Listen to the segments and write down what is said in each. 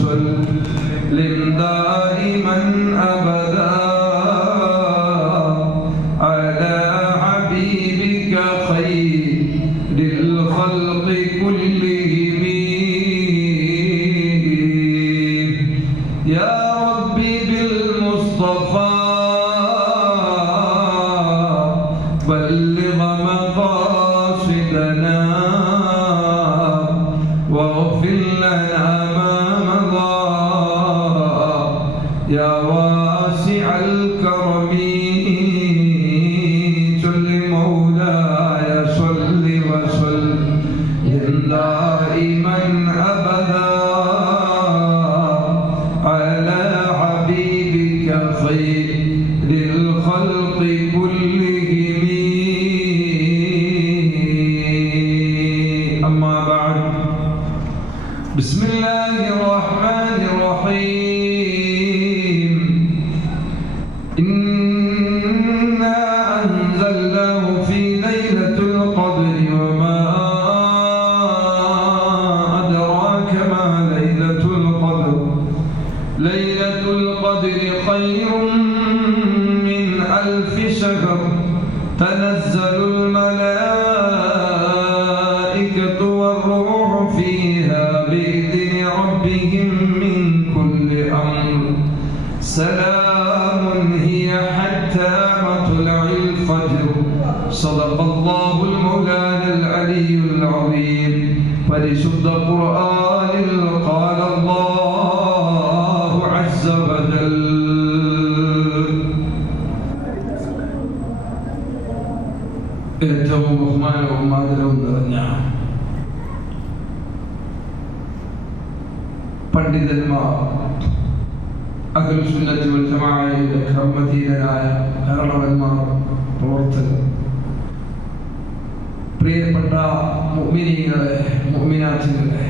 وسلم دائما أبدا على حبيبك خير الخلق كلهم يا ربي بالمصطفى بلغ مقاصدنا واغفر لنا ما مضى يا واسع الكرم صل مولاي صل وسلم دائما أبدا على حبيبك خير الخلق كلهم أما بعد بسم الله الرحمن الرحيم إنا أنزلناه في ليلة القدر وما أدراك ما ليلة القدر ليلة القدر خير من 1000 شهر تنزل الملائكة والروح فيها بإذن ربهم من كل أمر سلام هي حتى مطلع الفجر صدق الله المولى العلي العظيم പരിശുദ്ധ ഖുർആനിൽ قال الله عز وجل ഏറ്റവും ബഹുമാനവും ആദരവും നിറഞ്ഞ പണ്ഡിതന്മാർ അഹ്ലുസുന്നത്തി വൽ ജമാഅയുടെ കർമ്മധീരരായ കാരണവന്മാർ പ്രവർത്തകർ പ്രിയപ്പെട്ട മുഅ്മിനീങ്ങളെ മുഅ്മിനാത്തുകളെ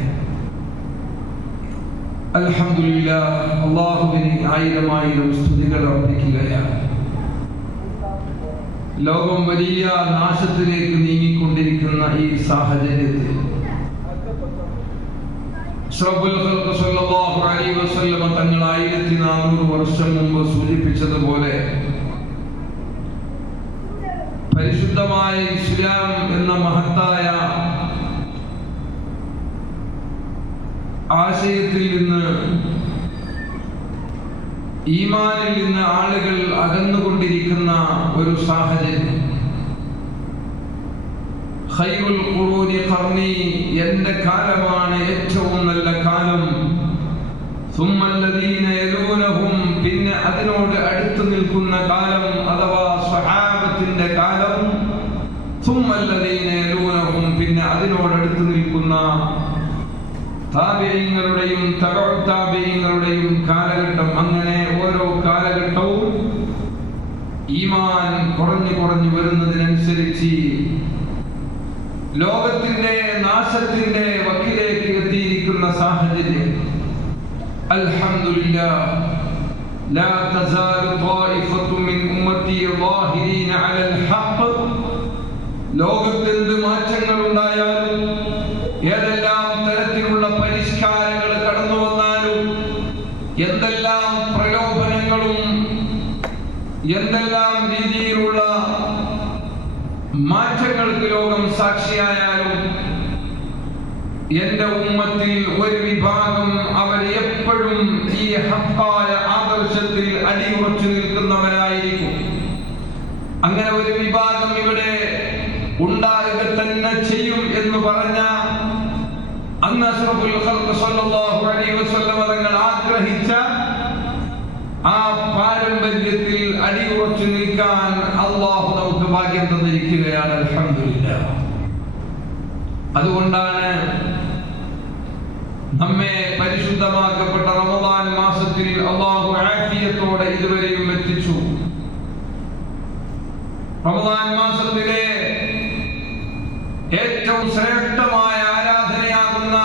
അൽഹംദുലില്ലാഹ് അല്ലാഹുവിന് ആയിരമായിരം സ്തുതികൾ അർപ്പിക്കുകയാണ്. ലോകം വലിയ നാശത്തിലേക്ക് നീങ്ങിക്കൊണ്ടിരിക്കുന്ന ഈ സാഹചര്യത്തിൽ തങ്ങൾ 1400 വർഷം മുമ്പ് സൂചിപ്പിച്ചതുപോലെ പരിശുദ്ധമായ ഇസ്ലാം എന്ന മഹത്തായ ആശയത്തിൽ നിന്ന് ഈമാനിൽ നിന്ന് ആളുകൾ അകന്നുകൊണ്ടിരിക്കുന്ന ഒരു സാഹചര്യം. ഖൈറുൽ ഖുറൂനി ഖർനി, എന്റെ കാലമാണ് ഏറ്റവും നല്ല കാലം. സുമ്മല്ലദീന യലൂനഹും, പിന്നെ അതിനോട് അടുത്ത് നിൽക്കുന്ന കാലം അഥവാ സ്വഹാബത്തിന്റെ കാലം. സുമ്മല്ലദീന യലൂനഹും, പിന്നെ അതിനോട് അടുത്ത് നിൽക്കുന്ന താബിഈങ്ങളുടെയും തബഉ താബിഈങ്ങളുടെയും കാലഘട്ടം. അങ്ങനെ ഓരോ കാലഘട്ടവും ഈമാൻ കുറഞ്ഞു കുറഞ്ഞു വരുന്നതിനനുസരിച്ച് ലോകത്തിന്റെ നാശത്തിന്റെ വക്കിലേക്ക് എത്തിയിരിക്കുന്ന സാഹചര്യം. അൽഹംദുലില്ലാഹ് ലാ തസാലു ത്വായിഫത്തു മിൻ ഉമ്മത്തി ളാഹിരീന അലൽ ഹഖ്. ലോകത്തെന്ത് മാറ്റങ്ങൾ ഉണ്ടായാലും, ഏതെല്ലാം തരത്തിലുള്ള പരിഷ്കാരങ്ങൾ കടന്നു വന്നാലും, എന്തെല്ലാം പ്രലോഭനങ്ങളും എന്തെല്ലാം രീതിയിലുള്ള മാറ്റങ്ങൾക്ക് ലോകം സാക്ഷിയായാലും, എന്റെ ഉമ്മത്തിൽ ഒരു വിഭാഗം അവർ എപ്പോഴും ഈ ഹഖായ ആദർശത്തിൽ അടിയുറച്ചു നിൽക്കുന്നവരായിരിക്കും. അങ്ങനെ ഒരു വിഭാഗം ഇവിടെ ഉണ്ടാകുക തന്നെ ചെയ്യും എന്ന് പറഞ്ഞ അന്ന് അഷ്റഫുൽ ഖൽഖ് സ്വല്ലല്ലാഹു അലൈഹി വസല്ലം തങ്ങൾ ആഗ്രഹിച്ച ആ പാരമ്പര്യത്തിൽ അടിയുറച്ചു നിൽക്കാൻ അല്ലാഹു നമുക്ക് ഭാഗ്യം തന്നിരിക്കുകയാണ്. അൽഹംദുലില്ലാഹ്. അതുകൊണ്ടാണ് നമ്മെ പരിശുദ്ധമാക്കപ്പെട്ട റമദാൻ മാസത്തിൽ അല്ലാഹു ആഫിയത്തോടെ ഇതുവരെയും എത്തിച്ചു. റമദാൻ മാസത്തിലെ ഏറ്റവും ശ്രേഷ്ഠമായ ആരാധനയാകുന്ന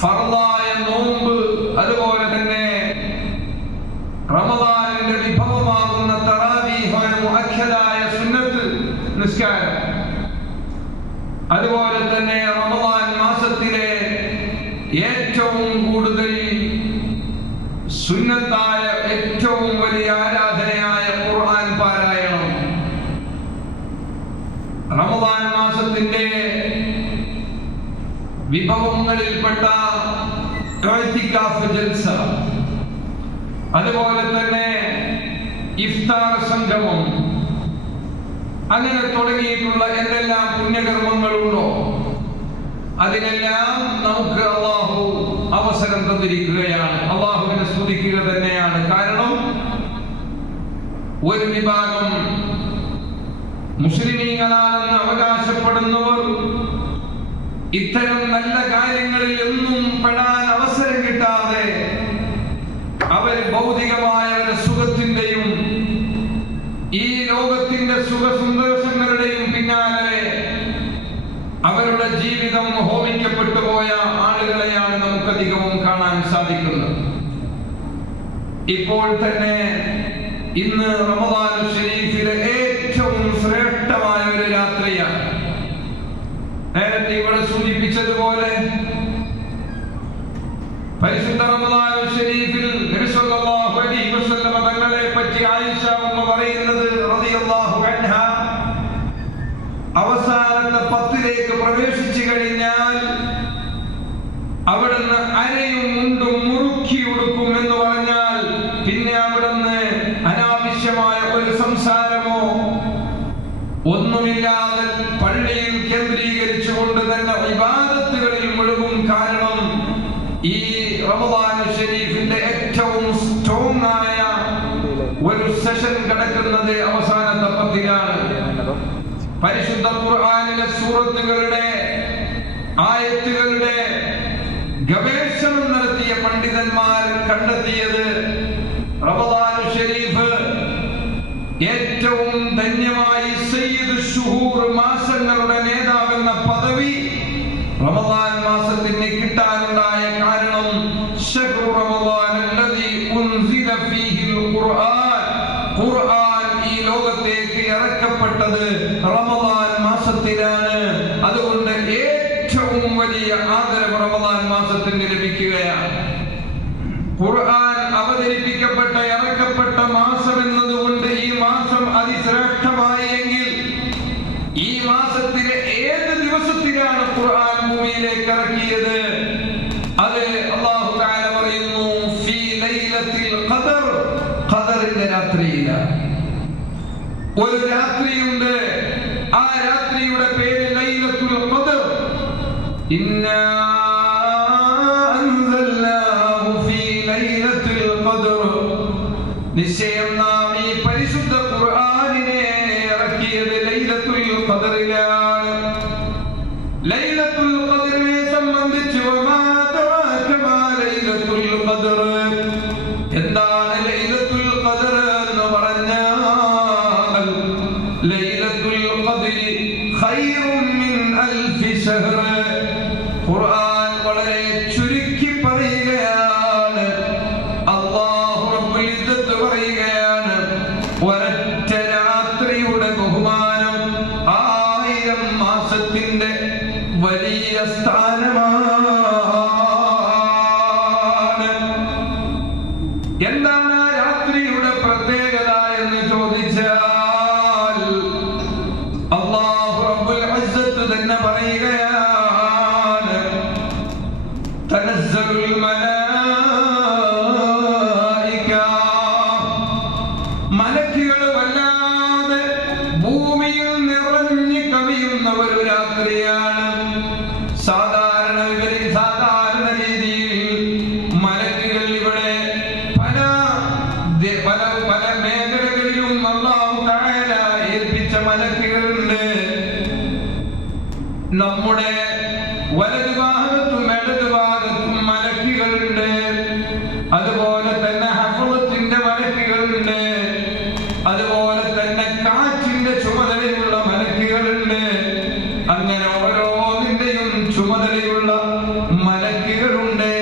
ഫർളായ നോമ്പ്, അതുപോലെ തന്നെ റമദാനിന്റെ വിഭവമാകുന്ന തറാവീഹ് മുഅക്കദായ സുന്നത്ത് നിസ്കാരം, അതുപോലെ തന്നെ റമദാൻ മാസത്തിലെ ഏറ്റവും കൂടുതൽ സുന്നത്തായ ഏറ്റവും വലിയ ആരാധനയായ ഖുർആൻ പാരായണം. റമദാൻ മാസത്തിന്റെ വിഭവങ്ങളിൽപ്പെട്ട ഇഅ്തികാഫ് ജൽസ, അതുപോലെ തന്നെ ഇഫ്താർ സംഗമം, അങ്ങനെ തുടങ്ങിയിട്ടുള്ള എന്തെല്ലാം പുണ്യകർമ്മങ്ങളുണ്ടോ അതിനെല്ലാം നമുക്ക് അല്ലാഹു അവസരം തന്നിരിക്കുകയാണ്. അല്ലാഹുവിനെ സ്തുതിക്കുക തന്നെയാണ്. കാരണം ഒരു വിഭാഗം മുസ്ലിമീങ്ങളാണെന്ന് അവകാശപ്പെടുന്നവർ ഇത്തരം നല്ല കാര്യങ്ങളിൽ ഒന്നും പെടാൻ അവസരം കിട്ടാതെ അവർ ഭൗതികമായ ഒരു സുഖത്തിന്റെയും ഈ ലോകത്തിന്റെ സുഖസന്തോഷങ്ങളുടെയും പിന്നാലെ അവരുടെ ജീവിതം ഹോമിക്കപ്പെട്ടു പോയ ആളുകളെയാണ് നമുക്കധികവും കാണാൻ സാധിക്കുന്നത്. ഇപ്പോൾ തന്നെ ഇന്ന് റമദാൻ ശരീഫിലെ ഏറ്റവും ശ്രേഷ്ഠമായ ഒരു രാത്രിയാണ്. നേരത്തെ ഇവിടെ സൂചിപ്പിച്ചതുപോലെ പരിശുദ്ധ റമദാൻ ശരീഫിൽ നബി സല്ലല്ലാഹു അലൈഹി വസല്ലം തങ്ങളെ പറ്റി ആയിഷ എന്ന് പറയുന്നത് റളിയല്ലാഹു അൻഹ അവസാനത്തെ 10ലേക്ക് പ്രവേശിച്ചു കഴിഞ്ഞാൽ അവിടുന്ന് അരയും മുണ്ടും മുറുക്കി ഉടുക്കും എന്ന് പറഞ്ഞാൽ പിന്നെ അവിടുന്ന് അനാവശ്യമായ ഒരു സംസാരമോ ഒന്നുമില്ലാതെ പള്ളിയിൽ കേന്ദ്രീകരിച്ചുകൊണ്ട് തന്നെ ഇബാദത്തുകളിൽ മുഴുകും. കാരണം ഈ റമദാൻ ശരീഫിന്റെ ഏറ്റവും സ്ട്രോങ് ആയ ഒരു സെഷൻ കിടക്കുന്നത് അവസാനത്തെ 10ലാണ്. പരിശുദ്ധ ഖുർആനിലെ സൂറത്തുകളുടെ ആയത്തുകളുടെ ഗവേഷണം നടത്തിയ പണ്ഡിതന്മാർ കണ്ടെത്തിയത് റമദാൻ ശരീഫ് ഏറ്റവും ധന്യമായി സയ്യിദ് ശുഹൂർ മാസങ്ങളുടെ നേതാവെന്ന പദവി റമദാൻ മാസത്തിന് കിട്ടാനുണ്ടായ കാരണം ശഹ്റു റമദാൻ അല്ലദീ ഉൻസില ഫീഹിൽ ഖുർആൻ, ഖുർആൻ ഈ ലോകത്തേക്ക് ഇറക്കപ്പെട്ടത് റമദാൻ മാസത്തിലാണ്. അതുകൊണ്ട് ഏറ്റവും വലിയ ആദരവ് റമദാൻ മാസത്തിന് ലഭിക്കുകയാണ്. ഖുർആൻ അവതരിപ്പിക്കപ്പെട്ട ഇറക്കപ്പെട്ട മാസം എന്നതുകൊണ്ട് ഈ മാസം അതിശ്രേഷ്ഠമായി എങ്കിൽ ഈ മാസത്തിലെ ഏത് ദിവസത്തിലാണ് ഖുർആൻ ഭൂമിയിലേക്ക് ഇറക്കിയത്? അത് അല്ലാഹു തആല പറയുന്നു ഫീ ലൈലത്തിൽ ഖദർ, ഖദറിന്റെ രാത്രിയിലാണ്. ഒരു രാത്രിയുണ്ട്, ആ രാത്രിയുടെ പേര് ലൈലത്തുൽ ഖദർ. ഇന്നാ അൻസൽനാഹു ഫീ ലൈലത്തുൽ ഖദർ, നിശ്ചയം നാം ഈ പരിശുദ്ധ ഖുർആനിനെ ഇറക്കിയത് ലൈലത്തുൽ ഖദറിലാണ്. ലൈലത്തുൽ ഖദറിനെ സംബന്ധിച്ച് വമാ അദ്റാക മാ ലൈലത്തുൽ ഖദർ, എന്താണ് ലൈലത്തുൽ ഖദർ എന്ന് പറഞ്ഞാൽ ലൈലത്തുൽ ഖദരി ഖൈറും മിൻ അൽഫി ശഹ്ർ. ഖുർആൻ വളരെ ചുരുക്കി പറയുകയാണ്. അല്ലാഹു റബ്ബുൽ ഇസ്സത്ത് പറയുകയാണ് ഒരൊറ്റ രാത്രിയുടെ ബഹുമാനം 1000 മാസത്തിന്റെ വലിയ സ്ഥാനമാണ്. എന്താണ് ആ രാത്രിയുടെ പ്രത്യേകത എന്ന് ചോദിച്ചാൽ അല്ലാഹു റബ്ബുൽ ഇസ്സത്ത് തന്നെ പറയുകയാണ് തനസ്സലുൽ മലായിക, മലക്കുകൾ വല്ലാതെ ഭൂമിയിൽ നിറഞ്ഞു കവിയുന്ന ഒരു രാത്രിയാണ്. സാധാരണ രീതിയിൽ മലക്കുകൾ ഇവിടെ പല മേഖലകളിലും അല്ലാഹു തആല ഏൽപ്പിച്ച മലക്കുകളുണ്ട്. നമ്മുടെ വലതുഭാഗത്തും ഇടതുഭാഗത്തും മലക്കുകളുണ്ട്. അതുപോലെ തന്നെ ഹഫളത്തിന്റെ മലക്കുകളുണ്ട്. അതുപോലെ തന്നെ കാറ്റിന്റെ ചുമതലയുള്ള മലക്കുകളുണ്ട്. അങ്ങനെ ഓരോന്നിന്റെയും ചുമതലയുള്ള മലക്കുകളുണ്ട്.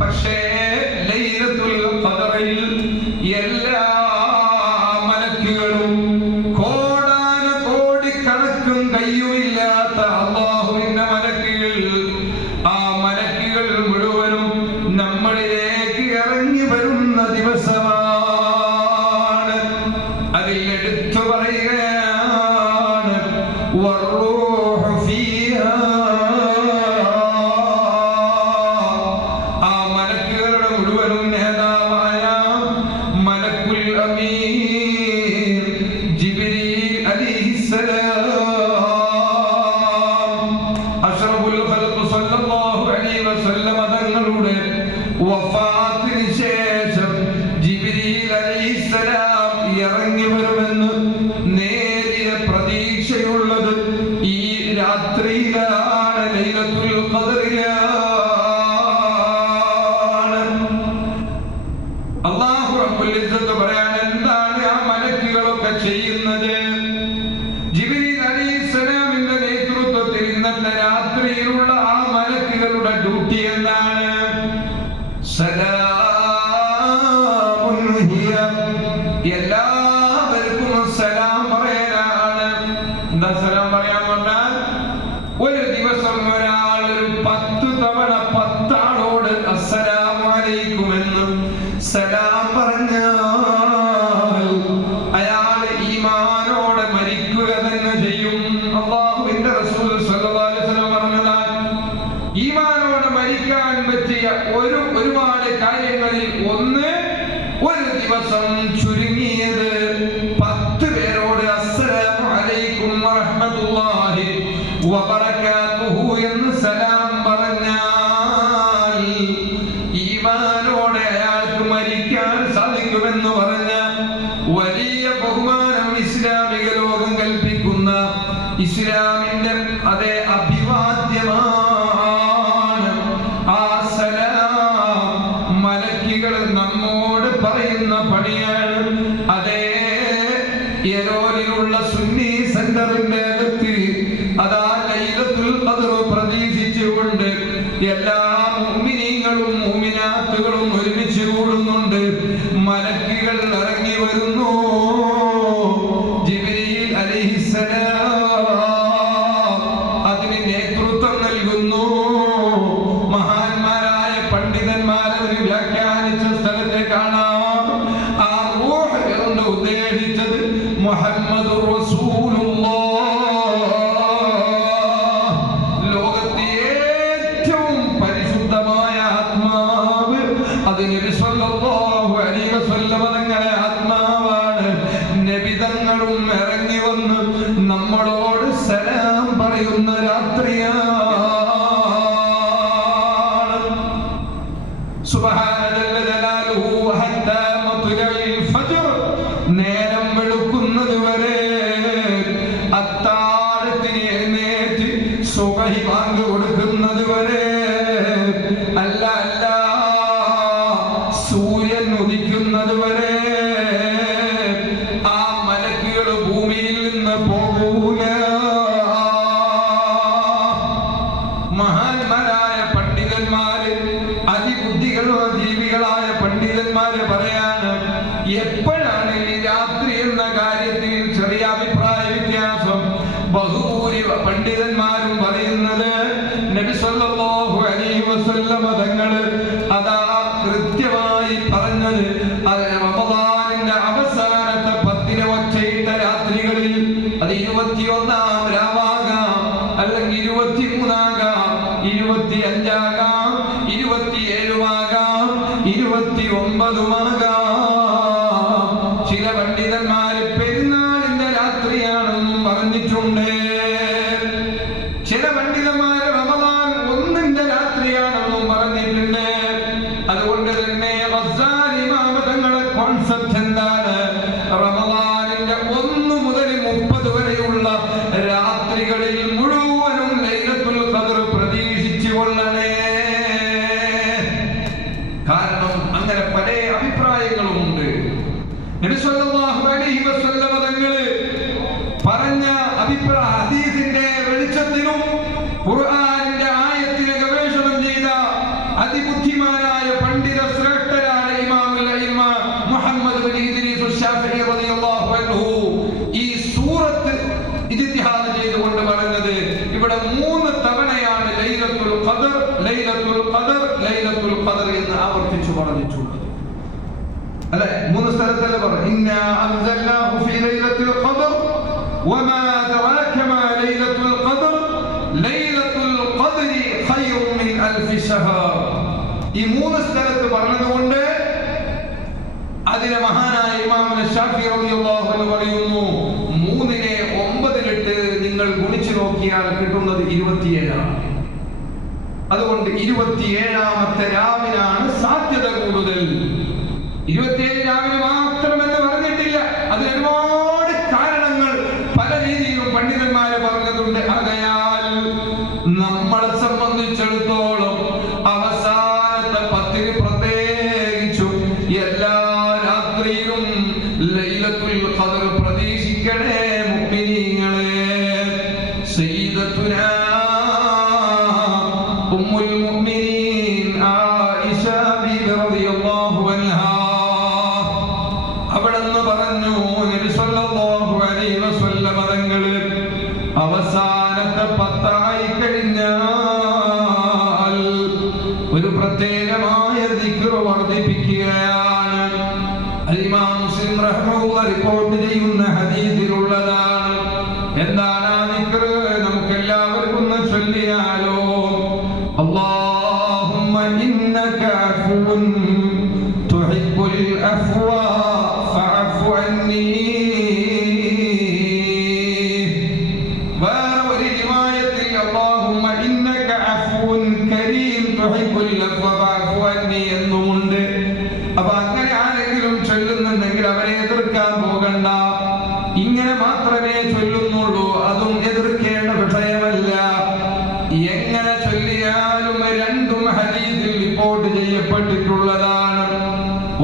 പക്ഷേ ലൈലത്തുൽ ഖദറിൽ എല്ലാ മലക്കുകളും കോടാനുകോടി കണക്കും കയ്യുമില്ലാത്ത والروح فيها മലക്കുകളുടെ മുഴുവനും നേതാവായ മലക്കുൽ അമീൻ ജിബ്രീൽ അലൈഹിസ്സലാം അഷ്റഫുൽ ഖൽഖ് സല്ലല്ലാഹു അലൈഹി വസല്ലം തങ്ങളുടെ വഫാത്തിന് ശേഷം ജിബ്രീൽ അലൈഹിസ്സലാം ഇറങ്ങി വരുമെന്ന് നേരിയ പ്രതീക്ഷയുള്ളത് ഈ രാത്രിയിലാണ്, ലൈലത്തുൽ ഖദറിലാണ്. അല്ലാഹു റബ്ബുൽ ഇസ്സത്ത് പറയാണ്, എന്താണ് ആ മലക്കുകളൊക്കെ ചെയ്യുന്നത്? ജിബ്രീൽ അലൈഹിസ്സലാമിന്റെ നേതൃത്വത്തിൽ ഇന്നത്തെ രാത്രിയിലുള്ള ആ മലക്കുകളുടെ ഡ്യൂട്ടി എന്താണ്? സലാമുൻ ഹിയ, എല്ലാവർക്കും സലാം പറയാനാണ്. എന്താ സലാം പറയാൻ പറഞ്ഞാൽ, ഒരു ദിവസം ഒരാൾ ഒരു 10 തവണ 10 ആളോട് അസ്സലാമു അലൈക്കും എന്ന് സലാം പറഞ്ഞാൽ അയാൾ ഈമാനോടെ മരിക്കുക തന്നെ ചെയ്യും. അല്ലാഹുവിന്റെ റസൂൽ സ്വല്ലല്ലാഹു അലൈഹി വസല്ലം പറഞ്ഞതാണ്, ഈമാനോടെ മരിക്കാൻ പറ്റിയ ഒരുപാട് കാര്യങ്ങളിൽ ഒന്ന്, ഒരു ദിവസം ചുരുങ്ങിയത് 10 പേരോട് അസ്സലാമു അലൈക്കും വറഹ്മത്തുള്ളാഹി വബറകാതുഹു എന്ന് സലാം പറഞ്ഞാൽ ഈമാനോടെ അയാൾക്ക് മരിക്കാൻ സാധിക്കുമെന്ന് പറഞ്ഞ വലിയ ബഹുമാനം ഇസ്ലാമിക ലോകം കൽപ്പിക്കുന്ന ഇസ്ലാമിന്റെ അതേ അഭിവാദ്യമാണ്. ആ സലാം മലക്കുകൾ നമ്മോട് പറയുന്ന പണിയാണ്. അതേ യരോലിലുള്ള സുന്നി സെന്ററിന്റെ അകത്ത് അതാ ലൈലത്തുൽ ഖദ്ർ പ്രതീക്ഷിച്ചുകൊണ്ട് എല്ലാ മുഅ്മിനീങ്ങളും മുഅ്മിനാത്തുകളും ഒരുമിച്ച് കൂടുന്നുണ്ട്. മലക്കുകൾ ഇറങ്ങി വരുന്നു. ജിബ്രീൽ അലൈഹിസ്സലാം അതിന് നേതൃത്വം നൽകുന്നു. മഹാന്മാരായ പണ്ഡിതന്മാർ ഒരു വ്യാഖ്യാനിച്ച സ്ഥലത്തെ കാണാം. ആ റൂഹ് എന്ന് ഉദ്ദേശിച്ചത് മുഹമ്മദുർ റസൂലുള്ളാഹ്, ലോകത്തെ ഏറ്റവും പരിശുദ്ധമായ ആത്മാവ്. അത് നബി സല്ലല്ലാഹു അലൈഹി വസല്ലം തങ്ങളുടെ ആത്മാവാണ്. നബി തങ്ങളും ഇറങ്ങി വന്ന് നമ്മളോട് സലാം പറയുന്ന രാത്രിയാണ്. സുബ്ഹാന ജല്ല ജലാലുഹു ഹത്താ മത്ലഇൽ ഫജ്ർ, നേരം വെളുക്കുന്നത് വരെ, അത്താഴത്തിന് എഴുന്നേറ്റ് സുബഹി ബാങ്ക് കൊടുക്കുന്നത് വരെ, അല്ല സൂര്യൻ ഉദിക്കുന്നത് വരെ ആ മലക്കുകൾ ഭൂമിയിൽ നിന്ന് പോകൂല. മഹാന്മാരായ പണ്ഡിതന്മാര്, അതിബുദ്ധികളോ ജീവികളായ പണ്ഡിതന്മാര് പറയാണ്, എപ്പോഴാണ് ഈ രാത്രി എന്ന കാര്യത്തിൽ ചെറിയ അഭിപ്രായ വ്യത്യാസം. ബഹുഭൂരി പണ്ഡിതന്മാരും പറയുന്നത് നബി സല്ലല്ലാഹു അലൈഹി വസല്ലം തങ്ങള് അതാ കൃത്യമായി പറഞ്ഞത് അത് റമദാനിന്റെ അവസാനത്തെ 10 ഒറ്റയിട്ട രാത്രികളിൽ, അത് 21-ാം രാവാകാം, അല്ലെങ്കിൽ 23-ആകാം, 25-ആകാം, 27-ആകാം, 29-ആകാം. ചില പണ്ഡിതന്മാര് പെരുന്നാളിന്റെ രാത്രിയാണെന്നും പറഞ്ഞിട്ടുണ്ട്. ചില പണ്ഡിതന്മാര് റമദാൻ 1-ന്റെ രാത്രിയാണെന്നും പറഞ്ഞിട്ടുണ്ട്. അതുകൊണ്ട് തന്നെ ഗസ്സാലി ഇമാം തങ്ങളുടെ കോൺസെപ്റ്റ് എന്താണ്? റമദാനിന്റെ 1 മുതൽ 30 വരെയുള്ള രാത്രികളിൽ മുഴുവനും ലൈലത്തുൽ ഖദ്ർ പ്രതീക്ഷിച്ചു കൊള്ളണേ. കാരണം അങ്ങനെ പല അഭിപ്രായങ്ങളുമുണ്ട്. നബി സല്ലല്ലാഹു അലൈഹി വസല്ലം തങ്ങള് പറഞ്ഞ അഭിപ്രായ ഹദീസിന്റെ വെളിച്ചത്തിലും ഖുർആനിന്റെ ആയത്തിനെ ഗവേഷണം ചെയ്ത അതിബുദ്ധിമാനായ പണ്ഡിത ശ്രേഷ്ഠരായ ഇമാമുൽ അഇമ്മ മുഹമ്മദ് ബിൻ ഇദ്രീസ് അശ്ശാഫിഈ റളിയല്ലാഹു അൻഹു ഈ സൂറത്ത് ഇജ്തിഹാദ് ചെയ്തുകൊണ്ട് പറഞ്ഞത് ഇവിടെ 3 തവണയാണ് ലൈലത്തുൽ ഖദർ ലൈലത്തുൽ ഖദർ ലൈലത്തുൽ ഖദർ എന്ന് ആവർത്തിച്ചു പറഞ്ഞിട്ടുള്ളത്. അല്ലേ? 3 സ്ഥലത്തല്ലേ പറഞ്ഞു, ഇന്നാ അൻസൽനാഹു ഫീ ലൈലത്തുൽ ഖദർ വമാ അദ്റാക മാ ലൈലത്തുൽ ഖദ്ർ ലൈലത്തുൽ ഖദ്രി ഖൈറും മിൻ അൽഫി ശഹർ. ഈ മൂന്ന് സ്ഥലത്ത് പറഞ്ഞതുകൊണ്ട് അതിനെ മഹാനായ ഇമാം ശാഫിഈ റളിയല്ലാഹു അൻഹു പറയുന്നു, 3നെ 9 നിങ്ങൾ ഗുണിച്ചു നോക്കിയാൽ കിട്ടുന്നത് 27. അതുകൊണ്ട് 27ാമത്തെ രാവിനാണ് സാധ്യത കൂടുതൽ. 27 രാവിന് മാത്രമെന്ന് പറഞ്ഞിട്ടില്ല, അതിന് ഒരുപാട് കാരണങ്ങൾ പല രീതിയിലും പണ്ഡിതന്മാരെ പറഞ്ഞതുണ്ട്. ആകയാൽ നമ്മളെ സംബന്ധിച്ചിടത്തോളം അവസാനത്തെ 10 പ്രത്യേകിച്ചും എല്ലാ രാത്രിയിലും ലൈലത്തുൽ ഖദ്ർ പ്രതീക്ഷിക്കണേ മുഅ്മിനീങ്ങളെ. സയ്യിദത്തുനാ ഉമ്മുൽ മുഅ്മിനീൻ ആയിഷ ബിബി റളിയല്ലാഹു അൻഹാ അവിടെന്ന് പറഞ്ഞു, നബി സല്ലല്ലാഹു അലൈഹി വസല്ലം തങ്ങൾ അവസാനത്തെ 10 ആയി കഴിഞ്ഞാൽ ഒരു പ്രത്യേകമായ ദിക്ർ വർദ്ധിപ്പിക്കുകയാണ്. ഇമാം മുസ്ലിം റഹ്മഹുല്ലാഹ് റിപ്പോർട്ട് ചെയ്യുന്ന ഹദീസിലുള്ളതാണ്. എന്താണ് ആ ദിക്ർ? നമുക്ക് എല്ലാവർക്കും ഒന്ന് ചൊല്ലിയാലോ? അല്ലാഹുമ്മ ഇന്നക അഫ്വുൻ തുഹിബ്ബുൽ അഫ്വ ഫഅഫു അന്നി. വേറെ ഒരു റിവായത്തിൽ അല്ലാഹുമ്മ ഇന്നക അഫ്വുൻ കരീം തുഹിബ്ബുൽ അഫ്വ ഫഅഫു അന്നി എന്നുമുണ്ട്. അപ്പൊ അങ്ങനെ ആരെങ്കിലും ചൊല്ലുന്നുണ്ടെങ്കിൽ അവരെ എതിർക്കാൻ പോകണ്ട. ഇങ്ങനെ മാത്രമേ ചൊല്ലുന്നുള്ളൂ, അതും എതിർക്കേണ്ട വിഷയമല്ല. എങ്ങനെ ചൊല്ലിയാലും രണ്ടും ഹദീസിൽ റിപ്പോർട്ട് ചെയ്യപ്പെട്ടിട്ടുള്ളതാണ്.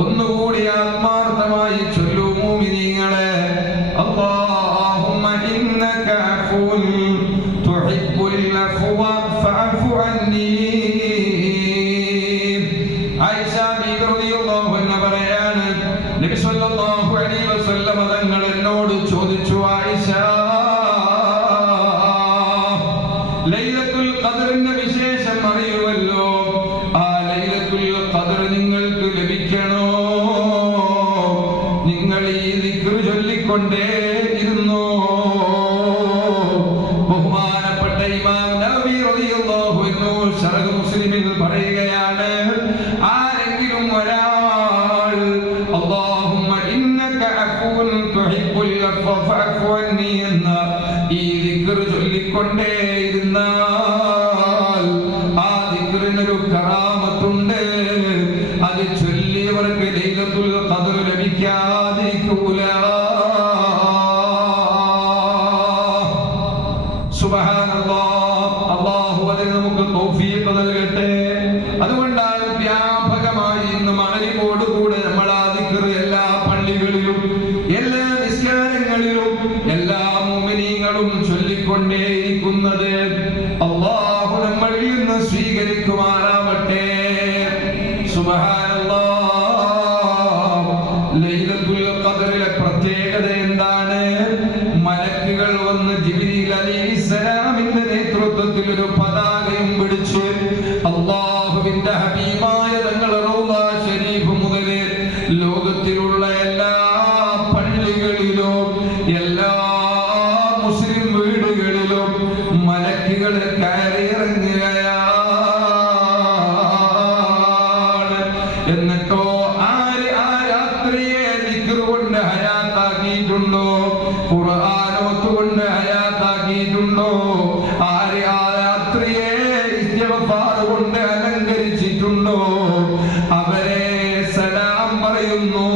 ഒന്നുകൂടി ആത്മാർത്ഥമായി ചൊല്ലൂ മുഅ്മിനീങ്ങളെ. അല്ലാഹുമ്മ ഇന്നക അഫ്വുൻ തുഹിബ്ബുൽ അഫ്വ ഫഅഫു അന്നി. ആയിഷ ബിബി റളിയല്ലാഹു അൻഹ പറയാണ്, നബി സല്ലല്ലാഹു അലൈഹി വസല്ലം തങ്ങൾ എന്നോട് ചോദിച്ചു, ആയിഷ, ലൈലത്തുൽ ഖദ്റിന്റെ വിശേഷം അറിയുമല്ലോ, ആ ലൈലത്തുൽ ഖദ്ർ നിങ്ങൾക്ക് ലഭിക്കണോ? നിങ്ങൾ ഈ ദിക്ർ ചൊല്ലിക്കൊണ്ടേ ഇരുന്നോ? ബഹുമാനപ്പെട്ട ഇമാം നബവി റളിയല്ലാഹു അൻഹു ശറഹ് മുസ്ലിമിൽ പറയുകയാണ്, ആരെങ്കിലും ഒരാൾ അല്ലാഹുമ്മ ഇന്നക അഫ്വുൻ തുഹിബ്ബുൽ അഫ്വ ഫഅഫു അന്നി എന്ന ഈ ദിക്ർ ചൊല്ലിക്കൊണ്ടേ ഇരുന്നാൽ ആ ദിക്റിനൊരു കറാമത്തുണ്ട്. അത് ചൊല്ലിയവർക്ക് ലൈലത്തുൽ ഖദ്ർ ലഭിക്കാതിരിക്കൂല. സുബ്ഹാനല്ലാഹ്. അല്ലാഹു അതിന് നമുക്ക് തൗഫീഖ് നൽകട്ടെ. അതുകൊണ്ടാണ് വ്യാപകമായി ഇന്ന് മഗ്‌രിബോടുകൂടെ നമ്മൾ ആ ദിക്ർ എല്ലാ പള്ളികളിലും എല്ലാ നിസ്കാരങ്ങളിലും എല്ലാ മുഅ്മിനീങ്ങളും ചൊല്ലിക്കൊണ്ടേയിരിക്കുന്നത്. അല്ലാഹു നമ്മളിൽ നിന്ന് സ്വീകരിക്കുമാറാവട്ടെ. സുബ്ഹാനല്ലാഹ്. ലൈലത്തുൽ ഖദ്റിലെ പ്രത്യേകത എന്താണ്? മലക്കുകൾ വന്ന് ജിബ്രീൽ അലൈഹിസ്സലാമിന്റെ നേതൃത്വത്തിൽ ഒരു പതാകയും പിടിച്ച് അല്ലാഹുവിന്റെ ഹബീബായ തങ്ങളുടെ റൗള ശരീഫ് മുതൽ ലോകത്തിലുള്ള എല്ലാ പള്ളികളിലും എല്ലാ മുസ്ലിം വീടുകളിലും മലക്കുകൾ കയറിയിറങ്ങുകയാണ്. എന്നിട്ടോ ആര് ആ രാത്രിയെ ദിക്ർ കൊണ്ട് ഹയാത്താക്കിയിട്ടുണ്ടോ, ഖുർആനോത്ത് കൊണ്ട് ഹയാത്താക്കിയിട്ടുണ്ടോ, ആര് ആ രാത്രിയെ ഇസ്തിഗ്ഫാർ കൊണ്ട് അലങ്കരിച്ചിട്ടുണ്ടോ, അവരെ സലാം പറയുന്നു,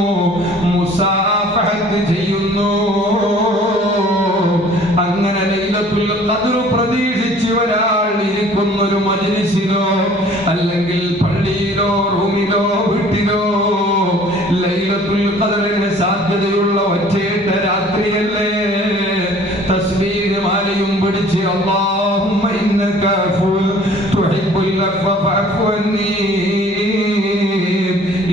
മുസാഫഹത്ത് ചെയ്യുന്നു. അങ്ങനെ ലൈലത്തുൽ ഖദ്ർ പ്രതീക്ഷിച്ച് ഒരാൾ ഇരിക്കുന്നൊരു മജ്‌ലിസിലോ അല്ലെങ്കിൽ പള്ളിയിലോ റൂമിലോ വീട്ടിലോ ലൈലത്തുൽ ഖദ്റിന് സാധ്യതയുള്ള ഒറ്റേട്ട രാത്രിയല്ലേ, തസ്ബീഹ് മാലയും പിടിച്ച് അല്ലാഹുമ്മ ഇന്നക അഫ്വുൻ തുഹിബ്ബുൽ അഫ്വ ഫഅഫു അന്നി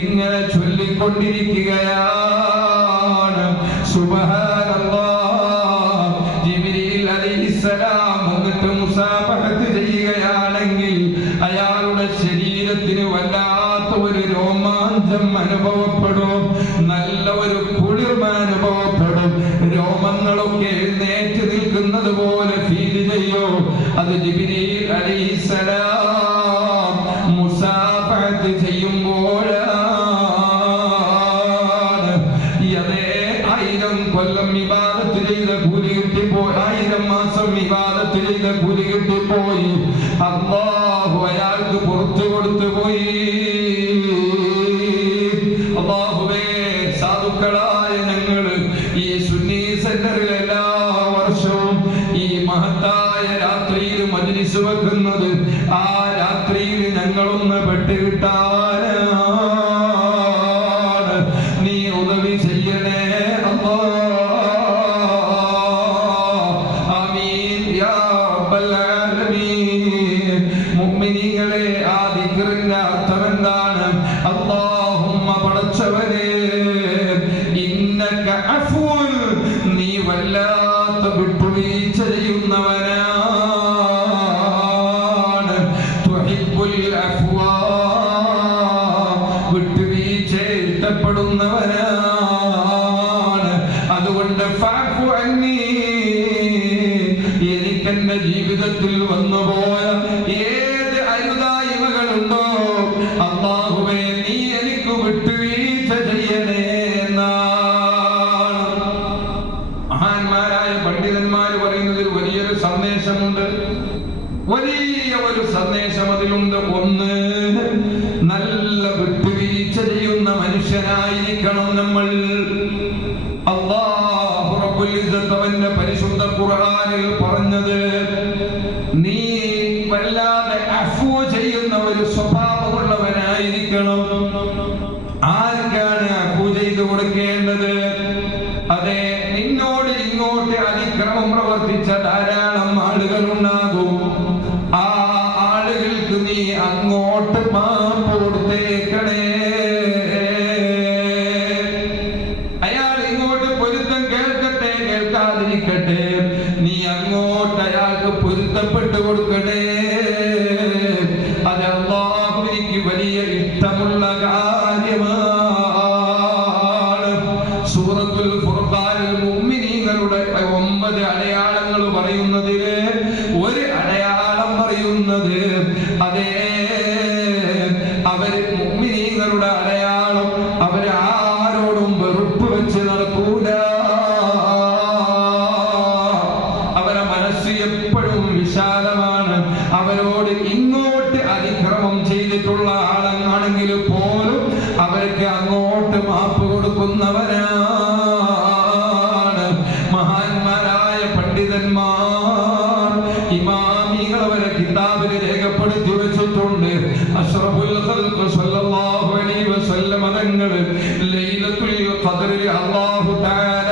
ഇങ്ങനെ ചൊല്ലിക്കൊണ്ടിരിക്കുകയാണ്. സുബ്ഹാനല്ലാഹ്. ജിബ്രീൽ അലൈഹിസ്സലാം വന്നിട്ട് മുസാഫഹത്ത് ചെയ്യുകയാണെങ്കിൽ അയാളുടെ ശരീരത്തിന് വല്ലാത്ത ഒരു രോമാഞ്ചം അനുഭവപ്പെടും, നല്ല ഒരു കുളിർമ അനുഭവപ്പെടും. രോമങ്ങളൊക്കെ എഴുന്നേറ്റ് നിൽക്കുന്നത് പോലെ ഫീൽ ചെയ്യുകയോ അത് ജിബ്രീൽ അലൈഹിസ്സലാം മുസാഫഹത്ത് ചെയ്യുമ്പോഴാണ്. അതേ 1000 കൊല്ലം ഇബാദത്ത് ചെയ്ത കൂലി കിട്ടിപ്പോയി, 1000 മാസം ഇബാദത്ത് ചെയ്ത കൂലി കിട്ടിപ്പോയി. അല്ലാഹു അയാൾക്ക് പുറത്തു കൊടുത്തു പോയി. അല്ലാഹുവേ, സാധുക്കളായ ഞങ്ങള് ഈ സുന്നി സെന്ററിൽ എല്ലാ വർഷവും ഈ മഹത്തായ രാത്രിയിൽ മജ്‌ലിസ് വെക്കുന്നത് ആ രാത്രിയിൽ ഞങ്ങളൊന്ന് പെട്ടുകിട്ടാനാണ്. നീ ഉദവി ചെയ്യണേ ആമീൻ യാ റബ്ബൽ ആലമീൻ. മുഅ്മിനീങ്ങളെ, ആ ദിക്റിന്റെ അർത്ഥം എന്താണ്? അല്ലാഹുമ്മ പടച്ചവനേ, ഇന്നക അഫ്വുൻ, നീ വല്ലാത്ത വിട്ടുവീഴ്ച ചെയ്യുന്നവനാണ്. തുഹിബ്ബുൽ അഫ്വാ, വിട്ടുവീഴ്ച ഇഷ്ടപ്പെടുന്നവനാണ്. അതുകൊണ്ട് ഫഅഫു അന്നീ, എനിക്കെന്റെ ജീവിതത്തിൽ വന്നുപോയ ഏത് അരുതായ്മകളുണ്ടോ അല്ലാഹുവേ നീ എനിക്ക് വിട്ടുവീഴ്ച ചെയ്യണേ എന്നാണ്. മഹാന്മാരായ പണ്ഡിതന്മാർ പറയുന്നതിൽ വലിയൊരു സന്ദേശമുണ്ട്, വലിയ ഒരു സന്ദേശം അതിലുണ്ട്. ഒന്ന്, നല്ല വിട്ടുവീഴ്ച ചെയ്യുന്ന മനുഷ്യനായിരിക്കണം നമ്മൾ. അല്ലാഹു റബ്ബുൽ ഇസ്സത്ത് അവന്റെ പരിശുദ്ധ ഖുർആനിൽ പറഞ്ഞത്, നീ വല്ലാതെ അഫ്വ ചെയ്യുന്ന ഒരു സ്വഭാവമുള്ളവനായിരിക്കണം. ആർക്കാണ് അഫ്വ ചെയ്തു കൊടുക്കേണ്ടത്? അതെ, നിന്നോട് ഇങ്ങോട്ട് അതിക്രമം പ്രവർത്തിച്ച ധാരാളം ആളുകൾ ഉണ്ടാകും. ആ ആളുകൾക്ക് നീ അങ്ങോട്ട് മാപ്പ് കൊടുത്തേക്കണേ. അയാൾ ഇങ്ങോട്ട് പൊരുത്തം കേൾക്കട്ടെ കേൾക്കാതിരിക്കട്ടെ, നീ അങ്ങോട്ട് അയാൾക്ക് പൊരുത്തപ്പെട്ടു കൊടുക്കണേ. അത് അല്ലാഹുവിന് വലിയ ഇഷ്ടമുള്ള കാര്യമാണ്. സൂറത്തുൽ ഫുർഖാനിൽ മുഅ്മിനീങ്ങളുടെ 9 അടയാളങ്ങൾ പറയുന്നതില് ഒരു അടയാളം പറയുന്നത്, അതേ, അവര് മുഅ്മിനീങ്ങളുടെ അടയാളം, അവര് ആരോടും വെറുപ്പ് വെച്ച് നടക്കൂല. അവരെ മനസ്സ് എപ്പോഴും വിശാലമാണ്. അവരോട് ഇങ്ങോട്ട് അതിക്രമം ചെയ്തിട്ടുള്ള ആളാണെങ്കിൽ പോലും അവർക്ക് അങ്ങോട്ട് മാപ്പ് കൊടുക്കുന്നവരാണ്. മഹാന്മാരായ പണ്ഡിതന്മാർ, ഇമാമികൾ അവരെ കിതാബിൽ രേഖപ്പെടുത്തി വെച്ചിട്ടുണ്ട്. അഷ്റഫുൽ ഖൽഖ് സ്വല്ലല്ലാഹു അലൈഹി വസല്ലം തങ്ങൾ ലൈലത്തുൽ ഖദ്റിൽ അല്ലാഹു തആല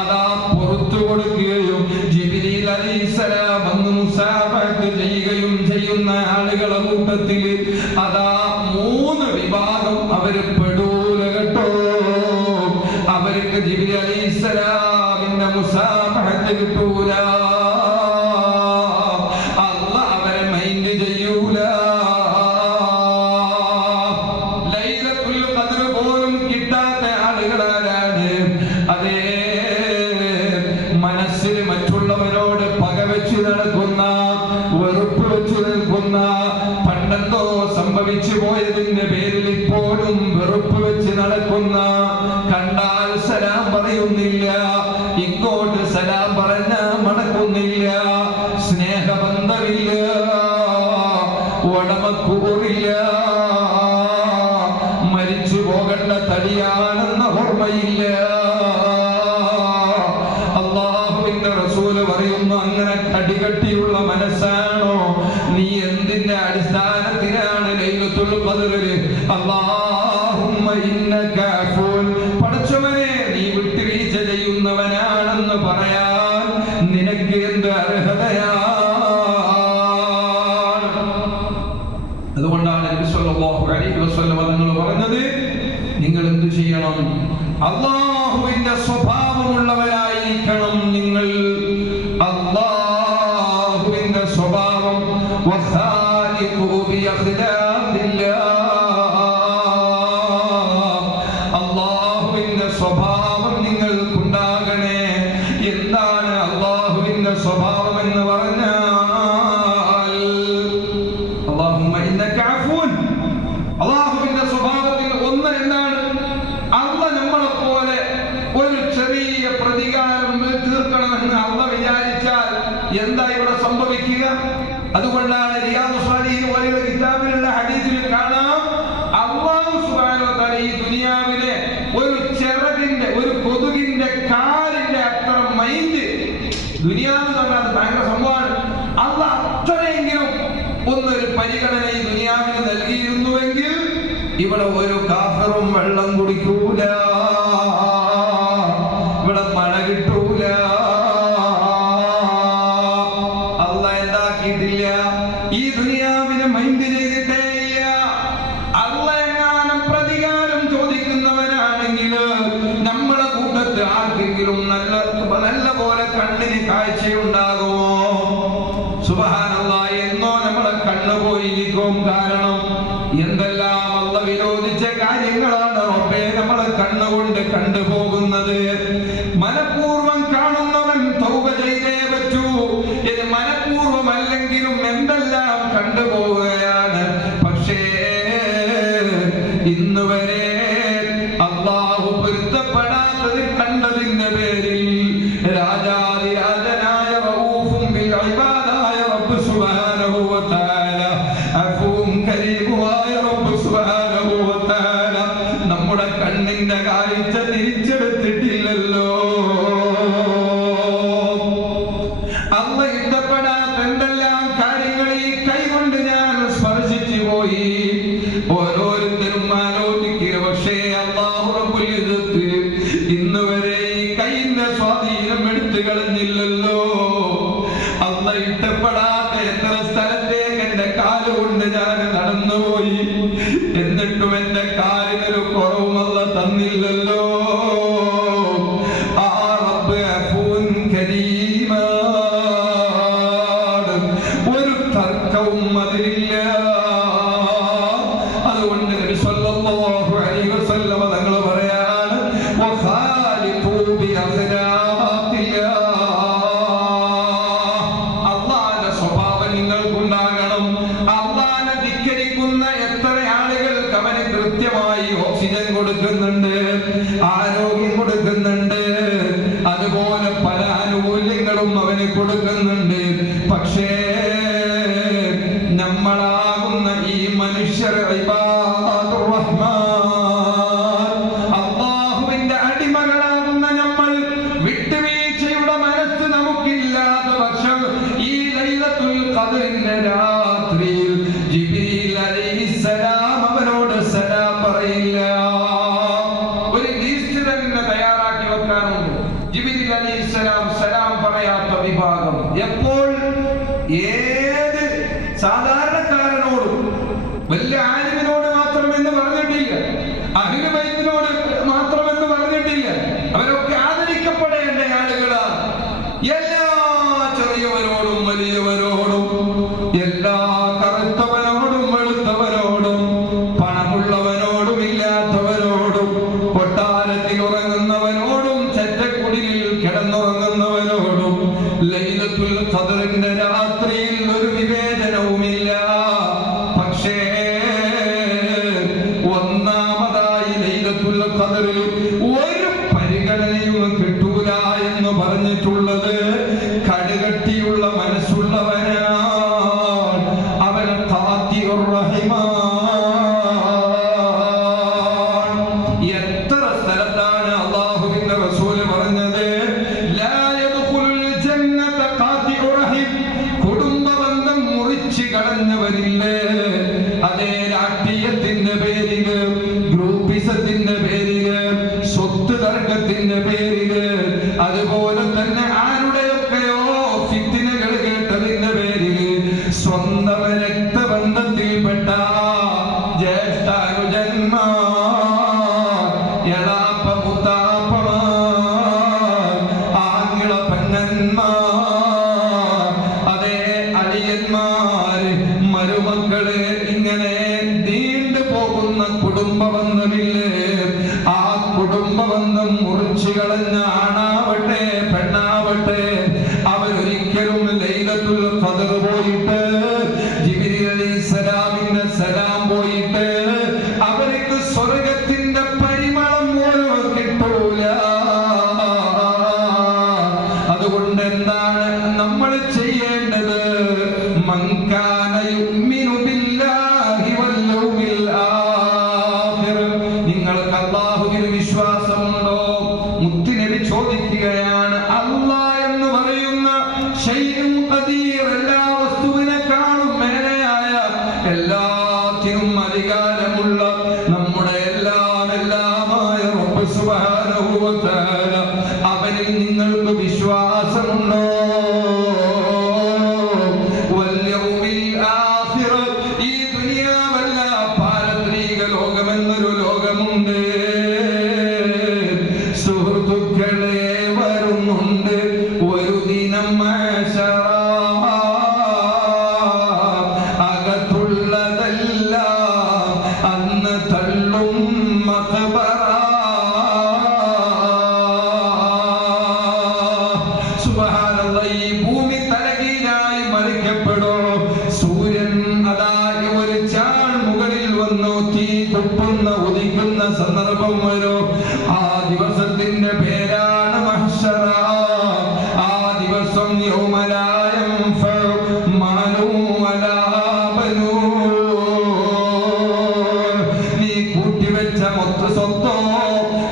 അതാ പുറത്തു കൊടുക്കുകയും ജിബ്രീൽ അലൈഹിസ്സലാം വന്ന് മുസാഫഹത്ത് ചെയ്യുകയും ചെയ്യുന്ന ആളുകളുടെ കൂട്ടത്തിൽ അതാ 3 വിഭാഗം അവര് പെടൂല കേട്ടോ. അവർക്ക് ജിബ്രീൽ അലൈഹിസ്സലാമിന്റെ മുസാഫഹത്ത് കിട്ടൂല. അല്ലാഹ് അവരെ മൈൻഡ് ചെയ്യൂല. ലൈലത്തുൽ ഖദ്ർ പോലും കിട്ടാത്ത ആളുകളാരാണ്? അതേ, മനസ്സിൽ മറ്റുള്ളവരോട് പകവെച്ച് നടക്കുന്ന, വെറുപ്പ് വെച്ച് നിൽക്കുന്ന, പണ്ടെന്തോ സംഭവിച്ചു പോയതിന്റെ പേരിൽ ഇപ്പോഴും വെറുപ്പ് വെച്ച് നടക്കുന്ന, കണ്ടാൽ സലാം പറയുന്നില്ല, ഇങ്ങോട്ട് സലാം പറഞ്ഞ മടക്കുന്നില്ല, സ്നേഹബന്ധമില്ല, ഉടമക്കൂറില്ല, മരിച്ചു പോകേണ്ട തടിയാണെന്ന ഓർമ്മയില്ല. അല്ലാഹുവിന്റെ റസൂല് പറയുന്നു, അങ്ങനെ കടികട്ടിയുള്ള മനസ്സാണോ നീ? എന്തിന്റെ അടിസ്ഥാനത്തിലാണ് ലൈലത്തുൽ ഖദ്റിൽ അല്ലാഹുമ്മ ഇന്നക അഫൂൻ, പടച്ചവനെ നീ വിട്ടുവീഴ്ച ചെയ്യുന്നവനാണെന്ന് പറയാൻ നിനക്ക് എന്ത് അർഹതയാണ്? അതുകൊണ്ടാണ് നബി സല്ലല്ലാഹു അലൈഹി വസല്ലം തങ്ങൾ പറഞ്ഞത്, നിങ്ങൾ എന്ത് ചെയ്യണം? അല്ലാഹുവിന്റെ സ്വഭാവമുള്ളവരായിരിക്കണം നിങ്ങൾ. അല്ലാഹുവിന്റെ സ്വഭാവം അല്ലാഹുവിന്റെ സ്വഭാവം നിങ്ങൾക്കുണ്ടാകണേ. എന്താണ് അല്ലാഹുവിന്റെ റബ്ബിന്റെ സ്വഭാവം എന്ന് പറഞ്ഞാൽ അല്ലാഹുമ്മ ഇന്നക അഫൂൻ, അല്ലാഹുവിന്റെ സ്വഭാവത്തിൽ ഒന്ന് എന്താണ്? അല്ലാഹ് നമ്മളെ പോലെ ഒരു ചെറിയ പ്രതികാരം തീർക്കണമെന്ന് അല്ലാഹ് വിചാരിച്ചാൽ എന്താ ഇവിടെ സംഭവിക്കുക? അതുകൊണ്ടാണ് റിയാദുസ് സ്വാലിഹീൻ പോലെയുള്ള കിതാബിലുള്ള ഹദീസിൽ കാണാം, അല്ലാഹു സുബ്ഹാനഹു വ തആല ഈ ദുനിയാവിലെ ഒരു ചിറകിന്റെ, ഒരു കൊതുകിന്റെ കാലിന്റെ അത്ര മൈൻഡ്, ദുനിയാവ് പറഞ്ഞാൽ ഭയങ്കര സംഭവമാണ്. അല്ലാഹ് അത്രയെങ്കിലും ഒന്നൊരു പരിഗണന ഈ ദുനിയാവിന് നൽകിയിരുന്നുവെങ്കിൽ ഇവിടെ ഒരു കാഫിറും വെള്ളം കുടിക്കൂല, ഇവിടെ മഴ കിട്ടൂല. അല്ലാഹ് എന്താക്കിയിട്ടില്ല, ഈ ദുനിയാവിനെ മൈൻഡ് ചെയ്തിട്ടേ ഇല്ല. അല്ലാഹ് എങ്ങാനും പ്രതികാരം ചോദിക്കുന്നവനാണെങ്കിൽ നമ്മളെ കൂട്ടത്ത് ആർക്കെങ്കിലും നല്ല പോലെ കണ്ണിന് കാഴ്ചയുണ്ടാകുമോ? സുബ്ഹാനല്ലാഹ്, എന്നോ നമ്മളെ കണ്ണ് പോയിരിക്കും. കാരണം എന്തെല്ലാം അല്ലാഹ് വിരോധിച്ച കാര്യങ്ങളാണ് റബ്ബേ നമ്മളെ കണ്ണുകൊണ്ട് കണ്ടുപോകുന്നത്. മനഃപൂർവ്വം കാണുന്നവൻ തൗബ ചെയ്തേ പറ്റൂ. ഇത് മനഃപൂർവ്വമല്ലെങ്കിലും എന്തെല്ലാം കണ്ടുപോവുകയാണ്. പക്ഷേ ഇന്ന് വരെ അല്ലാഹു പൊരുത്തപ്പെടാത്തത് കണ്ടതിന്റെ പേരിൽ രാജാതിരാജനായ റഊഫും ബിൽ ഇബാദായ റബ്ബ് സുബ്ഹാനഹു വ തആല, അഫൂം കരീമുമായ റബ്ബ് സുബ്ഹാനഹു വ തആല നമ്മുടെ കണ്ണിന്റെ കാഴ്ച തിരിച്ചെടുത്തിട്ടില്ലല്ലോ. അല്ലാഹ് ഇഷ്ടപ്പെടാത്ത എന്തെല്ലാം കാര്യങ്ങൾ ഈ കൈകൊണ്ട് ഞാൻ സ്പർശിച്ചു പോയി. ഓരോരുത്തരും ആലോചിക്കുക, പക്ഷേ അല്ലാഹു റബ്ബുൽ ഇസ്സത്ത് ഇന്ന് വരെ ഈ കൈയിന്റെ സ്വാധീനം എടുത്തു കളഞ്ഞില്ലല്ലോ. അല്ലാഹ് ഇഷ്ടപ്പെടാത്ത എത്ര സ്ഥലത്തേക്ക് എന്റെ കാലുകൊണ്ട് ഞാൻ നടന്നുപോയി, എന്നിട്ടും എന്റെ കാലിനൊരു കുറവും അല്ലാഹ് തന്നില്ലല്ലോ. ആ റബ്ബ് അഫൂൻ കരീമാണ്, ഒരു തർക്കവും അതിലില്ല. അതുകൊണ്ട് നബി സല്ലല്ലാഹു അലൈഹി വസല്ലം തങ്ങൾ പറയാണ്, വഖാലിഖൂ ബി അഖ്ലാഖില്ലാ, അല്ലാഹുവിന്റെ സ്വഭാവം നിങ്ങൾക്കുണ്ടാകണം. അല്ലാഹുവിനെ ധിക്കരിക്കുന്ന എത്ര ആളുകൾക്ക് അവന് കൃത്യമായി ഓക്സിജൻ കൊടുക്കുന്നുണ്ട്, ആരോഗ്യം കൊടുക്കുന്നുണ്ട്, അതുപോലെ പല ആനുകൂല്യങ്ങളും അവന് കൊടുക്കുന്നുണ്ട്. പക്ഷേ നമ്മളാകുന്ന ഈ മനുഷ്യർ ഇബാദുർ റഹ്മാൻ, അല്ലാഹുവിന്റെ അടിമകളാകുന്ന നമ്മൾ വിട്ടുവീഴ്ചയുടെ മനസ്സ് നമുക്കില്ലാത്ത പക്ഷം ഈ ലൈലത്തുൽ ഖദ്റിന്റെ രാത്രിയിൽ ജിബ്രീൽ അലൈഹിസ്സലാം അവനോട് സലാം പറയില്ല. ഒരു ലിസ്റ്റ് തന്നെ തയ്യാറാക്കി വെക്കാനുണ്ട്. ജിബ്രീൽ അലൈഹിസ്സലാം സലാം പറയാത്ത വിഭാഗം എപ്പോൾ? ഏത് സാധാരണക്കാരനോടും, വലിയ ആലിമിനോട് മാത്രമെന്ന് പറഞ്ഞിട്ടില്ല, അഹ്ലു ബൈത്തിനോട് മാത്രമെന്ന് പറഞ്ഞിട്ടില്ല. അവരൊക്കെ ആദരിക്കപ്പെടേണ്ട ആളുകളാണ്. എല്ലാ ചെറിയവരോടും വലിയവരോടും, എല്ലാ കറുത്തവനോടും വെളുത്തവരോടും, പണമുള്ളവനോടും ഇല്ലാത്തവരോടും, കൊട്ടാരത്തിൽ ഉറങ്ങുന്നവനോടും ചെറ്റക്കുടിലിൽ കിടന്നുറങ്ങുന്നവരോടും ലൈലത്തുൽ ഖദ്റിന്റെ രാത്രിയിൽ ഒരു വിവേചനവുമില്ല. പക്ഷേ ഒന്നാമതായി ലൈലത്തുൽ ഖദ്റിൽ ഒരു പരിഗണനയും കിട്ടൂല എന്ന് പറഞ്ഞിട്ടുള്ളത് കടുകട്ടിയുള്ള മനസ്സുള്ളവനാണ്. അവൻ ഖാതിഉർ റഹിമാൻ. എത്ര സ്ഥലത്താണ് അല്ലാഹുവിന്റെ റസൂൽ പറഞ്ഞത്, ലാ യദ്ഖുലുൽ ജന്നത ഖാതിഉ റഹിം, കുടുംബ ബന്ധം മുറിച്ചു കളഞ്ഞവരില്ലേ. അതേ രാഷ്ട്രീയത്തിന്റെ പേരില്, ഗ്രൂപ്പിസത്തിന്റെ പേരില്, സ്വത്ത് തർക്കത്തിന്റെ പേരില്, അതുപോലെ തന്നെ ആരുടെയൊക്കെയോ ഫിത്നകൾ കേട്ടതിന്റെ പേരില് സ്വന്തം രക്തബന്ധത്തിൽപ്പെട്ട ജ്യേഷ്ഠാനുജന്മാർ, എളാപ്പ മുത്താപ്പമാർ, ആംഗിള പെങ്ങന്മാർ, അതേ അളിയന്മാർ, മരുമക്കള്, ഇങ്ങനെ നീണ്ടു പോകുന്ന കുടുംബ ബന്ധമില്ലേ. ആ കുടുംബ ബന്ധം മുറിച്ചു കളഞ്ഞ ആണാവട്ടെ പെണ്ണാവട്ടെ അവരൊരു ഖദർ പോയിട്ട് ജിബ്രീൽ അലൈഹിസ്സലാമിന്റെ സലാം പോയിട്ട് അവർക്ക് സ്വർഗത്തിന്റെ പരിമളം പോലും കിട്ടൂല. അതുകൊണ്ട് എന്താണ് നമ്മൾ ചെയ്യേണ്ടത്? മൻകാന യുഅ്മിനു ബില്ലാഹി വൽ യൗമിൽ ആഖിർ. നിങ്ങൾക്ക് അല്ലാഹുവിൽ വിശ്വാസമുണ്ടോ? മുത്തുനബി ചോദിക്കുകയാണ്. അല്ലാഹ് എന്ന് പറയുന്ന ശൈഉൻ ഖദീർ, എല്ലാ വസ്തുവിനെക്കാളും മേലെയായ, എല്ലാത്തിനും അധികാരമുള്ള, നമ്മുടെ എല്ലാമായ റബ്ബ് സുബ്ഹാനഹു വ തആല, അവനിൽ നിങ്ങൾക്ക് വിശ്വാസമുണ്ടോ? വൽ യൗമിൽ ആഖിർ, ഈ ദുനിയാവല്ല, പാരത്രിക ലോകമെന്നൊരു ലോകമുണ്ട്. സുഹൃത്തുക്കളെ, വരുന്നുണ്ട് ഒരു ദിനം മഹ്ശറ. അകത്തുള്ളതല്ല അന്ന് തള്ളും മഖബറ. സുബ്ഹാനല്ലാഹ്, ഈ ഭൂമി തലകീഴായി മറിക്കപ്പെടും. സൂര്യൻ അതായി ഒരു ചാൺ മുകളിൽ വന്നു തീ തുപ്പുന്ന ഉദിക്കുന്ന സന്ദർഭം വരും. ആ ദിവസത്തിന്റെ പേരാണ് മഹ്ശറ. ആ ദിവസം യൗമ ലാ യൻഫഉ മാലും വലാ ബനൂൻ. നീ കൂട്ടിവെച്ച മൊത്ത സ്വത്തോ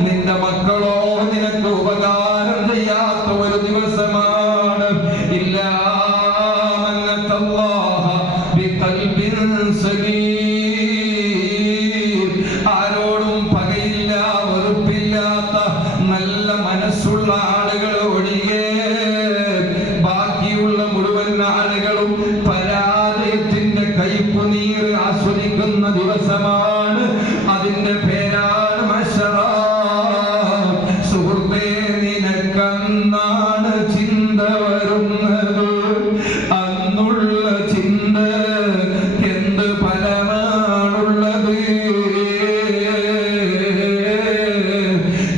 നിന്റെ മക്കളോ നിനക്ക് ഉപകാരം ചെയ്യാത്ത ഒരു ദിവസമാണ്. ഇല്ലാ മൻ അത്തല്ലാഹ ബിഖൽബിൻ സലീം. ആരോടും പകയില്ല, വെറുപ്പില്ലാത്ത നല്ല മനസ്സുള്ള ആളുകൾ ഒഴികെ ബാക്കിയുള്ള മുഴുവൻ ആളുകളും പരാജയത്തിന്റെ കയ്പുനീർ ആസ്വദിക്കുന്ന ദിവസമാണ്. അതിന്റെ പേരാണ് മഹ്ശറ. സുഹൃത്തേ, നിനക്കന്നാണ് ചിന്ത വരുന്നത്. അന്നുള്ള ചിന്ത എന്ത് ഫലമാണുള്ളത്?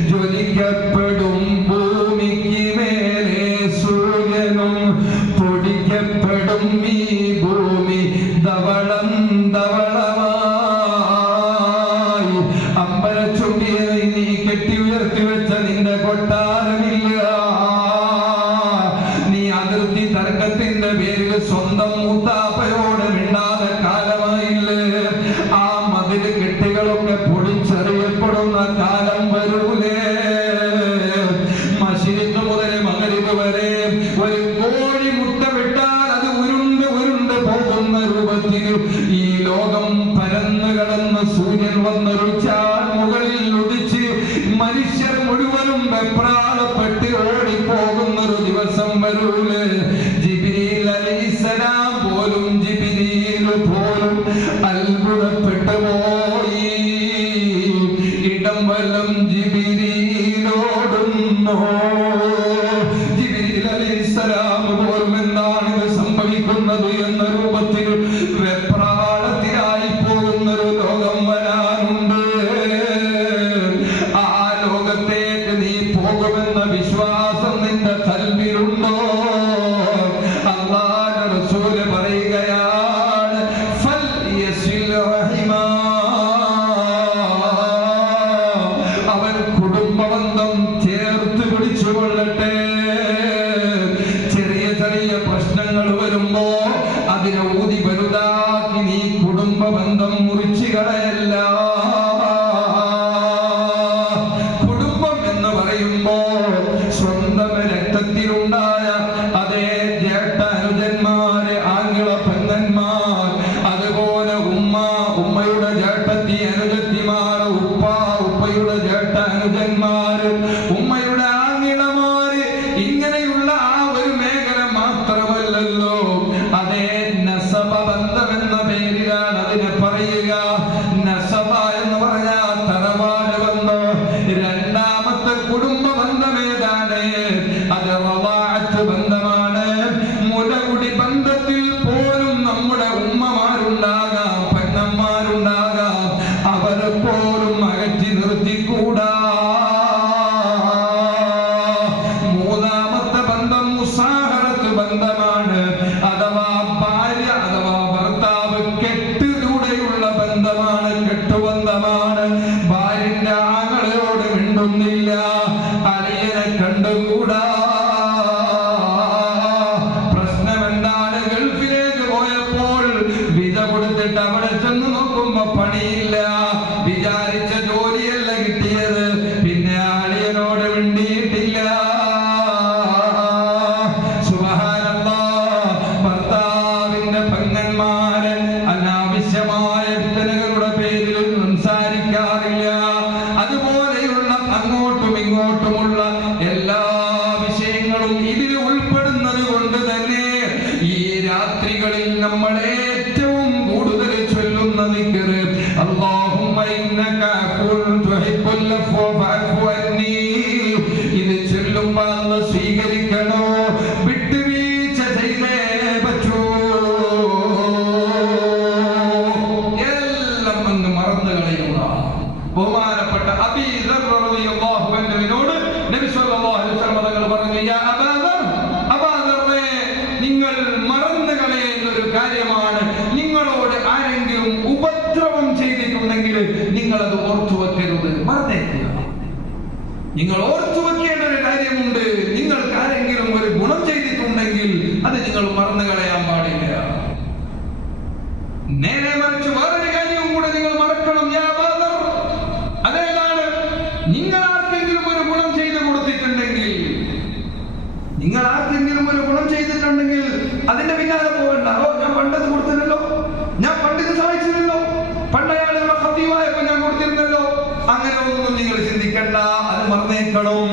ജ്വലിക്കപ്പെടും ഭൂമിക്ക് മേലെ സൂര്യനും, പൊടിക്കപ്പെടും ഈ ഭൂമി ധവളം ധവളമായി. അമ്പലച്ചുണ്ടിയെ നീ കെട്ടി ഉയർത്തി വെച്ച നിന്റെ കൊട്ടാരമില്ല. നീ അതിർത്തി തർക്കത്തിന്റെ പേരിൽ സ്വന്തം മൂത്താപ്പയോട് മിണ്ടാതെ കാലമായില്ലേ? ആ മതില് കെട്ടുകളൊക്കെ പൊടിച്ചെറിയപ്പെടുന്ന കാലം വരൂലേ? മശരിഖ് മുതൽ മഗ്രിബ് വരെ ഒരു കോഴി മുട്ട വിട്ടാൽ അത് ഉരുണ്ട് ഉരുണ്ട് പോകുന്ന രൂപത്തിൽ ഈ ലോകം പരന്നു കടന്ന് സൂര്യൻ വന്നൊരു ചാൺ മുകളിൽ ഉദിച്ച് മനുഷ്യർ മുഴുവനും വെപ്രാളപ്പെട്ട് ഓടിപ്പോകുന്നൊരു ദിവസം വരൂലേ? ജിബ്രീൽ അലൈഹിസ്സലാം പോലും അത്ഭുതപ്പെട്ടു പോയി. ഇടം വലം ജിബ്രീലോടുന്നു. ജിബ്രീൽ അലൈഹിസ്സലാം പോലും എന്താണ് ഇത് സംഭവിക്കുന്നത് എന്ന രൂപത്തിൽ വെപ്രാളത്തിലായി പോകുന്നൊരു ലോകം വരാനുണ്ട്. ആ ലോകത്തേക്ക് നീ പോകുമെന്ന വിശ്വാസം നിന്റെ ഖൽബിലുണ്ടോ? അല്ലാഹുവിന്റെ റസൂൽ പറയുകയാണ്, ഫൽയസിൽ റഹിമാ. അവൻ കുടുംബബന്ധം ചേർത്ത് പിടിച്ചുകൊള്ളട്ടെ. ചെറിയ ചെറിയ പ്രശ്നങ്ങൾ വരുമ്പോ അതിനെ ഊതി വലുതാക്കി നീ കുടുംബബന്ധം മുറിച്ചു കളയല്ല. കുടുംബം എന്ന് പറയുമ്പോ സ്വന്തം രക്തത്തിലുണ്ടായ അതേ ജേഷ്ഠ അനുജന്മാര്, ആംഗിള പെങ്ങന്മാർ, അതുപോലെ ഉമ്മയുടെ ജേഷ്ഠത്തി അനുജത്തിമാർ, ഉപ്പയുടെ ജേഷ്ഠ അനുജന്മാര്, ഉമ്മയുടെ ആംഗിളമാര്, ഇങ്ങനെയുള്ള ആ ഒരു മേഖല മാത്രമല്ലല്ലോ. അതേ നസബ ബന്ധം എന്ന പേരിലാണ് അതിനെ പറയുക. നസബ എന്ന് പറഞ്ഞാൽ തറവാട് ബന്ധം. രണ്ടാമത്തെ കുടുംബ ബന്ധം ഏതാണ്? അത് റളാഅത്ത് ബന്ധമാണ്. മുലകുടി ബന്ധത്തിൽ പോലും നമ്മുടെ ഉമ്മമാരുണ്ടാകാം, പെങ്ങന്മാരുണ്ടാകാം, അവരെ പോലും അകറ്റി നിർത്തിക്കൂടാ. മൂന്നാമത്തെ ബന്ധം മുസാഹറത്ത് ബന്ധമാണ്. അഥവാ അതിന്റെ പിന്നാലെ പോകണ്ട. ഞാൻ പണ്ടത് കൊടുത്തില്ലല്ലോ, ഞാൻ പണ്ടിത് സഹായിച്ചില്ലല്ലോ, പണ്ടയാളുടെ ഖതീവായപ്പോ ഞാൻ കൊടുത്തിരുന്നല്ലോ. അങ്ങനെ ഒന്നും നിങ്ങൾ ചിന്തിക്കണ്ട, അത് മറന്നേക്കണം.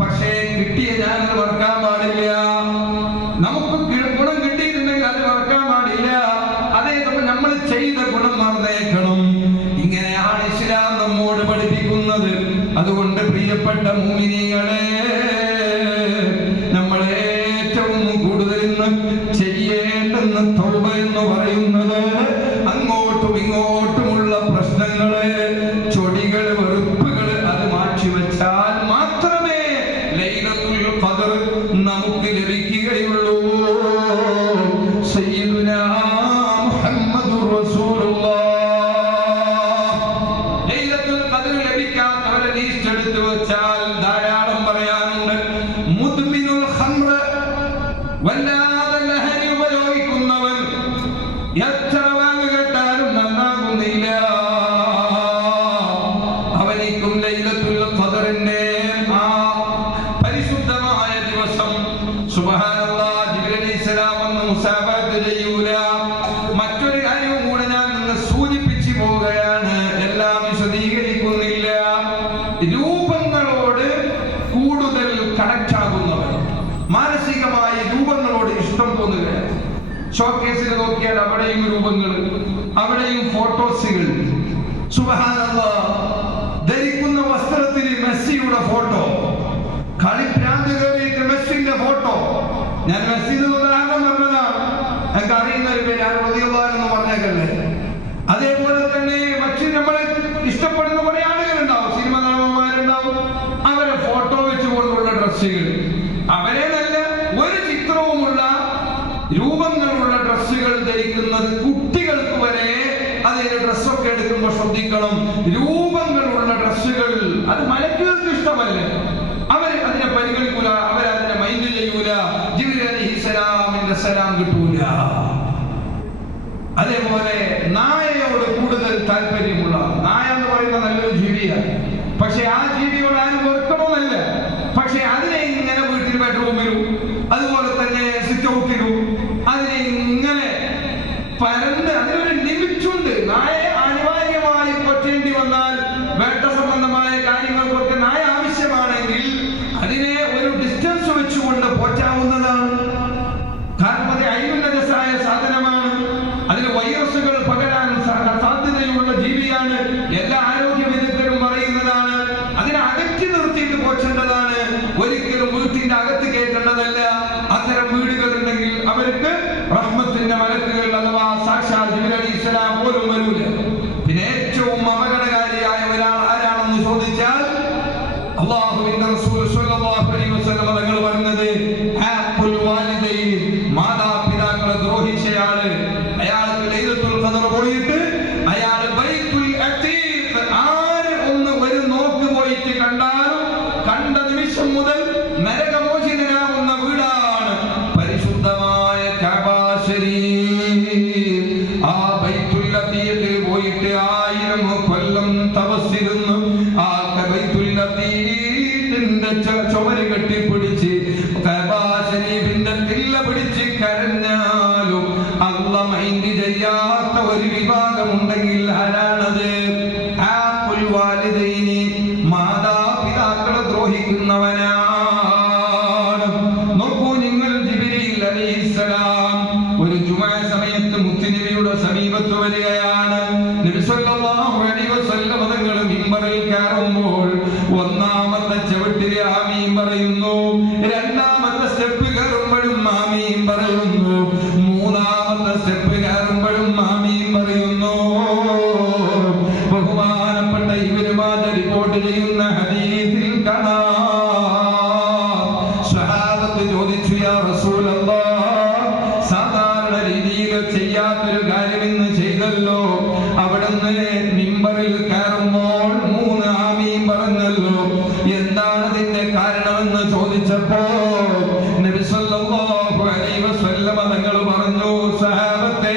പക്ഷേ കിട്ടിയ ഞാനത് മറക്കാൻ പാടില്ല. നമുക്ക് ഗുണം കിട്ടിയിട്ടുണ്ടെങ്കിൽ അത് മറക്കാൻ പാടില്ല. അതേസമയം നമ്മൾ ചെയ്ത ഗുണം മറന്നേക്കണം. ഇങ്ങനെയാണ് ഇസ്ലാം നമ്മോട് പഠിപ്പിക്കുന്നത്. അതുകൊണ്ട് പ്രിയപ്പെട്ട മുഅ്മിനീങ്ങളെ, നമ്മൾ ഏറ്റവും കൂടുതൽ ചെയ്യേണ്ടുന്ന തൗബ എന്ന് പറയുന്നത് അങ്ങോട്ടും ഇങ്ങോട്ടുമുള്ള പ്രശ്നങ്ങള്, ചൊടികള്, വെറുപ്പുകള് അത് മാറ്റിവെച്ചാൽ മാത്രമേ ലൈലത്തുൽ ഖദർ നമുക്ക് ലഭിക്കുകയുള്ളൂ. സയ്യിദുനാ മുഹമ്മദുർ റസൂലുള്ളാഹ് ലൈലത്തുൽ ഖദർ ലഭിക്കാത്തവരെ ലിസ്റ്റ് എടുത്തു വെച്ചാൽ ധാരാളം പറയാനുണ്ട്. മുദ്മിനുൽ ഖംറ, വല്ലാതെ ലഹരി ഉപയോഗിക്കുന്നവൻ, എത്ര വാങ്ങ് കേട്ടാലും നന്നാകുന്നില്ല. അവനിക്കും ലൈലത്തുൽ ഖദറിന്റെ ആ പരിശുദ്ധമായ ദിവസം സുബ്ഹാനല്ലാഹ് ജിബ്രീൽ അലൈഹിസ്സലാം വന്ന് മുസാഫഹത്ത് ചെയ്യൂല. മറ്റൊരു കാര്യവും കൂടെ ഞാൻ നിന്ന് സൂചിപ്പിച്ചു പോവുകയാണ്, എല്ലാം വിശദീകരിക്കുന്നില്ല. രൂപങ്ങളോട് കൂടുതൽ കണക്ട് ആകുന്നവർ, മാനസികമായി രൂപങ്ങളോട് ഇഷ്ടം തോന്നുകയാണ്. ഷോക്കേസിൽ നോക്കിയാൽ അവിടെയും രൂപങ്ങൾ, അവിടെയും ഫോട്ടോസുകൾ. സുബ്ഹാനല്ലാഹ്, ധരിക്കുന്ന വസ്ത്രത്തിൽ മെസ്സിയുടെ ഫോട്ടോ, കളിഭ്രാന്ത് കയറിയിട്ട് മെസ്സിന്റെ ഫോട്ടോ. ഞാൻ മെസ്സിന്റെ ഉദാഹരണം പറഞ്ഞതാണ്, എനിക്ക് അറിയുന്ന ഒരു പേര് എന്ന് പറഞ്ഞേക്കല്ലേ. അതേപോലെ തന്നെ മറ്റു നമ്മൾ ഇഷ്ടപ്പെടുന്ന കുറെ ആളുകളുണ്ടാവും, സിനിമ നടന്മാരുണ്ടാവും, അവരെ ഫോട്ടോ വെച്ചുകൊണ്ടുള്ള ഡ്രസ്സുകൾ, അവരെ നല്ല ഒരു ചിത്രവുമുള്ള രൂപങ്ങളുള്ള ഡ്രസ്സുകൾ ധരിക്കുന്നത് കുട്ടികൾക്ക് വരെ അതിന്റെ ഡ്രസ്സൊക്കെ എടുക്കുമ്പോൾ ശ്രദ്ധിക്കണം. രൂപങ്ങളുള്ള ഡ്രസ്സുകൾ അത് മലക്കുകൾക്ക് ഇഷ്ടമല്ല, അവര് അതിനെ പരിഗണിക്കൂല, അവരതിനെ മൈൻഡ് ചെയ്യൂല. ജിബ്രീൽ അലൈഹിസ്സലാമിന്റെ സലാം കിട്ടൂല. അതേപോലെ നായയോട് കൂടുതൽ താല്പര്യമുള്ള, നായ എന്ന് പറയുന്ന നല്ലൊരു ജീവിയാണ്, പക്ഷെ ആ ജീവിയോട് ആരും വെറുക്കണമെന്നല്ല, പക്ഷെ അതിനെ ഇങ്ങനെ വീട്ടിൽ ബെഡ്റൂമിലും അതുപോലെ തന്നെ സിറ്റ് ഔട്ടിലും അതിനെ ഇങ്ങനെ പരന്ന്, അതിനൊരു ലിമിറ്റുണ്ട്. നായയെ അനിവാര്യമായി പൊറ്റേണ്ടി വന്നാൽ വേട്ട സംബന്ധമായ കാര്യങ്ങൾക്കൊക്കെ നായ ആവശ്യമാണെങ്കിൽ അതിനെ ഒരു ഡിസ്റ്റൻസ് വെച്ചുകൊണ്ട് പോറ്റാവുന്നതാണ്. കാരണം അത് അയ്യുന്നജസായ സാധനമാണ്, അതിന് വൈറസുകൾ പകരാൻ സാധ്യതയുള്ള ജീവിയാണ്. എല്ലാ ആരോഗ്യ വിദഗ്ധരും പറയുന്നതാണ്. അതിനെ അകറ്റി നിർത്തിയിട്ട് പോറ്റേണ്ടതാണ്, ഒരിക്കലും വീട്ടിന്റെ അകത്ത് കയറ്റേണ്ടതല്ല. അത്തരം വീടുകൾ ഉണ്ടെങ്കിൽ അവർക്ക് റഹ്മത്തിന്റെ മലക്കുകൾ അഥവാ സാക്ഷാൽ ജിബ്രീൽ അലൈഹിസ്സലാം പോലും വരൂല. പിന്നെ ഏറ്റവും അപകടകാരിയായ ഒരാൾ ആരാണെന്ന് ചോദിച്ചാൽ അല്ലാഹുവിന്റെ റസൂൽ സ്വല്ലല്ലാഹു അലൈഹി വസല്ലം തങ്ങൾ പറഞ്ഞത് ഹഖുൽ വാലിദൈൻ, മാതാപിതാക്കളെ ദ്രോഹിച്ചയാള്, അയാൾക്ക് ലൈലത്തുൽ ഖദർ പോയിട്ട് അയാൾ ബൈത്തുൽ അതീഖ് ആര് ഒന്ന് ഒരു നോക്ക് പോയിട്ട് കണ്ടാലും കണ്ട നിമിഷം മുതൽ നരകമോചിതനാവുന്ന വീടാണ് പരിശുദ്ധമായ കഅബ ശരീഫ്. ആ ബൈത്തുൽ അതീഖിൽ പോയിട്ട് 1000 കൊല്ലം തപസ്സിരുന്നു. ആ ബൈത്തുൽ അതീഖിന്റെ ചുമര് കെട്ടിപ്പിടിച്ച് കഅബ ശരീഫിന്റെ തില്ല പിടിച്ച് കരഞ്ഞാലും അല്ലാഹ് മൈൻഡ് ചെയ്യാത്ത ഒരു വിഭാഗമുണ്ടെങ്കിൽ ആരാണത്? ഹഖുൽ വാലിദൈനി, മാതാപിതാക്കളെ ദ്രോഹിക്കുന്നവനാണ്. നോക്കൂ നിങ്ങൾ, ജിബ്രീൽ അലൈഹിസ്സലാം ഒരു ജുമുഅ സമയത്ത് മുത്തുനബിയുടെ സമീപത്ത് വരികയാണ്. നബി സല്ലല്ലാഹു അലൈഹി വസല്ലം തങ്ങൾ മിമ്പറിൽ കയറുമ്പോൾ ഒന്നാമത്തെ ചവിട്ടിൽ ആമീൻ പറയുന്നു, രണ്ടാമത്തെ സ്റ്റെപ്പ് കയറുമ്പോഴും ആമീൻ പറയുന്നു, മൂന്നാമത്തെ സ്റ്റെപ്പ് കയറുമ്പോഴും ആമീൻ പറയുന്നു. ബഹുമാനപ്പെട്ട ഇബ്നു മാജ റിപ്പോർട്ട് ചെയ്യുന്ന ഹദീസിൽ കാണാം, സ്വഹാബത്ത് ചോദിച്ചു, യാ റസൂലല്ലാഹ്, സാധാരണ രീതിയിൽ ചെയ്യാത്തൊരു കാര്യം ഇന്ന് ചെയ്തല്ലോ, അവിടുന്ന് മിമ്പറിൽ കയറുമ്പോൾ 3 ആമീൻ പറഞ്ഞല്ലോ, എന്താണ് ഇതിന്റെ കാരണമെന്ന് ചോദിച്ചപ്പോ നബി സല്ലല്ലാഹു അലൈഹി വസല്ലം തങ്ങൾ പറഞ്ഞു, സഹാബത്തെ,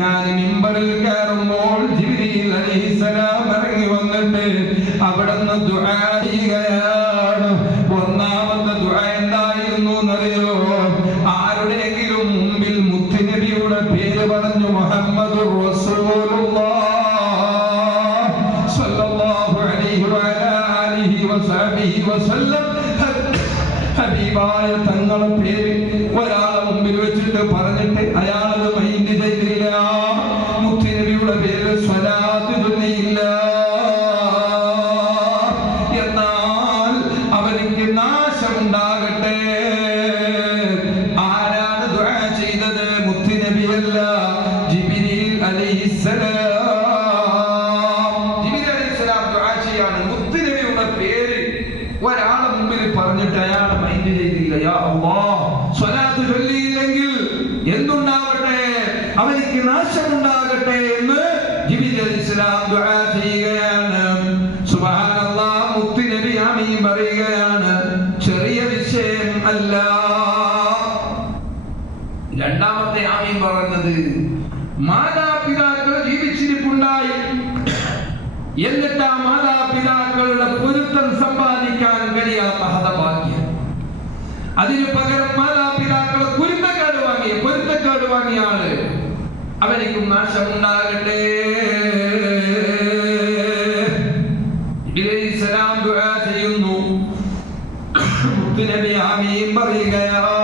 ഞാൻ മിമ്പറിൽ കയറുമ്പോൾ ജിബ്രീൽ അലൈഹിസ്സലാം ഇറങ്ങി വന്നിട്ട് അവിടുന്ന് ദുആ ചെയ്യുകയാണ്. ഒന്നാമത്തെ ദുആ എന്തായിരുന്നു എന്നറിയോ? ആരുടെ പേര് ഒരാളെ മുമ്പിൽ വെച്ചിട്ട് പറഞ്ഞിട്ട് അയാളത് മൈൻഡ് ചെയ്തില്ല, മുത്തുനബിയുടെ പേരിൽ സ്വലാത്ത് ചൊല്ലിയില്ല, എന്നാൽ അവനിക്ക് നാശമുണ്ടാകട്ടെ. ആരാണ് ദുആ ചെയ്തത്? മുത്തുനബിയല്ല, ജിബ്രീൽ അലൈഹിസ്സലാം. ജിബ്രീൽ അലൈഹിസ്സലാം ദുആ ചെയ്യാണ്. മുത്തുനബിയുടെ പേര് ഒരാളെ മുമ്പിൽ പറഞ്ഞിട്ട് അയാളെ മൈൻഡ് ചെയ്തില്ല. യാ അല്ലാഹ്, സ്വലാത്ത് ചൊല്ലിയില്ലെങ്കിൽ എന്തുണ്ടാകട്ടെ? അവനിക്ക് നാശമുണ്ടാകട്ടെ എന്ന് ജിബ്രീൽ അലൈഹിസ്സലാം ദുആ ചെയ്യുകയാണ്. സുബ്ഹാനല്ലാഹ്, മുത്തുനബി ആമീൻ പറയുകയാണ്. ചെറിയ വിഷയം അല്ല. രണ്ടാമത്തെ ആമീൻ പറഞ്ഞത്, മാതാപിതാക്കൾ ജീവിച്ചിരിപ്പുണ്ടായി, എന്നിട്ട് ആ മാതാപിതാക്കളുടെ പൊരുത്തം സമ്പാദിക്കാൻ കഴിയാത്ത ഹതഭാഗ്യം. അതിനു പകരം മാതാപിതാക്കളെ പൊരുത്തക്കേട് വാങ്ങിയ ആള്, അവനിക്കും നാശമുണ്ടാകട്ടെ. ഇബ്രാഹിം ദുആ ചെയ്യുന്നു. മുത്തുനബി ആമീൻ പറയുകയാണ്.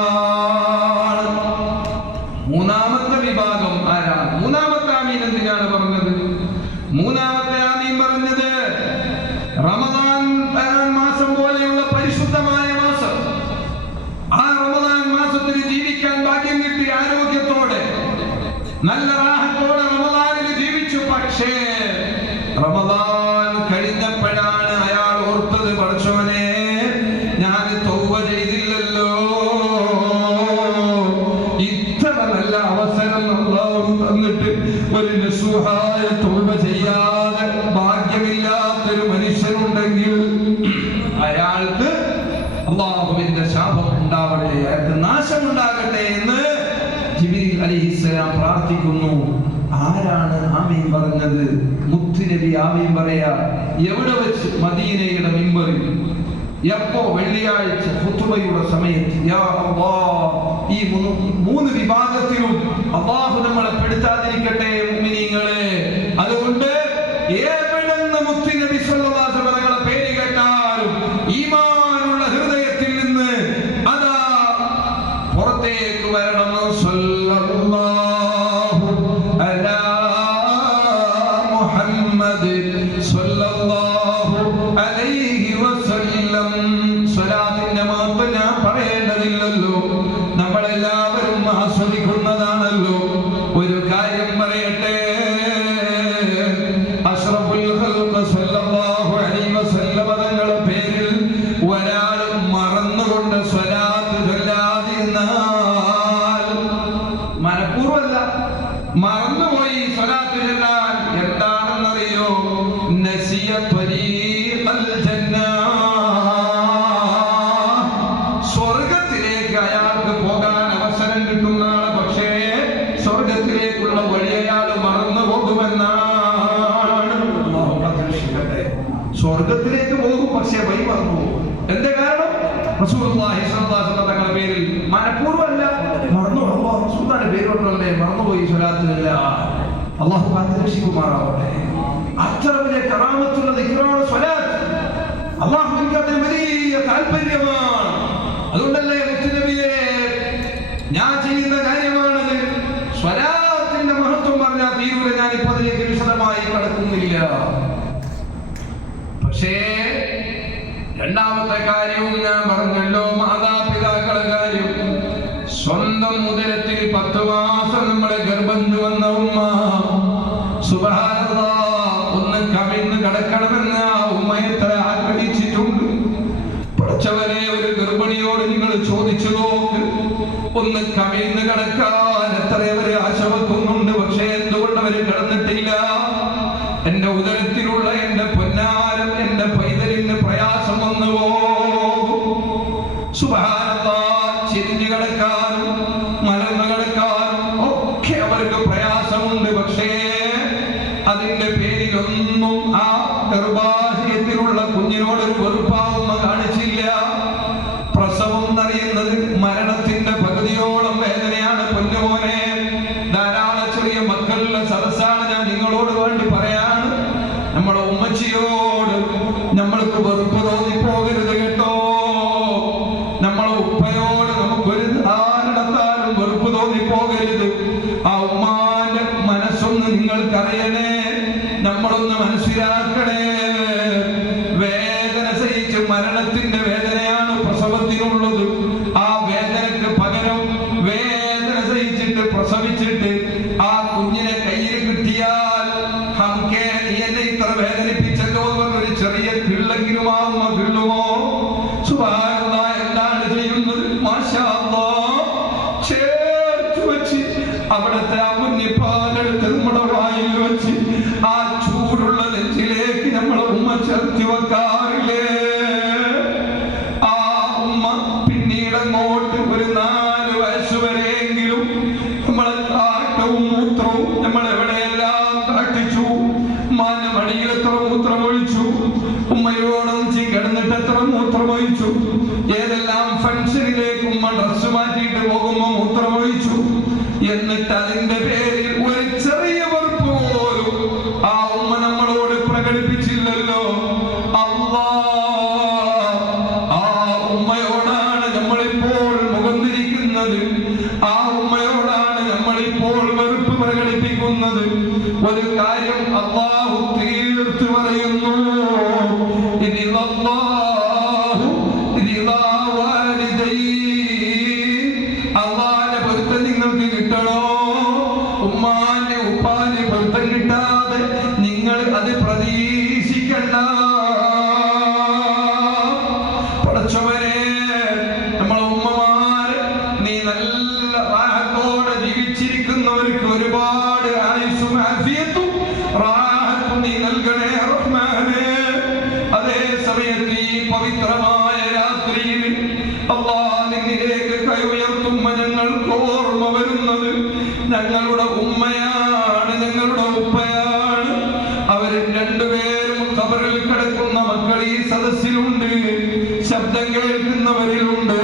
മൂന്നാമത്തെ വിഭാഗം ആരാണ്? മൂന്നാമത്തെ ആമീൻ എന്തിനാണ് പറഞ്ഞത്? മൂന്നാമത്തെ ആമീൻ പറഞ്ഞത് റമദാൻ മാസം പോലെയുള്ള പരിശുദ്ധമായ മാസം, ആ റമദാൻ മാസത്തിൽ ജീവിക്കാൻ ഭാഗ്യം കിട്ടി, ആരോഗ്യത്തോടെ നല്ല റാഹത്തോടെ റമദാനിൽ ജീവിച്ചു. പക്ഷേ റമദാൻ കഴിഞ്ഞപ്പോഴാണ് അയാൾ ഓർത്തത്, പടച്ചോനെ ഞാൻ തൗബ ചെയ്തില്ലല്ലോ, ഇത്ര നല്ല അവസരം അല്ലാഹു തന്നിട്ട് ഒരു നസുഹായ തൗബ ചെയ്യാതെ ഭാഗ്യമില്ലാത്തൊരു മനുഷ്യനുണ്ടെങ്കിൽ അയാൾക്ക് അല്ലാഹുവിന്റെ ശാപം ഉണ്ടാവട്ടെ, അയാൾക്ക് നാശമുണ്ടാകട്ടെ എന്ന് ജിബ്രീൽ അലൈഹിസ്സലാം പ്രാർത്ഥിക്കുന്നു. ആരാണ് ആമീൻ പറഞ്ഞത്? മുത്തുനബി ആമീൻ പറയാ. എവിടെ വെച്ച്? മദീനയുടെ മിമ്പറിൽ. എപ്പോ? വെള്ളിയാഴ്ച ഖുതുബയുടെ സമയത്ത്. യാ അല്ലാഹ്, ഈ മൂന്ന് വിഭാഗത്തിലും അല്ലാഹു നമ്മളെ പെടുത്താതിരിക്കട്ടെ മുഅ്മിനീങ്ങളെ. അതുകൊണ്ട് എവിടെന്ന് മുത്തുനബി സ്വല്ലല്ലാഹു അലൈഹി വസല്ലം തങ്ങളുടെ പേര് കേട്ടാലും ഈമാനുള്ള ഹൃദയത്തിൽ നിന്ന് അതാ പുറത്തേക്ക് വരണം. സ്വല്ലല്ലാഹു അലാ മുഹമ്മദ് സ്വല്ലല്ലാഹു അലൈഹി വസല്ലം. സ്വലാത്തിന്റെ മഹത്വം ഞാൻ പറയേണ്ടതില്ലല്ലോ, നമ്മളെല്ലാവരും ആസ്വദിക്കുന്നതാണല്ലോ. ഒരു കാര്യം പറയട്ടെ, അഷ്റഫുൽ ഖൽഖ് സ്വല്ലല്ലാഹു അലൈഹി വസല്ലം തങ്ങളുടെ പേരിൽ ഒരാൾ മറന്നുകൊണ്ട് സ്വലാത്ത് ചൊല്ലാതിരുന്നാൽ, മനഃപൂർവ്വമല്ല, മറന്നുപോയി സ്വലാത്ത് ചൊല്ലാൻ, എന്താണെന്നറിയോ? നസിയ ത്വരീഖൽ ജന്ന, സ്വർഗത്തിലേക്ക് അയാൾക്ക് പോകാൻ അവസരം കിട്ടുന്നതാണ്, പക്ഷേ സ്വർഗത്തിലേക്കുള്ള വഴി അയാൾ മറന്നു പോകുമെന്നാണ്. സ്വർഗത്തിലേക്ക് പോകും, പക്ഷേ വഴി മറന്നു പോകും. എന്താ കാരണം? റസൂലുള്ളാഹി സ്വല്ലല്ലാഹു അലൈഹി വസല്ലം തങ്ങളുടെ പേരിൽ മനഃപൂർവ്വമല്ല, മറന്നു. അല്ലാഹു റസൂലിന്റെ പേര് കൊണ്ടല്ലേ മറന്നുപോയി സ്വലാത്ത് ചൊല്ലാൻ. അല്ലാഹു കാത്തുരക്ഷിക്കുമാറാവട്ടെ. അത്ര വലിയ കറാമത്തുള്ള ദിക്റാണ് സ്വലാത്ത്. അല്ലാഹുവിന് അതിന് വലിയ താല്പര്യമാണ്. അതുകൊണ്ടല്ലേ മുത്തുനബിയെ ഞാൻ ചെയ്യുന്ന കാര്യമാണത്. സ്വലാത്തിന്റെ മഹത്വം പറഞ്ഞാൽ തീരൂല. ഞാനിപ്പോ അതിലേക്ക് വിശദമായി കടക്കുന്നില്ല. പക്ഷേ രണ്ടാമത്തെ കാര്യവും ഞാൻ പറഞ്ഞല്ലോ, മാതാപിതാക്കളുടെ കാര്യം. സ്വന്തം ഉദരത്തിൽ 10 മാസം നമ്മളെ ഗർഭം ചുമന്ന ഉമ്മ, സുബ്ഹാനല്ലാഹ്, ഒന്ന് കമിഴ്ന്ന് കിടക്കണമെന്ന് ആ ഉമ്മ എത്ര ആഗ്രഹിച്ചിട്ടുണ്ട്. പഠിച്ചവരെ, ഒരു ഗർഭിണിയോട് നിങ്ങൾ ചോദിച്ചു നോക്ക്, ഒന്ന് കമിഴ്ന്ന് കിടക്കാൻ എത്രയവര് ആശ വെക്കുന്നുണ്ട്. പക്ഷേ എന്തുകൊണ്ട് അവര് കിടന്നിട്ടില്ല? എന്റെ ഉദരത്തിലുള്ള എന്റെ പൊന്നാരം, എന്റെ പൈതലിന് പ്രയാസം വന്നു പോകും. സുബ്ഹാനല്ലാഹ്, ചെരിഞ്ഞു കിടക്കാനും മലർന്നു കിടക്കാനും ഒക്കെ അവർക്ക് പ്രയാസമുണ്ട്. പക്ഷേ അതിന്റെ പേരിലൊന്നും ആ ഗർഭാശയത്തിലുള്ള കുഞ്ഞിനോടൊരു വെറുപ്പാവുന്ന കാണിച്ചില്ല. പ്രസവം എന്നറിയുന്നത് മരണത്തിന്റെ പകുതിയോളം വേദനയാണ് പൊന്നുമോനെ. ധാരാളം ചെറിയ മക്കളുടെ സദസ്സാണ് ഞാൻ നിങ്ങളോട് വേണ്ടി പറയാണ്. നമ്മുടെ ഉമ്മച്ചിയോട് നമ്മൾക്ക് വെറുപ്പ് തോന്നിപ്പോകരുത് കേട്ടോ. നമ്മളെ ഉപ്പയോട് നമുക്കൊരു പ്രസവിച്ചിട്ട് ആ കുഞ്ഞിനെ കയ്യിൽ കിട്ടിയാൽ ഹംകേ നീ എന്നെ ഇത്ര വേദനിപ്പിച്ചല്ലോ എന്ന് പറഞ്ഞൊരു ചെറിയ കിള്ളെങ്കിലും ആ ഉമ്മ കിള്ളുമോ? സുബ്ഹാനല്ലാഹ്, എന്താണ് ചെയ്യുന്നത്? മാഷാ അല്ലാഹ്, ചേർത്ത് വെച്ച് അവിടുത്തെ ആ മുന്നിപ്പാലെടുത്ത് നമ്മുടെ വായിൽ വെച്ച് ആ ചൂടുള്ള നെഞ്ചിലേക്ക് നമ്മളെ ഉമ്മ ചേർത്തി വെക്കാറില്ലേ? ആ ഉമ്മ പിന്നീട് അങ്ങോട്ട് ഒരു 4 വയസ്സ് വരെയെങ്കിലും നമ്മളെ കാട്ടവും മൂത്രവും നമ്മളെവിടെയെല്ലാം കാട്ടിച്ചു. ഉമ്മാന്റെ മടിയിൽ എത്ര മൂത്രമൊഴിച്ചു, ഉമ്മയോടൊന്നിച്ച് കിടന്നിട്ട് എത്ര മൂത്രമൊഴിച്ചു, ഏതെല്ലാം ഫംഗ്ഷനിലേക്ക് ഉമ്മ ഡ്രസ് മാറ്റിയിട്ട് പോകുമ്പോ മൂത്രമൊഴിച്ചു. എന്നിട്ട് അതിന്റെ പേരിൽ ഒരു ചെറിയ വെറുപ്പ് പോലും ആ ഉമ്മ നമ്മളോട് പ്രകടിപ്പിച്ചില്ലല്ലോ. ആ ഉമ്മയോടാണ് നമ്മളിപ്പോൾ മുഖം തിരിക്കുന്നത്, ആ ഉമ്മയോടാണ് നമ്മളിപ്പോൾ വെറുപ്പ് പ്രകടിപ്പിക്കുന്നത്. ഒരു കാര്യം അല്ലാഹു തീർത്ത് പറയുന്നു, അള്ളാന്റെ പൊരുത്തം നിങ്ങൾക്ക് കിട്ടണോ? ഉമ്മാന്റെ ഉപ്പാന്റെ പൊരുത്തം കിട്ടാതെ നിങ്ങൾ അത് പ്രതീക്ഷിക്കണ്ട. പടച്ചവനെ, നമ്മളെ ഉമ്മമാര് നീ നല്ല റാഹത്തോടെ ജീവിച്ചിരിക്കുന്നവർക്ക് ഒരുപാട് ആയുസ്സും ആഫിയത്തും റാഹത്തും നീ നൽകണേ റഹ്മാനേ. അതേ സമയത്ത് ഈ പവിത്രമായ രാത്രിയിൽ അല്ലാഹ് നിന്നിലേക്ക് കൈ ഉയർത്തുമ്പോ ഞങ്ങൾക്ക് ഓർമ്മ വരുന്നത് ഞങ്ങളുടെ ഉമ്മയാണ്, ഞങ്ങളുടെ ഉപ്പയാണ്. അവര് രണ്ടുപേരും ഖബറിൽ കിടക്കുന്ന മക്കൾ ഈ സദസ്സിലുണ്ട്, ശബ്ദം കേൾക്കുന്നവരിലുണ്ട്.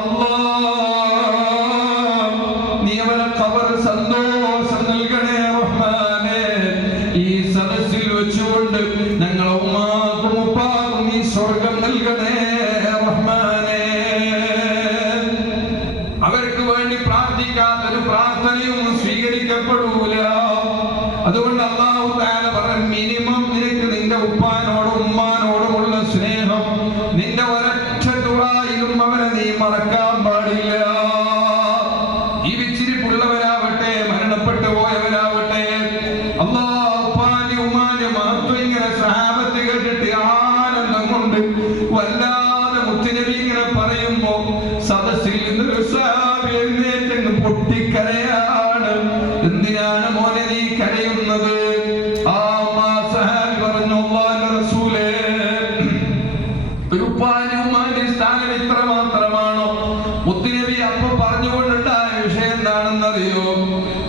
അല്ലാഹ് നീ അവരെ ഖബർ സന്തോഷം നൽകണേ റഹ്മാനേ. ഈ സദസ്സിൽ വെച്ചുകൊണ്ട് ഞങ്ങളെ ഉമ്മാക്കും ഉപ്പാക്കും നീ സ്വർഗം നൽകണേ റഹ്മാനേ. അവർക്ക് വേണ്ടി പ്രാർത്ഥിക്കാത്തൊരു പ്രാർത്ഥനയും സ്വീകരിക്കപ്പെടൂല. അതുകൊണ്ട് അല്ലാഹു തആല പറഞ്ഞു, മിനിമം നിനക്ക് നിന്റെ ഉപ്പാനോടും ഉമ്മാനോടുമുള്ള സ്നേഹം നിന്റെ ഒരൊറ്റ ദുആയിലും അവരെ നീ മറക്കാൻ പാടില്ല. ജീവിച്ചിരിപ്പുള്ളവരാവട്ടെ മരണപ്പെട്ടു പോയവരാവട്ടെ, അല്ലാഹു ഉപ്പാന്റെ ഉമ്മാന്റെ മഹത്വം ഇങ്ങനെ സഹാബത്ത് കേട്ടിട്ട് ആനന്ദം കൊണ്ട് വല്ലാതെ മുത്തുനബി ഇങ്ങനെ പറയുമ്പോ സദസ്സിൽ നിന്നൊരു സഹാബി എഴുന്നേറ്റങ്ങ് പൊട്ടിക്കരയാണ്. എന്തിനാണ് മോനെ നീ കരയുന്നത്? ആ സഹാബി പറഞ്ഞു, അല്ലാഹുവിന്റെ റസൂലേ, ഒരു ഉപ്പാന്റെ ഉമ്മാന്റെ സ്ഥാനം ഇത്ര മാത്രമാണോ? മുത്തുനബി അപ്പൊ പറഞ്ഞുകൊണ്ടുണ്ടായ വിഷയം എന്താണെന്നറിയോ?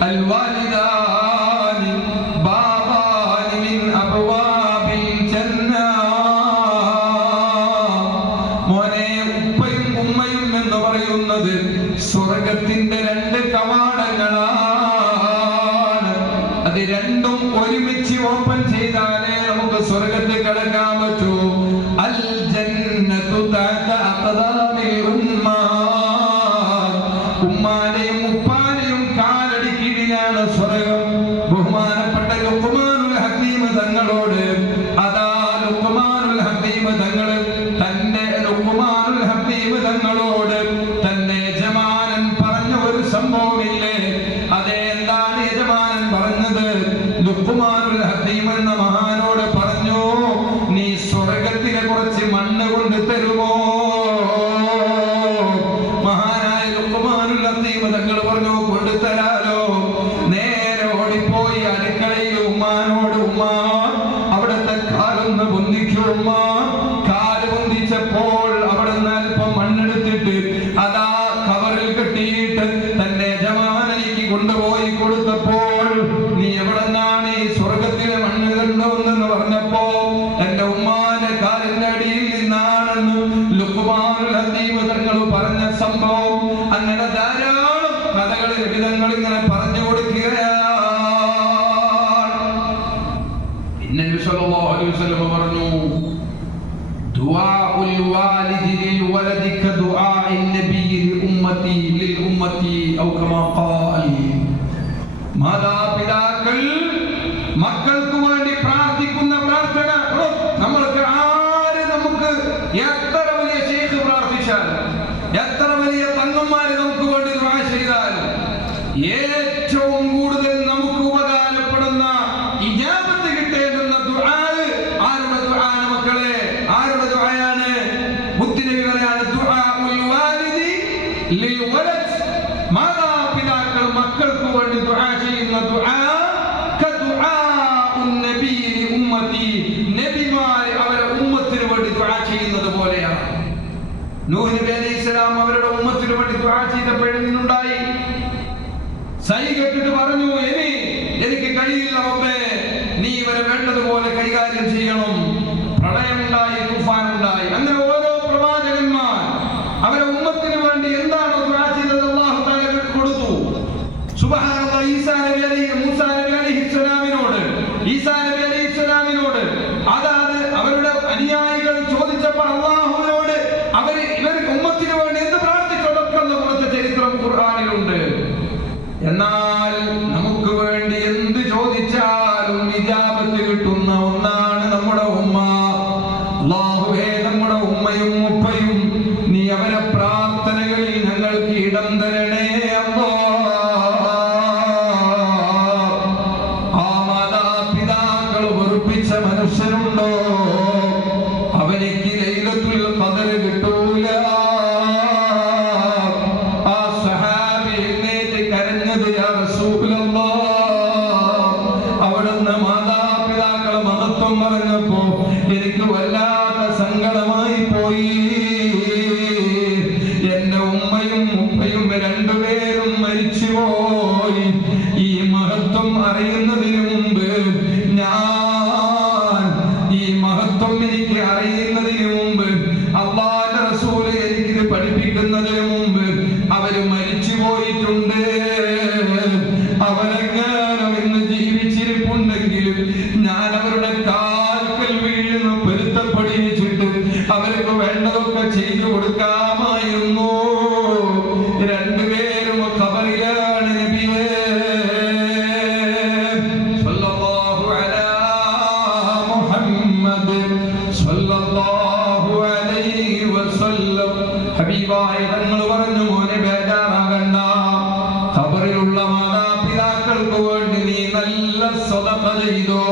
അൽ വാലിദാനി ബാബാനി മിൻ അബ്വാബിൽ ജന്ന. മോനെ, ഉപ്പയും ഉമ്മയും എന്ന് പറയുന്നത് സ്വർഗത്തിന്റെ 2 കവാടങ്ങളാണ്. അത് രണ്ടും ഒരുമിച്ച് ഓപ്പൺ ചെയ്താലേ നമുക്ക് സ്വർഗത്തിൽ കടക്കാൻ പറ്റൂ. അൽ ജന്നതു തഅത അഖദാമിൽ ഉമ്മ. ഉമ്മാനെയും ഉപ്പാനെയും കാലടി കീഴിലാണ് സ്വർഗം. ബഹുമാനപ്പെട്ട ലുഖ്മാനുൽ ഹകീം തങ്ങളോട് അതാ ലുഖ്മാനുൽ ഹകീം തങ്ങള് ലുഖ്മാനുൽ ഹകീം തങ്ങളോട് തന്റെ യജമാനൻ പറഞ്ഞ ഒരു സംഭവമില്ലേ? അതേ, എന്താണ് യജമാനൻ പറഞ്ഞത്? ലുഖ്മാനുൽ ഹകീം എന്ന മഹാനോട് പറഞ്ഞു, നീ സ്വർഗത്തിലെ കുറച്ച് മണ്ണ് കൊണ്ട് തരുമോ? മഹാനായ ലുഖ്മാനുൽ ഹകീം തങ്ങൾ പറഞ്ഞു, കൊണ്ടുതരാലോ. നേരെ ഓടിപ്പോയി അടുക്കളയിൽ ഉമ്മാനോട്, ഉമ്മ അവിടുത്തെ കാലൊന്ന് പൊന്തിക്കൂ. ഉമ്മ കാല് പൊന്തിച്ചപ്പോൾ അവിടുന്ന് അല്പം മണ്ണെടുത്തിട്ട് അതാ കവറിൽ കെട്ടിയിട്ട് തന്റെ യജമാനനിക്ക് കൊണ്ടുപോയി കൊടുത്തപ്പോൾ, നീ എവിടെന്നാണ് ഈ സ്വർഗത്തിലെ മണ്ണ് കണ്ടുവെന്ന് പറഞ്ഞപ്പോ എന്റെ ഉമ്മാന്റെ കാലിന്റെ അടിയിൽ നിന്നാണെന്ന് ലുഖ്മാനുൽ ഹകീം തങ്ങൾ പറഞ്ഞ സംഭവം. അങ്ങനെ ധാരാളം കഥകൾ വിധങ്ങൾ ഇങ്ങനെ പറഞ്ഞു കൊടുക്കുകയാണ്. പിന്നെ നബി സല്ലല്ലാഹു അലൈഹി വസല്ലം പറഞ്ഞു, ദുആഉൽ വാലിദി ലിൽ വലദി കദുആഇൻ നബി ലിഉമ്മതി ലിൽഉമ്മതി ഔ കമാ ഖാൽ. മാതാപിതാക്കൾ മക്കൾക്ക് വേണ്ടി പ്രാർത്ഥിക്കുന്ന പ്രാർത്ഥന നമ്മൾക്ക് നമുക്ക് എത്ര വലിയ ശൈഖ് പ്രാർത്ഥിച്ചാലും, എത്ര വലിയ തങ്ങന്മാര് നമുക്ക് വേണ്ടി ദുആ ചെയ്താലും ഏറ്റവും കൂടുതൽ നമുക്ക് ഉപകാരപ്പെടുന്ന ഇജാബത്ത് കിട്ടേണ്ടുന്ന ദുആ ആരുടെ ദുആയാണ് മക്കളെ? ആരുടെ ദുആയാണ്? മുത്തുനബി പറയാണ് ദുആഉൽ വാലിദി ലിൽ വലദ്, മാതാപിതാക്കൾ മക്കൾക്ക് വേണ്ടി ദുആ ചെയ്യുന്ന ദുആ കദുആഉൻ നബി ലി ഉമ്മത്തി, നബിമാർ അവരുടെ ഉമ്മത്തിന് വേണ്ടി ദുആ ചെയ്യുന്നത് പോലെയാണ്. നൂഹ് നബി അലൈഹിസ്സലാം അവരുടെ ഉമ്മത്തിന് വേണ്ടി ദുആ ചെയ്തപ്പോൾ എങ്ങനെയുണ്ടായി? സൈ കേട്ടിട്ട് പറഞ്ഞു, എനിക്ക് കഴിയില്ല റബ്ബേ, നീ ഇവരെ വേണ്ടതുപോലെ കൈകാര്യം ചെയ്യണം. പ്രളയമുണ്ടായി, തുഫാനുണ്ടായി. അങ്ങനെ ഓരോ പ്രവാചകന്മാർ അവരെ ഉമ്മത്തിന് വേണ്ടി എന്താണോ ദുആ ചെയ്തത് അല്ലാഹു തആല കൊടുത്തു. സുബ്ഹാനല്ലാഹ്, ഈസാ നബി അലൈഹിസ്സലാമിനോട് അതാണ് അവരുടെ അനുയായികൾ ചോദിച്ചപ്പോൾ അല്ലാഹുവിനോട് ഇവർ ഉമ്മത്തിന് വേണ്ടി എന്ത് പ്രാർത്ഥിച്ചൊടുക്കുന്ന കുറച്ച് ചരിത്രം ഖുർആനിലുണ്ട്. എന്നാൽ നമുക്ക് വേണ്ടി എന്ത് ചോദിച്ചാലും ഇജാബത്ത് കിട്ടുന്ന ഒന്നാണ് നമ്മുടെ ഉമ്മ. അല്ലാഹുവേ, നമ്മുടെ ഉമ്മയും ഉപ്പയും നീ അവരെ പ്രാർത്ഥനകളിൽ ഞങ്ങൾക്ക് ഇടം തരണേ അല്ലാഹ്. ആ മാതാപിതാക്കൾ വെറുപ്പിച്ച മനുഷ്യനുണ്ടോ? അവനിക്ക് ലൈലത്തുൽ ഖദർ കിട്ടൂല. ആ സഹാബി എഴുന്നേറ്റ് കരഞ്ഞത്, യാ റസൂലല്ലാഹ്, അവിടുന്ന് മാതാപിതാക്കളെ മഹത്വം പറഞ്ഞപ്പോ എനിക്ക് വല്ലാത്ത സങ്കടമായി പോയി. എന്റെ ഉമ്മയും ഉപ്പയും രണ്ടുപേരും മരിച്ചുപോയി. ഈ മഹത്വം അറിയുന്നതിന് മുമ്പ് ഈ മഹത്വം എനിക്ക് അറിയുന്നതിന് മുമ്പ്, അല്ലാഹുവിന്റെ റസൂൽ എനിക്കിത് പഠിപ്പിക്കുന്നതിന് മുമ്പ് അവര് മരിച്ചു പോയിട്ടുണ്ട്. അവരെങ്ങാനും ഇന്ന് ജീവിച്ചിരിപ്പുണ്ടെങ്കിലും ഞാൻ അവരുടെ കാൽക്കൽ വീഴുന്ന പൊരുത്തപ്പെടിച്ചിട്ട് അവർക്ക് വേണ്ടതൊക്കെ ചെയ്തു കൊടുക്കാമായിരുന്നു. രണ്ടുപേരും ഖബറിലാണ് നബിയേ. സ്വല്ലല്ലാഹു അലാ മുഹമ്മദ് സ്വല്ലല്ലാഹു അലൈഹി വസല്ലം. ഹബീബായ തങ്ങൾ പറഞ്ഞു, മോനെ ബേജാറാകണ്ട, ഖബറിലുള്ള മാതാപിതാക്കൾക്ക് വേണ്ടി നീ നല്ല സദഖ ചെയ്തോ.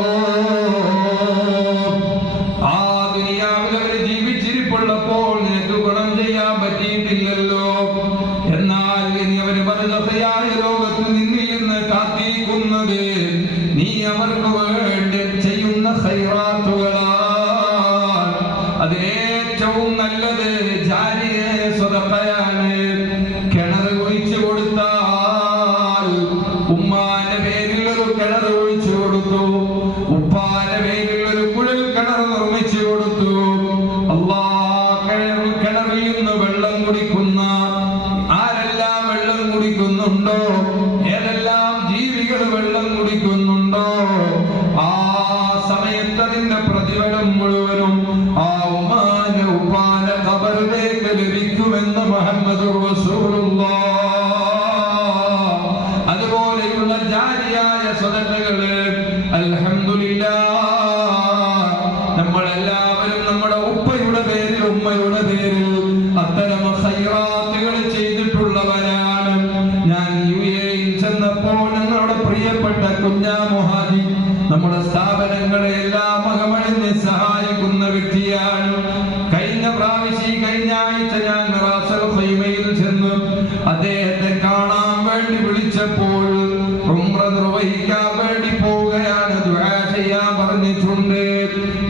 ആ ദുനിയാവിൽ അവർ ജീവിച്ചിരിപ്പുള്ളപ്പോൾ നിനക്ക് ഗുണം ചെയ്യാൻ പറ്റിയിട്ടില്ലല്ലോ. എന്നാൽ ഇനി അവര് ബർസഖിയായ ലോകത്ത് നിന്നിൽ നിന്ന് കാത്തിരിക്കുന്നത് നീ അവർക്ക് വേണ്ടി ചെയ്യുന്ന ഖൈറാത്തുകളാണ്. അതിലേറ്റവും നല്ലത് ജാരിയ സദഖയാണ്. കിണർ ഒഴിച്ചു കൊടുത്താൽ, ഉമ്മാന്റെ പേരിൽ ഒരു കിണർ ഒഴിച്ചു കൊടുത്തു, ഉപ്പാന്റെ പേരിൽ ഒരു കുഴൽ കിണർ നിർമ്മിച്ചു കൊടുത്തു. കിണറിൽ നിന്ന് വെള്ളം കുടിക്കുന്ന ആരെല്ലാം വെള്ളം കുടിക്കുന്നുണ്ടോ, ഏതെല്ലാം ജീവികൾ വെള്ളം കുടിക്കുന്നുണ്ടോ, ആ സമയത്ത് അതിന്റെ പ്രതിഫലം മുഴുവനും ആ ഉമ്മാന്റെ ഉപ്പാന്റെ ഖബറിലേക്ക് ലഭിക്കുമെന്ന് മുഹമ്മദുർ റസൂലുള്ളാഹ്. അതുപോലെയുള്ള ജാരിയായ സദഖകള് അൽഹംദുലില്ലാഹ് നമ്മളെല്ലാവരും നമ്മുടെ ഉപ്പയുടെ പേരിൽ ഉമ്മയുടെ പേരിൽ അത്തരം ഖൈറാത്തുകൾ ചെയ്തിട്ടുള്ളവരാണ്. ഞാൻ യുഎഇയിൽ ചെന്നപ്പോൾ ഞങ്ങളുടെ പ്രിയപ്പെട്ട കുഞ്ഞാ മുഹാജി നമ്മുടെ സ്ഥാപനങ്ങളെ എല്ലാം അകമഴിഞ്ഞ് സഹായിക്കുന്ന വ്യക്തിയാണ്. കഴിഞ്ഞ ആഴ്ച ഞാൻ റാസൽ ഖൈമയിൽ ചെന്ന് അദ്ദേഹത്തെ കാണാൻ വേണ്ടി വിളിച്ചപ്പോൾ ഉംറ നിർവഹിക്കാൻ വേണ്ടി പോവുകയാണ്, ദുആ ചെയ്യാൻ പറഞ്ഞിട്ടുണ്ട്.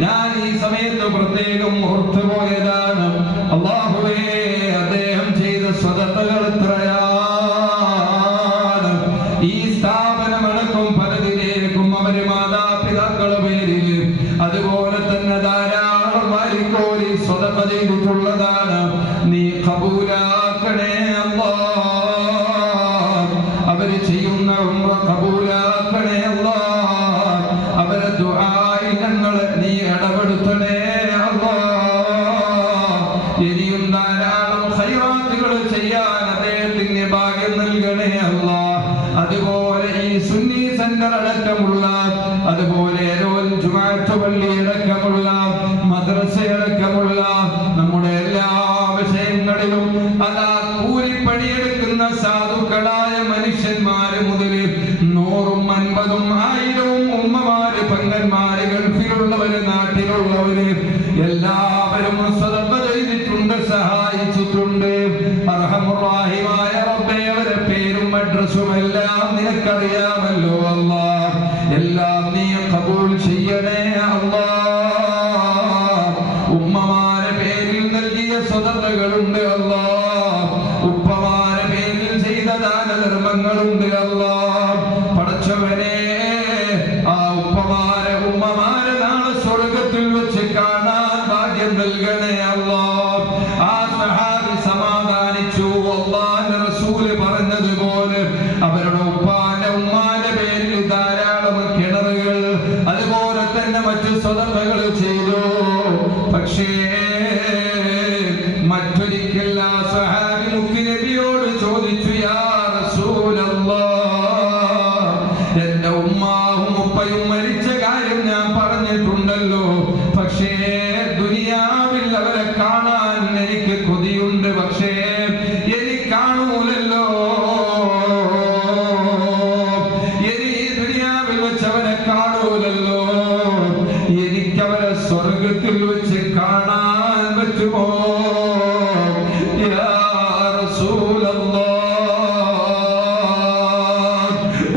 ഞാൻ ഈ സമയത്ത് പ്രത്യേകം ഓർത്തുപോയതാണ്, അല്ലാഹുവേ, അദ്ദേഹം ചെയ്ത സ്വതത്തകൾ എത്രയാണ്. ഈ സ്ഥാപനമടക്കം പലതിലേക്കും അവര് മാതാപിതാക്കളുടെ പേരിൽ അതുപോലെ തന്നെ ധാരാളം വാരിക്കോരി സ്വതക്ക ചെയ്തിട്ടുള്ളതാണ്. നീ ഖബൂലാക്കണേ അല്ലാഹ്. അവര് ചെയ്യുന്ന ഉംറ ഖബൂലാക്കണേ അല്ലാഹ്. അവരെ ദുആയിൽ ഞങ്ങളെ നീ ഇടപെടുത്തണേ അല്ലാഹ്. ഇനിയും ധാരാളം ഖൈറാത്തുകൾ ചെയ്യാൻ അദ്ദേഹത്തിന് ഭാഗ്യം നൽകണേ അല്ലാഹ്. അതുപോലെ ഈ സുന്നി സെന്റർ അടക്കമുള്ള, അതുപോലെ ജുമാഅത്ത് പള്ളി അടക്കമുള്ള, മദ്രസ അടക്കമുള്ള നമ്മുടെ എല്ലാ വിഷയങ്ങളിലും അതാ കൂലിപ്പണിയെടുക്കുന്ന സാധുക്കളായ മനുഷ്യന്മാര് മുതൽ 100ഉം 50ഉം 1000ഉം ഉമ്മമാര് പെങ്ങന്മാര് ഗൾഫിലുള്ളവര് നാട്ടിലുള്ളവര് എല്ലാവരും സദഖ ചെയ്തിട്ടുണ്ട്, സഹായിച്ചിട്ടുണ്ട്. അർഹമുർ-റഹീമായ റബ്ബേ, അവരുടെ പേരും അഡ്രസ്സും എല്ലാം നിനക്കറിയാമല്ലോ അല്ലാഹ്. എല്ലാം നീ ഖബൂൽ ചെയ്യണേ അല്ലാഹ്. ഉമ്മമാരെ പേരിൽ നൽകിയ സദഖകളുണ്ട് അല്ലാഹ്, ഉപ്പമാരെ പേരിൽ ചെയ്ത ദാനധർമ്മങ്ങളുണ്ട് അല്ലാഹ്. പടച്ചവനെ, ആ ഉപ്പമാരെ ഉമ്മമാരെ നാളെ സ്വർഗ്ഗത്തിൽ വെച്ച് കാണാൻ ഭാഗ്യം നൽകണേ അല്ലാഹ്. ആ സഹാബി സമാധാനിച്ചു. അല്ലാഹുവിന്റെ റസൂല് പറഞ്ഞതുപോലെ അവരുടെ ഉപ്പാന്റെ ഉമ്മാന്റെ പേരിൽ ധാരാളം കിണറുകൾ അതുപോലെ തന്നെ മറ്റു സ്വതന്ത്രകൾ ചെയ്തു. പക്ഷേ മറ്റൊരിക്കൽ ആ സഹാബി മുത്തി നബിയോട് ചോദിച്ചു, യാ റസൂലല്ലാഹ്, എന്റെ ഉമ്മാവും ഉപ്പയും മരിച്ച കാര്യം ഞാൻ പറഞ്ഞിട്ടുണ്ടല്ലോ, പക്ഷേ ദുനിയാവിൽ അവരെ കാണാൻ എനിക്ക് കൊതിയുണ്ട്, പക്ഷേ എനിക്ക് കാണൂലല്ലോ. ഇനി ദുനിയാവിൽ വെച്ച് അവരെ കാണൂലല്ലോ, എനിക്കവരെ സ്വർഗത്തിൽ വെച്ച് കാണാൻ പറ്റുമോ? യാ റസൂലല്ലാഹ്,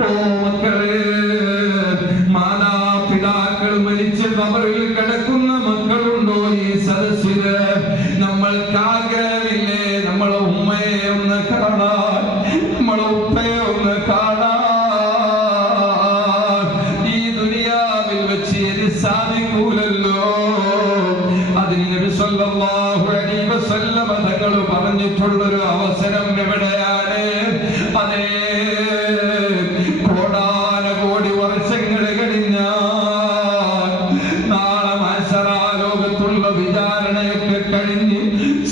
ഓ മക്കളെ, മാതാപിതാക്കൾ മരിച്ച് ഖബറിൽ കിടക്കുന്ന മക്കളുണ്ടോ ഈ സദസ്സില്? നമ്മൾക്കാഗ്രഹമില്ലേ നമ്മളെ ഉമ്മയെ ഒന്ന് കാണാൻ, നമ്മളെ ഉപ്പയെ ഒന്ന് കാണാൻ? ഈ ദുനിയാവിൽ വെച്ച് ഇത് സാധിക്കൂലല്ലോ. അതിന് നബി സല്ലല്ലാഹു അലൈഹി വസല്ലം തങ്ങൾ പറഞ്ഞിട്ടുള്ളൊരു അവസരം എവിടെയാണ്? അതേ, കോടാനകോടി വർഷങ്ങൾ കഴിഞ്ഞാൽ നാളെ മഹ്ശറാ ലോകത്തുള്ള വിചാരണയൊക്കെ കഴിഞ്ഞ്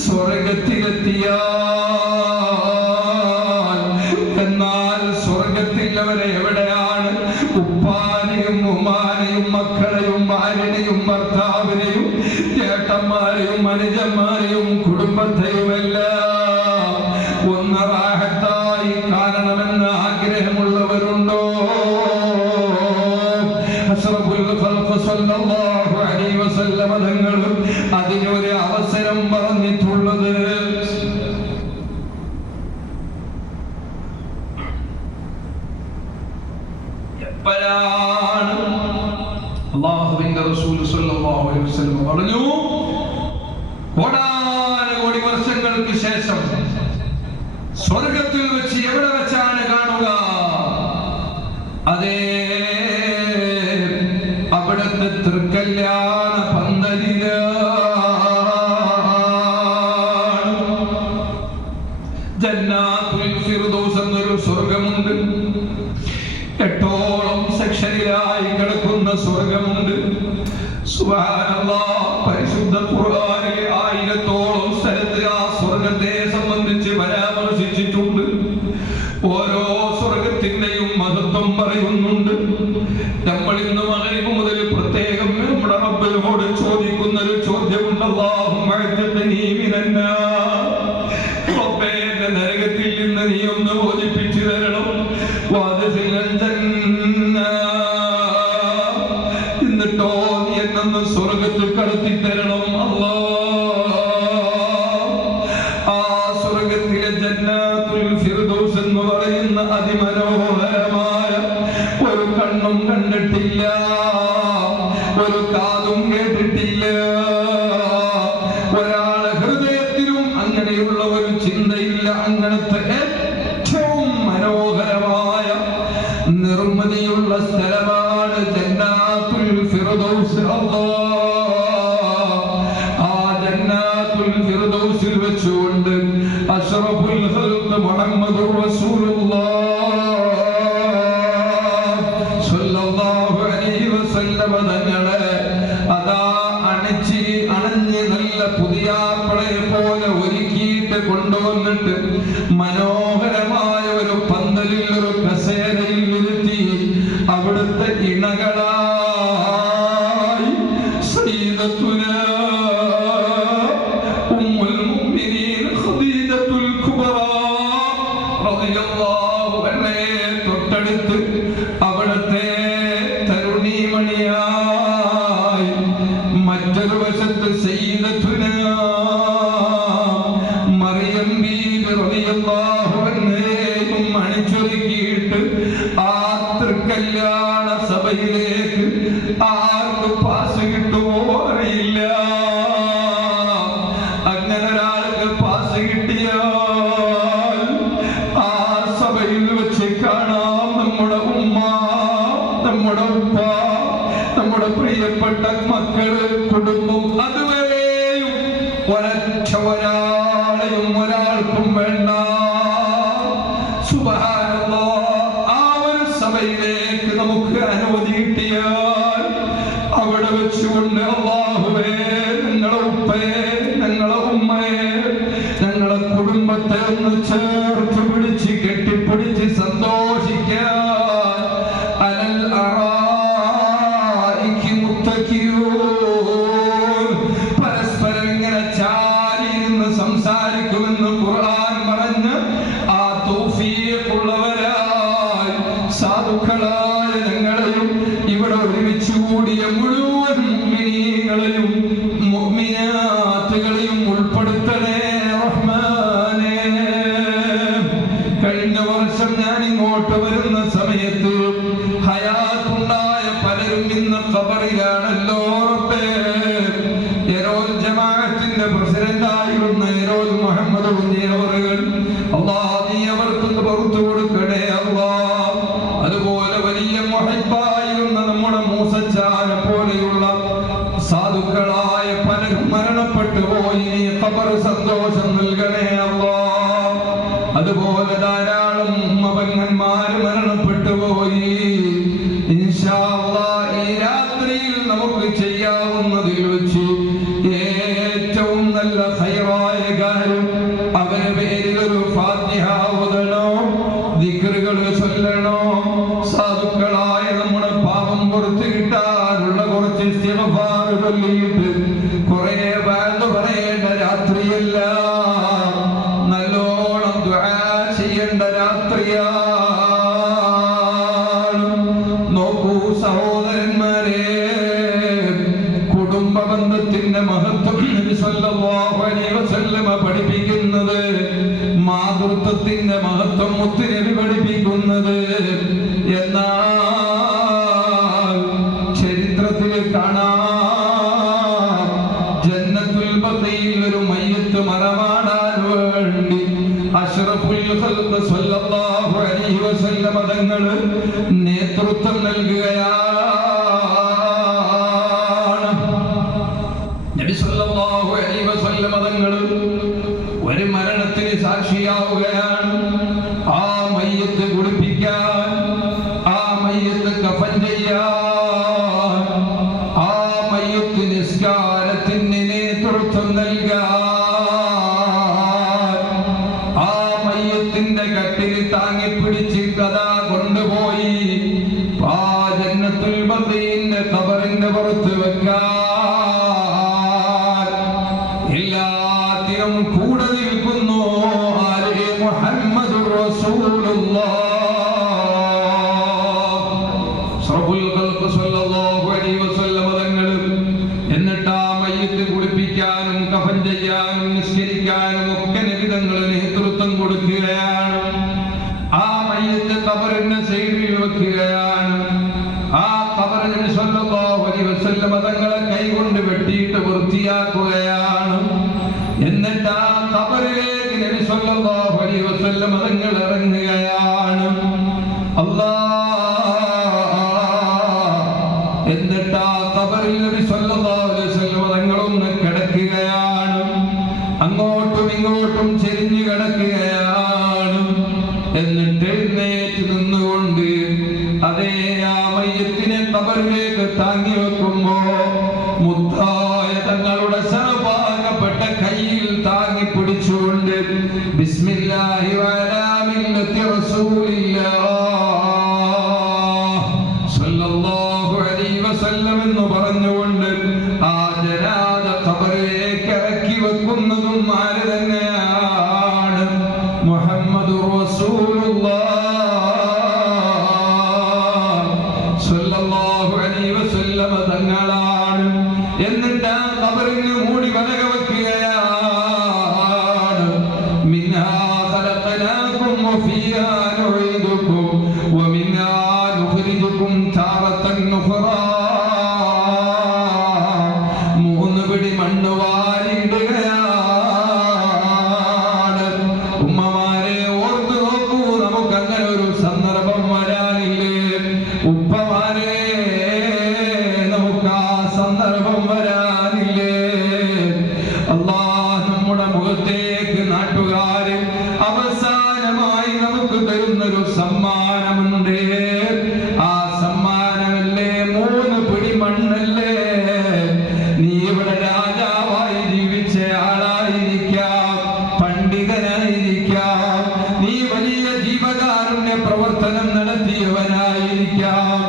സ്വർഗത്തിലെത്തിയാൽ, എന്നാൽ സ്വർഗത്തിൽ അവരെ എവിടെയാണ്? ഉപ്പാനെയും ഉമ്മാനെയും മക്കളെയും ഭാര്യനെയും ഭർത്താവിനെയും ചേട്ടന്മാരെയും അനുജന്മാരെയും കുടുംബത്തെയുമെല്ലാം ഒന്ന് റാഹത്തായി കാണണമെന്ന് ആഗ്രഹമുള്ളവരുണ്ടോ? അഷ്റഫുൽ ഖൽഖ് സല്ലല്ലാഹു അലൈഹി വസല്ലം തങ്ങൾ അതിനൊരു അവസരം പറഞ്ഞിട്ടുള്ളത്. എപ്പോഴാണ്? അല്ലാഹുവിന്റെ റസൂൽ സല്ലല്ലാഹു അലൈഹി വസല്ലം പറഞ്ഞു, കോടാനുകോടി വർഷങ്ങൾക്ക് ശേഷം സ്വർഗത്തിൽ വെച്ച് എവിടെ വെച്ചാണ് കാണുക? അതേ, അവിടുത്തെ തൃക്കല്യാണ പന്തലിലാണ്. ജന്നാത്തുൽ ഫിർദൗസ് എന്നൊരു സ്വർഗമുണ്ട്. 8ഓളം സെക്ഷനിലായി കിടക്കുന്ന സ്വർഗമുണ്ട്. സുബ്ഹാനല്ലാഹ്, പരിശുദ്ധ ഖുർആനിലെ 1000ഓളം സ്ഥലത്ത് ആ സ്വർഗത്തെ സംബന്ധിച്ച് പരാമർശിച്ചിട്ടുണ്ട്. ഓരോ സ്വർഗത്തിന്റെയും മഹത്വം പറയുന്നുണ്ട്. നമ്മൾ ഇന്ന് മഗ്‌രിബ് മുതൽ പ്രത്യേകം നമ്മുടെ റബ്ബിനോട് ചോദിക്കുന്ന ഒരു ചോദ്യമുണ്ട്. അല്ലാഹുമ്മ അഅ്തിഖ്നി മിനന്നാർ, റബ്ബേ, എന്നെ നരകത്തിൽ നിന്ന് നീ ഒന്ന് മോചിപ്പിച്ചു തരണം. വഅദ്ഖിൽനൽ ജന്ന, എന്നിട്ടോ നീ എന്നെ സ്വർഗത്തിൽ കടത്തി തരണം അല്ലാഹ്. ആ സ്വർഗത്തിലെ ജന്നാത്തുൽ ഫിർദൗസ് എന്ന് പറയുന്ന അതിമനോഹരമായ ഒരു കണ്ണും കണ്ടിട്ടില്ല, ഒരു കാതും കേട്ടിട്ടില്ല, ഒരാളെ ഹൃദയത്തിലും അങ്ങനെയുള്ള ഒരു ചിന്തയില്ല. അങ്ങനത്തെ ഏറ്റവും മനോഹരമായ നിർമ്മിതിയുള്ള സ്ഥലമാണ് ജന്നാത്തുൽ ഫിർദൗസ്. ആ ജന്നാത്തുൽ ഫിർദൗസിൽ വെച്ചുകൊണ്ട് അഷ്റഫുൽ ഖൽഖ് മുഹമ്മദുർ റസൂലുള്ളാഹ് സ്വല്ലല്ലാഹു അലൈഹി വസല്ലം തങ്ങളെ അതാ അണഞ്ഞ് നല്ല പുതിയാപ്പളയെ പോലെ ഒരുക്കിയിട്ട് കൊണ്ടുവന്നിട്ട് മനോഹരമായ ഒരു പന്തലിൽ ഒരു കസേരയിൽ ഇരുത്തി അവിടുത്തെ ഇണകളായി സയ്യിദത്തുനാ ഉമ്മുൽ മുഅ്മിനീൻ ഖദീജത്തുൽ കുബ്രാ റളിയല്ലാഹു തൊട്ടടുത്ത് അവിടുത്തെ തരുണീമണിയായി മറ്റൊരു വശത്ത് സയ്യിദത്തുനാ മറിയം ബീബി റളിയല്ലാഹു അൻഹയും അണിച്ചൊരുക്കിയിട്ട് ആ തൃക്കല്യാണ സഭയിലേക്ക് ആർക്ക് പാസ് കിട്ടുമോ അറിയില്ല. അങ്ങനെ ഒരാൾക്ക് പാസ് കിട്ടിയാൽ ആ സഭയിൽ വെച്ച് കാണാം നമ്മുടെ ഉമ്മ, നമ്മുടെ ഉപ്പ, നമ്മുടെ പ്രിയപ്പെട്ട മക്കള്, കുടുംബം. അതുവരെയും ഒരാളെയും ഒരാൾക്കും വേണ്ട. സുബ്ഹാനല്ലാഹ്, ആ ഒരു സഭയിലേക്ക് നമുക്ക് അനുമതി കിട്ടിയാൽ അവിടെ വെച്ചുകൊണ്ട് അല്ലാഹുവേ, ഞങ്ങളെ ഉപ്പയെ, ഞങ്ങളെ ഉമ്മയെ, ഞങ്ങളെ കുടുംബത്തെ ഒന്ന് ചേർത്ത് പിടിച്ച് കെട്ടിപ്പിടിച്ച് സന്തോഷിക്കാൻ അലൽ അറായികി മുത്തഖിയൂൻ, പരസ്പരം ഇങ്ങനെ ചാരിയിരുന്ന് സംസാരിക്കുമെന്ന് ഖുർആൻ പറഞ്ഞ് ആ തൗഫീഖുള്ളവരായി സാധുക്കളായ ഞങ്ങളെയും ഇവിടെ ഒരുമിച്ച് കൂടിയ മുഴുവൻ മുഅ്മിനീങ്ങളെയും മുഅ്മിനാത്തുകളെയും ഉൾപ്പെടുത്തണേ റഹ്മാനേ. കഴിഞ്ഞ വർഷം ഞാൻ ഇങ്ങോട്ട് വരുന്ന സമയത്ത് ഹയാത്തുണ്ടായ പലരും ഇന്ന് ഖബറിലാണല്ലോ റബ്ബേ. എരോൽ ജമാഅത്തിന്റെ പ്രസിഡന്റായിരുന്ന എരോൽ മുഹമ്മദ് കുഞ്ഞിയവറുകൾ, അല്ലാഹ് നീ അവർക്ക് പുറത്തു കൊടുക്കണേ അല്ലാഹ്. അതുപോലെ വലിയ മുഹബ്ബായിരുന്ന നമ്മുടെ മൂസച്ചാനെ പോലെയുള്ള സാധുക്കളായ പലരും മരണപ്പെട്ടു പോയി. നീ ഖബർ സന്തോഷം നൽകണേ അല്ലാഹ്. അതുപോലെ ധാരാളം മകന്മാര് മരണപ്പെട്ടു പോയി. ഇൻഷാ അല്ലാഹ് ഈ രാത്രിയിൽ നമുക്ക് ചെയ്യാവുന്നതിൽ വെച്ച് ഏറ്റവും നല്ല ഖൈറായ കാര്യം അവരുടെ പേരിൽ ഒരു ഫാത്തിഹ ഓതണോ, ദിക്റുകൾ ചൊല്ലണോ, സാധുക്കളായ നമ്മുടെ പാപം പുറത്തു കിട്ടാനുള്ള കുറച്ച് ഇസ്തിഗ്ഫാർ ചൊല്ലിയിട്ട് കുറെ വാഴ്ന്നു പറയേണ്ട രാത്രിയല്ല, നല്ലോണം ദുആ ചെയ്യേണ്ട രാത്രിയാണ്. നോക്കൂ സഹോദരന്മാരെ, കുടുംബ ബന്ധത്തിന്റെ മഹത്വം നബി സല്ലല്ലാഹു അലൈഹി വസല്ലമ പഠിപ്പിക്കുന്നത്, മാതൃത്വത്തിന്റെ മഹത്വം മുത്തുനബി പഠിപ്പിക്കുന്നത്. എന്നാൽ ചരിത്രത്തിൽ കാണാം, ജന്നത്തുൽ ബഖീൽ ഒരു മയ്യത്ത് മറമാടാൻ വേണ്ടി അഷ്റഫുൽ ഖൽഖ് സല്ലല്ലാഹു അലൈഹി വസല്ലമ തങ്ങൾ നേതൃത്വം നൽകുകയാണ്. നബി സല്ലല്ലാഹു അലൈഹി വസല്ലമ തങ്ങൾ ഒരു മരണത്തിന് സാക്ഷിയാവുകയാണ്. ആ മയ്യത്ത് കുളിപ്പിക്കാൻ, ആ മയ്യത്ത് കഫൻ ചെയ്യാൻ, ആ മയ്യത്ത് നിസ്കാരത്തിന് നേതൃത്വം നൽകാൻ, ആ മയ്യത്തിന്റെ കട്ടിൽ താങ്ങിപ്പിടിച്ച് കഥാ കൊണ്ടുപോയി ആ ജന്നത്തുൽ ബഖീന്റെ ഖബറിന്റെ പുറത്ത് വെക്കാൻ എല്ലാത്തിനും കൂടെ നിൽക്കുന്നു ആരെ? മുഹമ്മദുർ റസൂലുള്ളാഹ് സല്ലല്ലാഹു അലൈഹി വസല്ലം തങ്ങൾ. എന്നിട്ട് ആ മയ്യത്ത് കുളിപ്പിക്കാനും കഫൻ ചെയ്യാനും നിസ്കരിക്കാനും ഒക്കെ നബി തങ്ങൾ നേതൃത്വം കൊടുക്കുകയാണ്. ആ മയ്യത്ത് ഖബറിന്റെ സൈഡിൽ വെക്കുകയാണ്. ആ ഖബർ നബി സല്ലല്ലാഹു അലൈഹി വസല്ലം തങ്ങളെ കൈകൊണ്ട് വെട്ടിയിട്ട് വൃത്തിയാക്കുകയാണ്. എന്നിട്ട് ആ ഖബറിലേക്ക് നബി സല്ലല്ലാഹു അലൈഹി വസല്ലം തങ്ങൾ ഇറങ്ങുകയാണ്. എന്നിട്ട് ആ ഖബറിൽ നബി സല്ലല്ലാഹു അലൈഹി വസല്ലം തങ്ങളൊന്ന് കിടക്കുകയാണ്. അങ്ങോട്ടും ഇങ്ങോട്ടും ചെരിഞ്ഞു കിടക്കുകയാണ്. എന്നിട്ട് എഴുന്നേറ്റ് നിന്നുകൊണ്ട് അതേ ആ മയ്യത്തിനെ ഖബറിലേക്ക് താങ്ങി വെക്കുമ്പോ മുത്തായ തങ്ങളുടെ സർവഭാഗപ്പെട്ട കയ്യിൽ താങ്ങി പിടിച്ചുകൊണ്ട് ബിസ്മില്ലാഹി വഅലാ മില്ലത്തി റസൂലില്ലാഹ് സല്ലല്ലാഹു അലൈഹി വസല്ലം എന്ന് പറഞ്ഞുകൊണ്ട് ആ ജനാദ ഖബറിലേക്ക് ഇറക്കി വെക്കുന്നതും ആര് തന്നെയാണ്? മുഹമ്മദുർ റസൂലുള്ളാഹ് وفيها نعيدكم ومنها نخرجكم تارة أخرى. മൂന്ന് പിടി മണ്ണ് വാരിയിടുകയാണ്. ഉമ്മമാരെ ഓർത്തു നോക്കൂ, നമുക്ക് അങ്ങനെ ഒരു സന്ദർഭം വരാനില്ലേ? ഉപ്പമാരെ നമുക്ക് ആ സന്ദർഭം വരാനില്ലേ? അല്ലാഹ് നമ്മുടെ മുഖത്തേക്ക് നാട്ടുകാര് അവസാനമായി നമുക്ക് തരുന്നൊരു സമ്മാനമുണ്ട്. ആ സമ്മാനമല്ലേ മൂന്ന് പിടി മണ്ണല്ലേ? നീ ഇവിടെ രാജാവായി ജീവിച്ച ആളായിരിക്കാം, പണ്ഡിതനായിരിക്കാം, നീ വലിയ ജീവകാരുണ്യ പ്രവർത്തനം നടത്തിയവനായിരിക്കാം,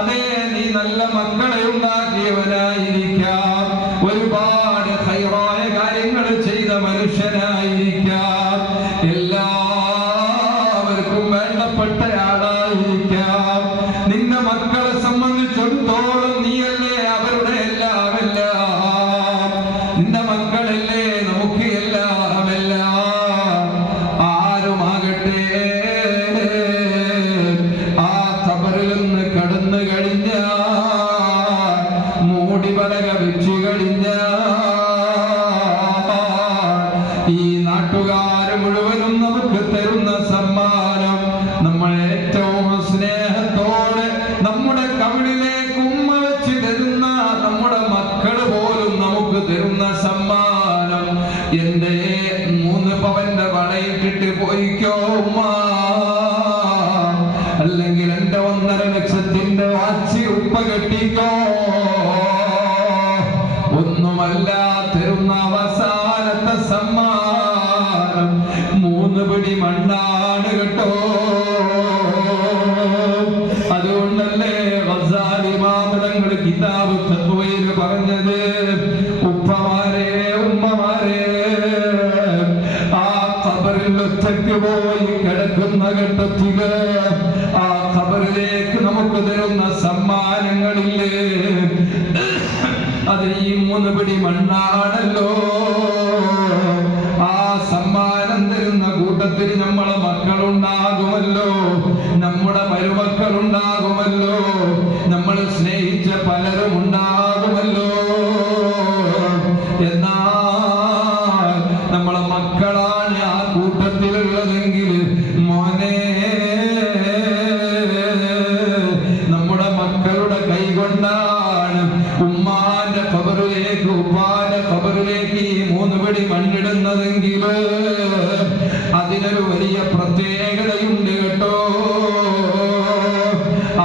അതേ നീ നല്ല മക്കളെ ഉണ്ടാക്കിയവനായിരിക്കാം, ഒരുപാട് ഖൈറായ കാര്യങ്ങൾ ചെയ്ത മനുഷ്യനായിരിക്കാം, എല്ലാവർക്കും വേണ്ടപ്പെട്ടയാളായിരിക്കാം. നിന്റെ മക്കളെ സംബന്ധിച്ചിടത്തോളം നീയല്ലേ അവരുടെ എല്ലാമെല്ലാം. നിന്റെ മക്കളല്ലേ നമുക്ക് എല്ലാമെല്ലാം. ആരുമാകട്ടെ ആ ഖബറിൽ നിന്ന് കടന്നു കഴിഞ്ഞാൽ, മൂടി പലക വെച്ചു കഴിഞ്ഞാൽ, ഈ നാട്ടുകാര് മുഴുവനും നമുക്ക് തരുന്ന സമ്മാനം, നമ്മൾ ഏറ്റവും സ്നേഹത്തോടെ നമ്മുടെ കവിളിലേക്ക് ഉമ്മ വെച്ച് തരുന്ന നമ്മുടെ മക്കൾ പോലും നമുക്ക് തരുന്ന സമ്മാനം, എന്റെ 3 പവന്റെ വളയിട്ടിട്ട് പോയിക്കോ ഉമ്മ, അല്ലെങ്കിൽ എന്റെ 1.5 ലക്ഷത്തിന്റെ വാച്ച് ഉപ്പ കെട്ടിക്കോ, ഒന്നുമല്ല തരുന്ന അവസാനത്തെ സമ്മാനം 3 പിടി മണ്ണാണ് കേട്ടോ. അതുകൊണ്ടല്ലേ ഗസാലി ഇമാം തങ്ങൾ കിതാബ് തഖ്വയിൽ പറഞ്ഞത്, ഉപ്പമാരെ ഉമ്മമാരെ ആ ഖബറിൽ ഒറ്റയ്ക്ക് പോയി കിടക്കുന്ന ഘട്ടത്തില് ആ ഖബറിലേക്ക് നമുക്ക് തരുന്ന സമ്മാനങ്ങളില്ലേ, അത് ഈ 3 പിടി മണ്ണാണല്ലോ. ആ സമ്മാനം തരുന്ന കൂട്ടത്തിൽ നമ്മളെ മക്കളുണ്ടാകുമല്ലോ, നമ്മുടെ മരുമക്കളുണ്ടാകുമല്ലോ, നമ്മൾ സ്നേഹിച്ച പലരും ഉണ്ടാകുമല്ലോ. എന്നാൽ നമ്മളെ മക്കളാണ് ആ കൂട്ടത്തിലുള്ളതെങ്കിൽ മോനെ, നമ്മുടെ മക്കളുടെ കൈകൊണ്ടാണ് ഉമ്മാന്റെ ഖബറിലേക്ക് ഉപ്പാന്റെ ഖബറിലേക്ക് ഈ 3 പിടി മണ്ണിടുന്നതെങ്കിൽ അതിനൊരു വലിയ പ്രത്യേകതയുണ്ട് കേട്ടോ.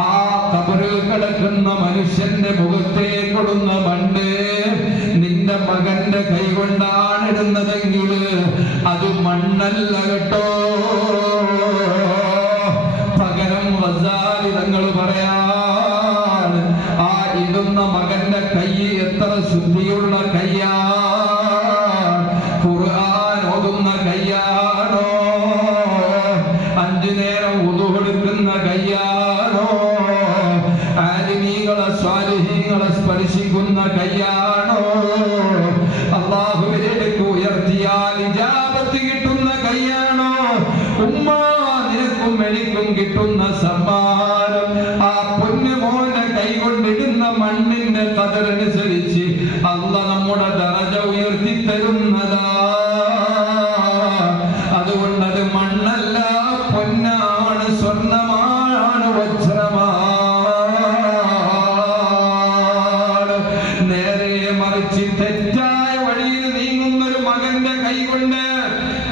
ആ ഖബറിൽ കിടക്കുന്ന മനുഷ്യന്റെ മുഖത്തേക്കിടുന്ന മണ്ണ് നിന്റെ മകന്റെ കൈകൊണ്ടാണ് ഇടുന്നതെങ്കിൽ അത് മണ്ണല്ല കേട്ടോ. പകരം ഗസാലി തങ്ങൾ പറയാണ്, ആ ഇടുന്ന മകന്റെ കൈ എത്ര ശുദ്ധിയുള്ള കയ്യാണ്, ഖുർആൻ ഓതുന്ന കയ്യാണോ, 5 നേരം വുളു എടുക്കുന്ന കയ്യാണോ, ആലിമീങ്ങളെ സ്വാലിഹീങ്ങളെ സ്പർശിക്കുന്ന കയ്യാണോ, അല്ലാഹുവിലേക്ക് ഉയർത്തിയാൽ ഇജാബത്ത് കിട്ടുന്ന കയ്യാണോ, ഉമ്മ നിനക്കും എനിക്കും കിട്ടുന്ന സമ്മാനം ആ പൊന്നു മോനെ കൈകൊണ്ടിടുന്ന മണ്ണിന്റെ ഖദറനുസരിച്ച് അല്ലാഹ് നമ്മുടെ ദറജ ഉയർത്തി തരുന്നതാ. അതുകൊണ്ട് അത് മണ്ണല്ല, പൊന്നാണ്, സ്വർണമാണ്, വജ്രമാണ്. നേരെ മറിച്ച് തെറ്റായ വഴിയിൽ നീങ്ങുന്ന ഒരു മകന്റെ കൈകൊണ്ട്,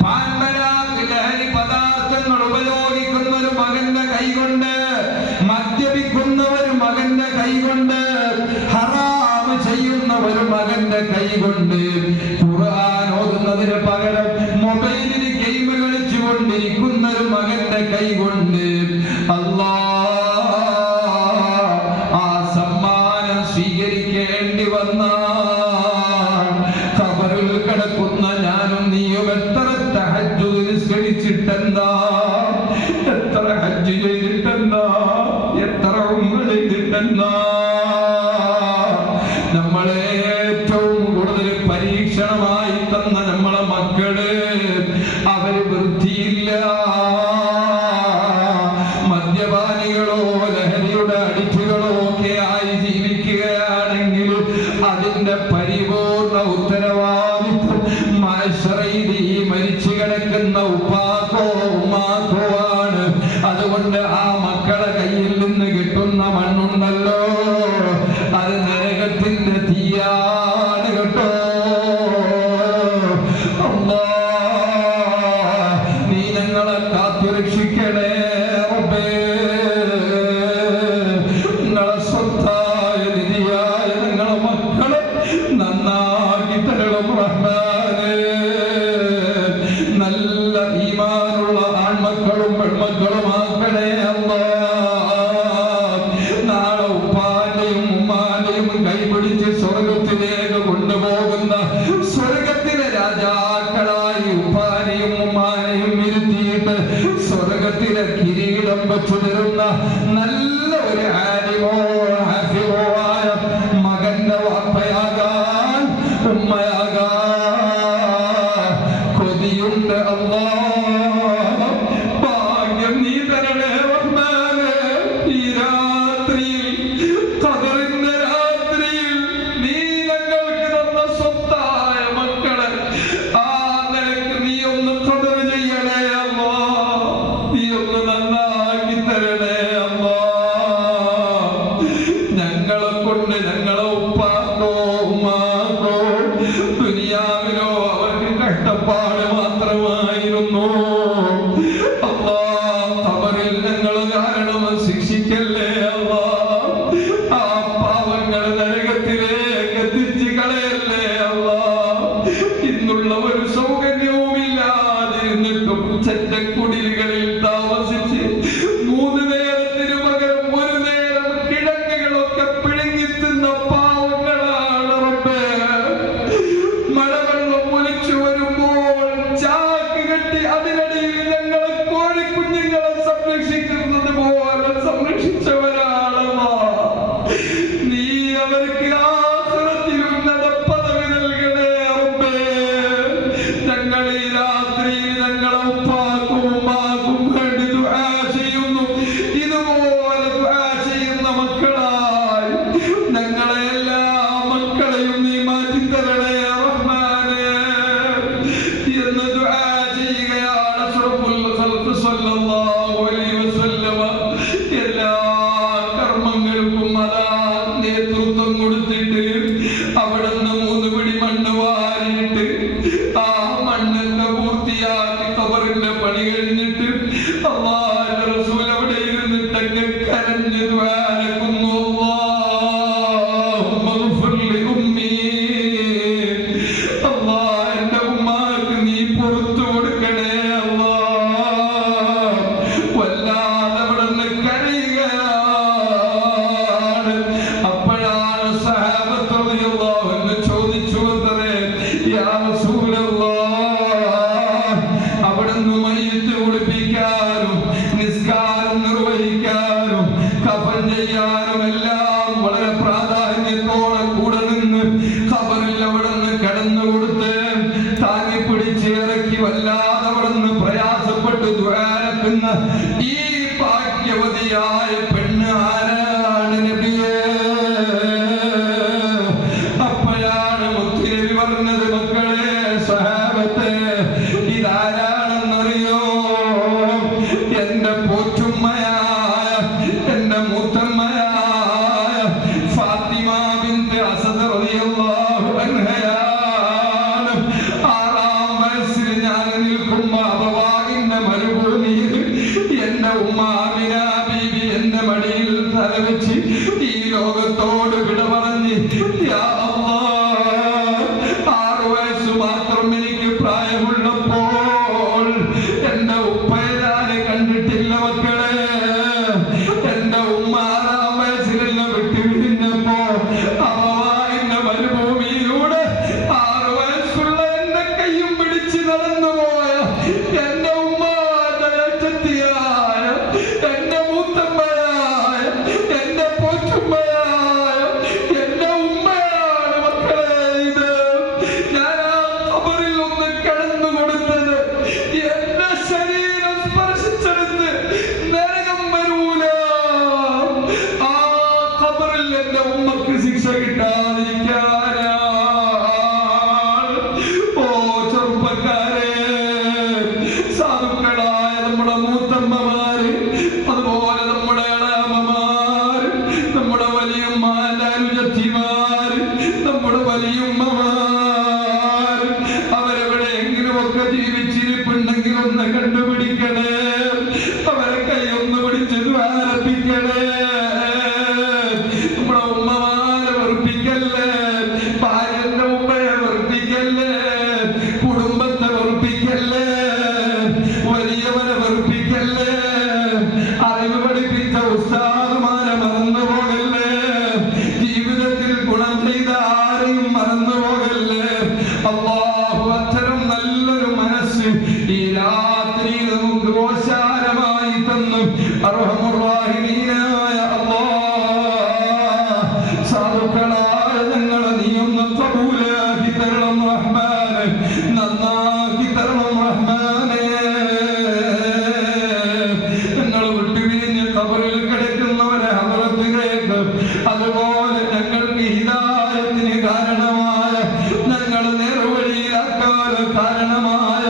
പാൻപരാഗ് ലഹരി പദാർത്ഥങ്ങൾ ഉപയോഗിക്കുന്ന ഒരു മകന്റെ കൈകൊണ്ട്, മദ്യപിക്കുന്ന ഒരു മകന്റെ കൈകൊണ്ട്, ഹറാം ചെയ്യുന്ന ഒരു മകന്റെ കൈകൊണ്ട്, ഖുർആൻ ഓതുന്നതിന് പകരം മൊബൈലിൽ ഗെയിം കളിച്ചുകൊണ്ടിരിക്കുന്ന ഒരു മകന്റെ കൈകൊണ്ട് ആ സമ്മാനം സ്വീകരിക്കേണ്ടി വന്നാൽ ഖബറിൽ കിടക്കുന്ന ഞാനും നീയും എത്ര തഹജ്ജുദ് നിസ്കരിച്ചിട്ടെന്താ, എത്ര ഹജ്ജ് ചെയ്തിട്ടെന്താ, എത്ര ഉംറ ചെയ്തിട്ടെന്താ, നമ്മളെ ഏറ്റവും കൂടുതൽ പരീക്ഷണമായി തന്ന നമ്മളെ മക്കള് അവര് വൃത്തിയില്ല അതുകൊണ്ട് ആ മക്കളെ കയ്യിൽ നിന്ന് കിട്ടുന്ന മണ്ണുണ്ടല്ലോ, അത് നരകത്തിന്റെ തീയാണ് കേട്ടോ. അല്ലാ, നീ ഞങ്ങളെ കാത്തുരക്ഷിക്കണേ റബ്ബേ. നിങ്ങളെ സ്വത്തായ നിധിയായ നിങ്ങളെ മക്കളെ നന്നാക്കി തരണം റഹ്മാനേ. നല്ല ഈമാനുള്ള ആൺമക്കളും പെൺമക്കളുമാക്കണേ അല്ലാ. നാളെ ഉപ്പാന്റെയും ഉമ്മാന്റെയും കൈപിടിച്ച് സ്വർഗത്തിലേക്ക് കൊണ്ടുപോകുന്ന സ്വർഗത്തിലെ രാജാക്കളായി ഉപ്പാനെയും ഉമ്മാനെയും ഇരുത്തിയിട്ട് സ്വർഗത്തിലെ കിരീടം വെച്ചു തരുന്ന നല്ല ഒരു ആലിമോ ഹാഫിളോ ആയ മകന്റെ വാപ്പയാകാൻ ഉമ്മയാകാൻ കൊതിയുണ്ട് അല്ലാ. ഭാഗ്യം നീ തരണേ റഹ്മാനേ. ഈ രാത്രിയിൽ, ഖദറിന്റെ രാത്രിയിൽ നീ ഞങ്ങൾക്ക് തന്ന സ്വത്തായ മക്കളെ ആ നിലക്ക് നീ ഒന്ന് ഖദർ ചെയ്യണേ അല്ലാ. നീ ഒന്ന് നന്നാക്കി തരണേ അല്ലാ. ഞങ്ങളെ കൊണ്ട് ഞങ്ങളെ ഉപ്പാക്കോ ഉമ്മാക്കോ ദുനിയാവിലോ അവർക്ക് കഷ്ടപ്പാട് മാത്രമായിരുന്നു. അല്ലാ, ഖബറിൽ ഞങ്ങൾ കാരണം ശിക്ഷിക്കല്ലേ അല്ലാ. ആ പാവങ്ങളെ നരകത്തിലേക്ക് എത്തിച്ച് കളയല്ലേ അല്ലാ. ഇന്നുള്ള ഒരു സൗകര്യവും ഇല്ലാതിരുന്നിട്ടും ചെറ്റക്കുടിലുകളിൽ താമസിച്ച് 3 നേരത്തിന് പകരം 1 നേരം കിഴങ്ങുകളൊക്കെ പിഴുങ്ങിത്തുന്ന പാവങ്ങളാണ് റബ്ബേ. മഴവെള്ളം ഒലിച്ചു വരുമ്പോൾ ചാക്ക് കെട്ടി അതിനിടയിൽ ഞങ്ങളെ കോഴിക്കുഞ്ഞുങ്ങളെ സംരക്ഷിക്കുന്നത് പോലെ സംരക്ഷിച്ചവരാണല്ലോ. നീ അവർക്ക് ആഖിറത്തിൽ ഉന്നത പദവി നൽകണേ റബ്ബേ. ഞങ്ങൾ ഈ രാത്രിയിൽ ഞങ്ങളെ ഉപ്പാക്കും ഉമ്മാക്കും വേണ്ടി ദുആ ചെയ്യുന്നു. ഇതുപോലെ ദുആ ചെയ്യുന്ന മക്കളായി ഞങ്ങളെ എല്ലാ മക്കളെയും നീ മാറ്റിത്തരണേ റഹ്മാനേ എന്ന് ദുആ ചെയ്യുകയാണ് അഷ്റഫുൽ ഖൽഖ് സ്വല്ലല്ലാഹു അലൈഹി വസല്ലമ. എല്ലാ കർമ്മങ്ങൾക്കും അതാ നേതൃത്വം കൊടുത്തിട്ട് അവിടുന്ന് 3 പിടി മണ്ണ് വാരിയിട്ട് ആ മണ്ണൊക്കെ പൂർത്തിയാക്കി ഖബറിന്റെ പണി കഴിഞ്ഞിട്ട് അല്ലാഹുവിന്റെ റസൂൽ അവിടെ ഇരുന്നിട്ടങ്ങ് കരഞ്ഞു ദ്വാരക്കുന്നു. അല്ലാഹുമ്മ ഗ്ഫിർ ലി ഉമ്മീ. അല്ലാഹ്, എന്റെ ഉമ്മാക്ക് നീ പുറത്തു കൊടുക്കണേ അല്ലാഹ്. വല്ലാതെ അവിടുന്ന് കരയുകയാണ്. അപ്പോഴാണ് സഹാബത്ത് റളിയല്ലാഹു അൻഹു ചോദിച്ചു വന്നതേ, യാ റസൂലല്ലാഹ്, അവിടുന്ന് മയ്യിത്ത് കുളിപ്പിക്കാനും നിസ്കാരം നിർവഹിക്കാനും കഫൻ ചെയ്യാനും എല്ലാം വളരെ പ്രാധാന്യത്തോടെ കൂടെ നിന്ന് ഖബറിൽ അവിടുന്ന് കിടന്നു കൊടുത്ത് താങ്ങി പിടിച്ച് ഇറക്കി വല്ലാതെ അവിടുന്ന് പ്രയാസപ്പെട്ട് ദുആരക്കുന്ന ഈ ഭാഗ്യവതിയായ പെണ്ണ് ആരാണ് നബിയേ? അപ്പോഴാണ് മുത്തുനബി പറഞ്ഞത്, മക്കളെ സഹാബത്തെ, ഇതാരാണെന്നറിയോ? എന്റെ പോറ്റുമ്മയായ എന്റെ മൂത്തമ്മയായ ഫാത്തിമ ബിൻത് അസദ് റളിയല്ലാഹു അൻഹയാണ്. 6-ാം വയസ്സിൽ ഞാൻ നിൽക്കുമ്പോ അബവാഇന്റെ മരുഭൂമിയിൽ എന്റെ ഉമ്മ ആമിന ബീബി എന്റെ മടിയിൽ തലവെച്ച് ഈ ലോകത്തോട് വിട പറഞ്ഞ്, യാ അല്ലാഹ്, 6 വയസ്സ് മാത്രം എനിക്ക് പ്രായമുള്ളപ്പോൾ എന്റെ ഉപ്പയെ ഞാൻ കണ്ടിട്ടില്ല മക്കളെ. എന്റെ ഉമ്മ 6-ാം വയസ്സിലെല്ലാം വിട്ടുപിരിഞ്ഞപ്പോ അബവാഇന്റെ മരുഭൂമിയിലൂടെ 6 വയസ്സുള്ള എന്റെ കയ്യും പിടിച്ച് നടന്നുപോയ എന്റെ ഉമ്മാന്റെ ഏട്ടത്തിയായ എന്റെ മൂത്തമ്മയായ എന്റെ അർഹമുർ റഹീമീനായ അല്ലാഹ് സാധുക്കളായ ഞങ്ങളെ നീ ഒന്ന് കബൂലാക്കി തരണം റഹ്മാനെ, നന്നാക്കി തരണം റഹ്മാനെ. ഞങ്ങൾ വിട്ടുപിരിഞ്ഞ് ഖബറിൽ കിടക്കുന്നവരെ ഹദ്റത്തിലേക്ക്, അതുപോലെ ഞങ്ങൾക്ക് ഹിദായത്തിന് കാരണമായ, ഞങ്ങളെ നേർവഴിയിലാക്കാൻ കാരണമായ,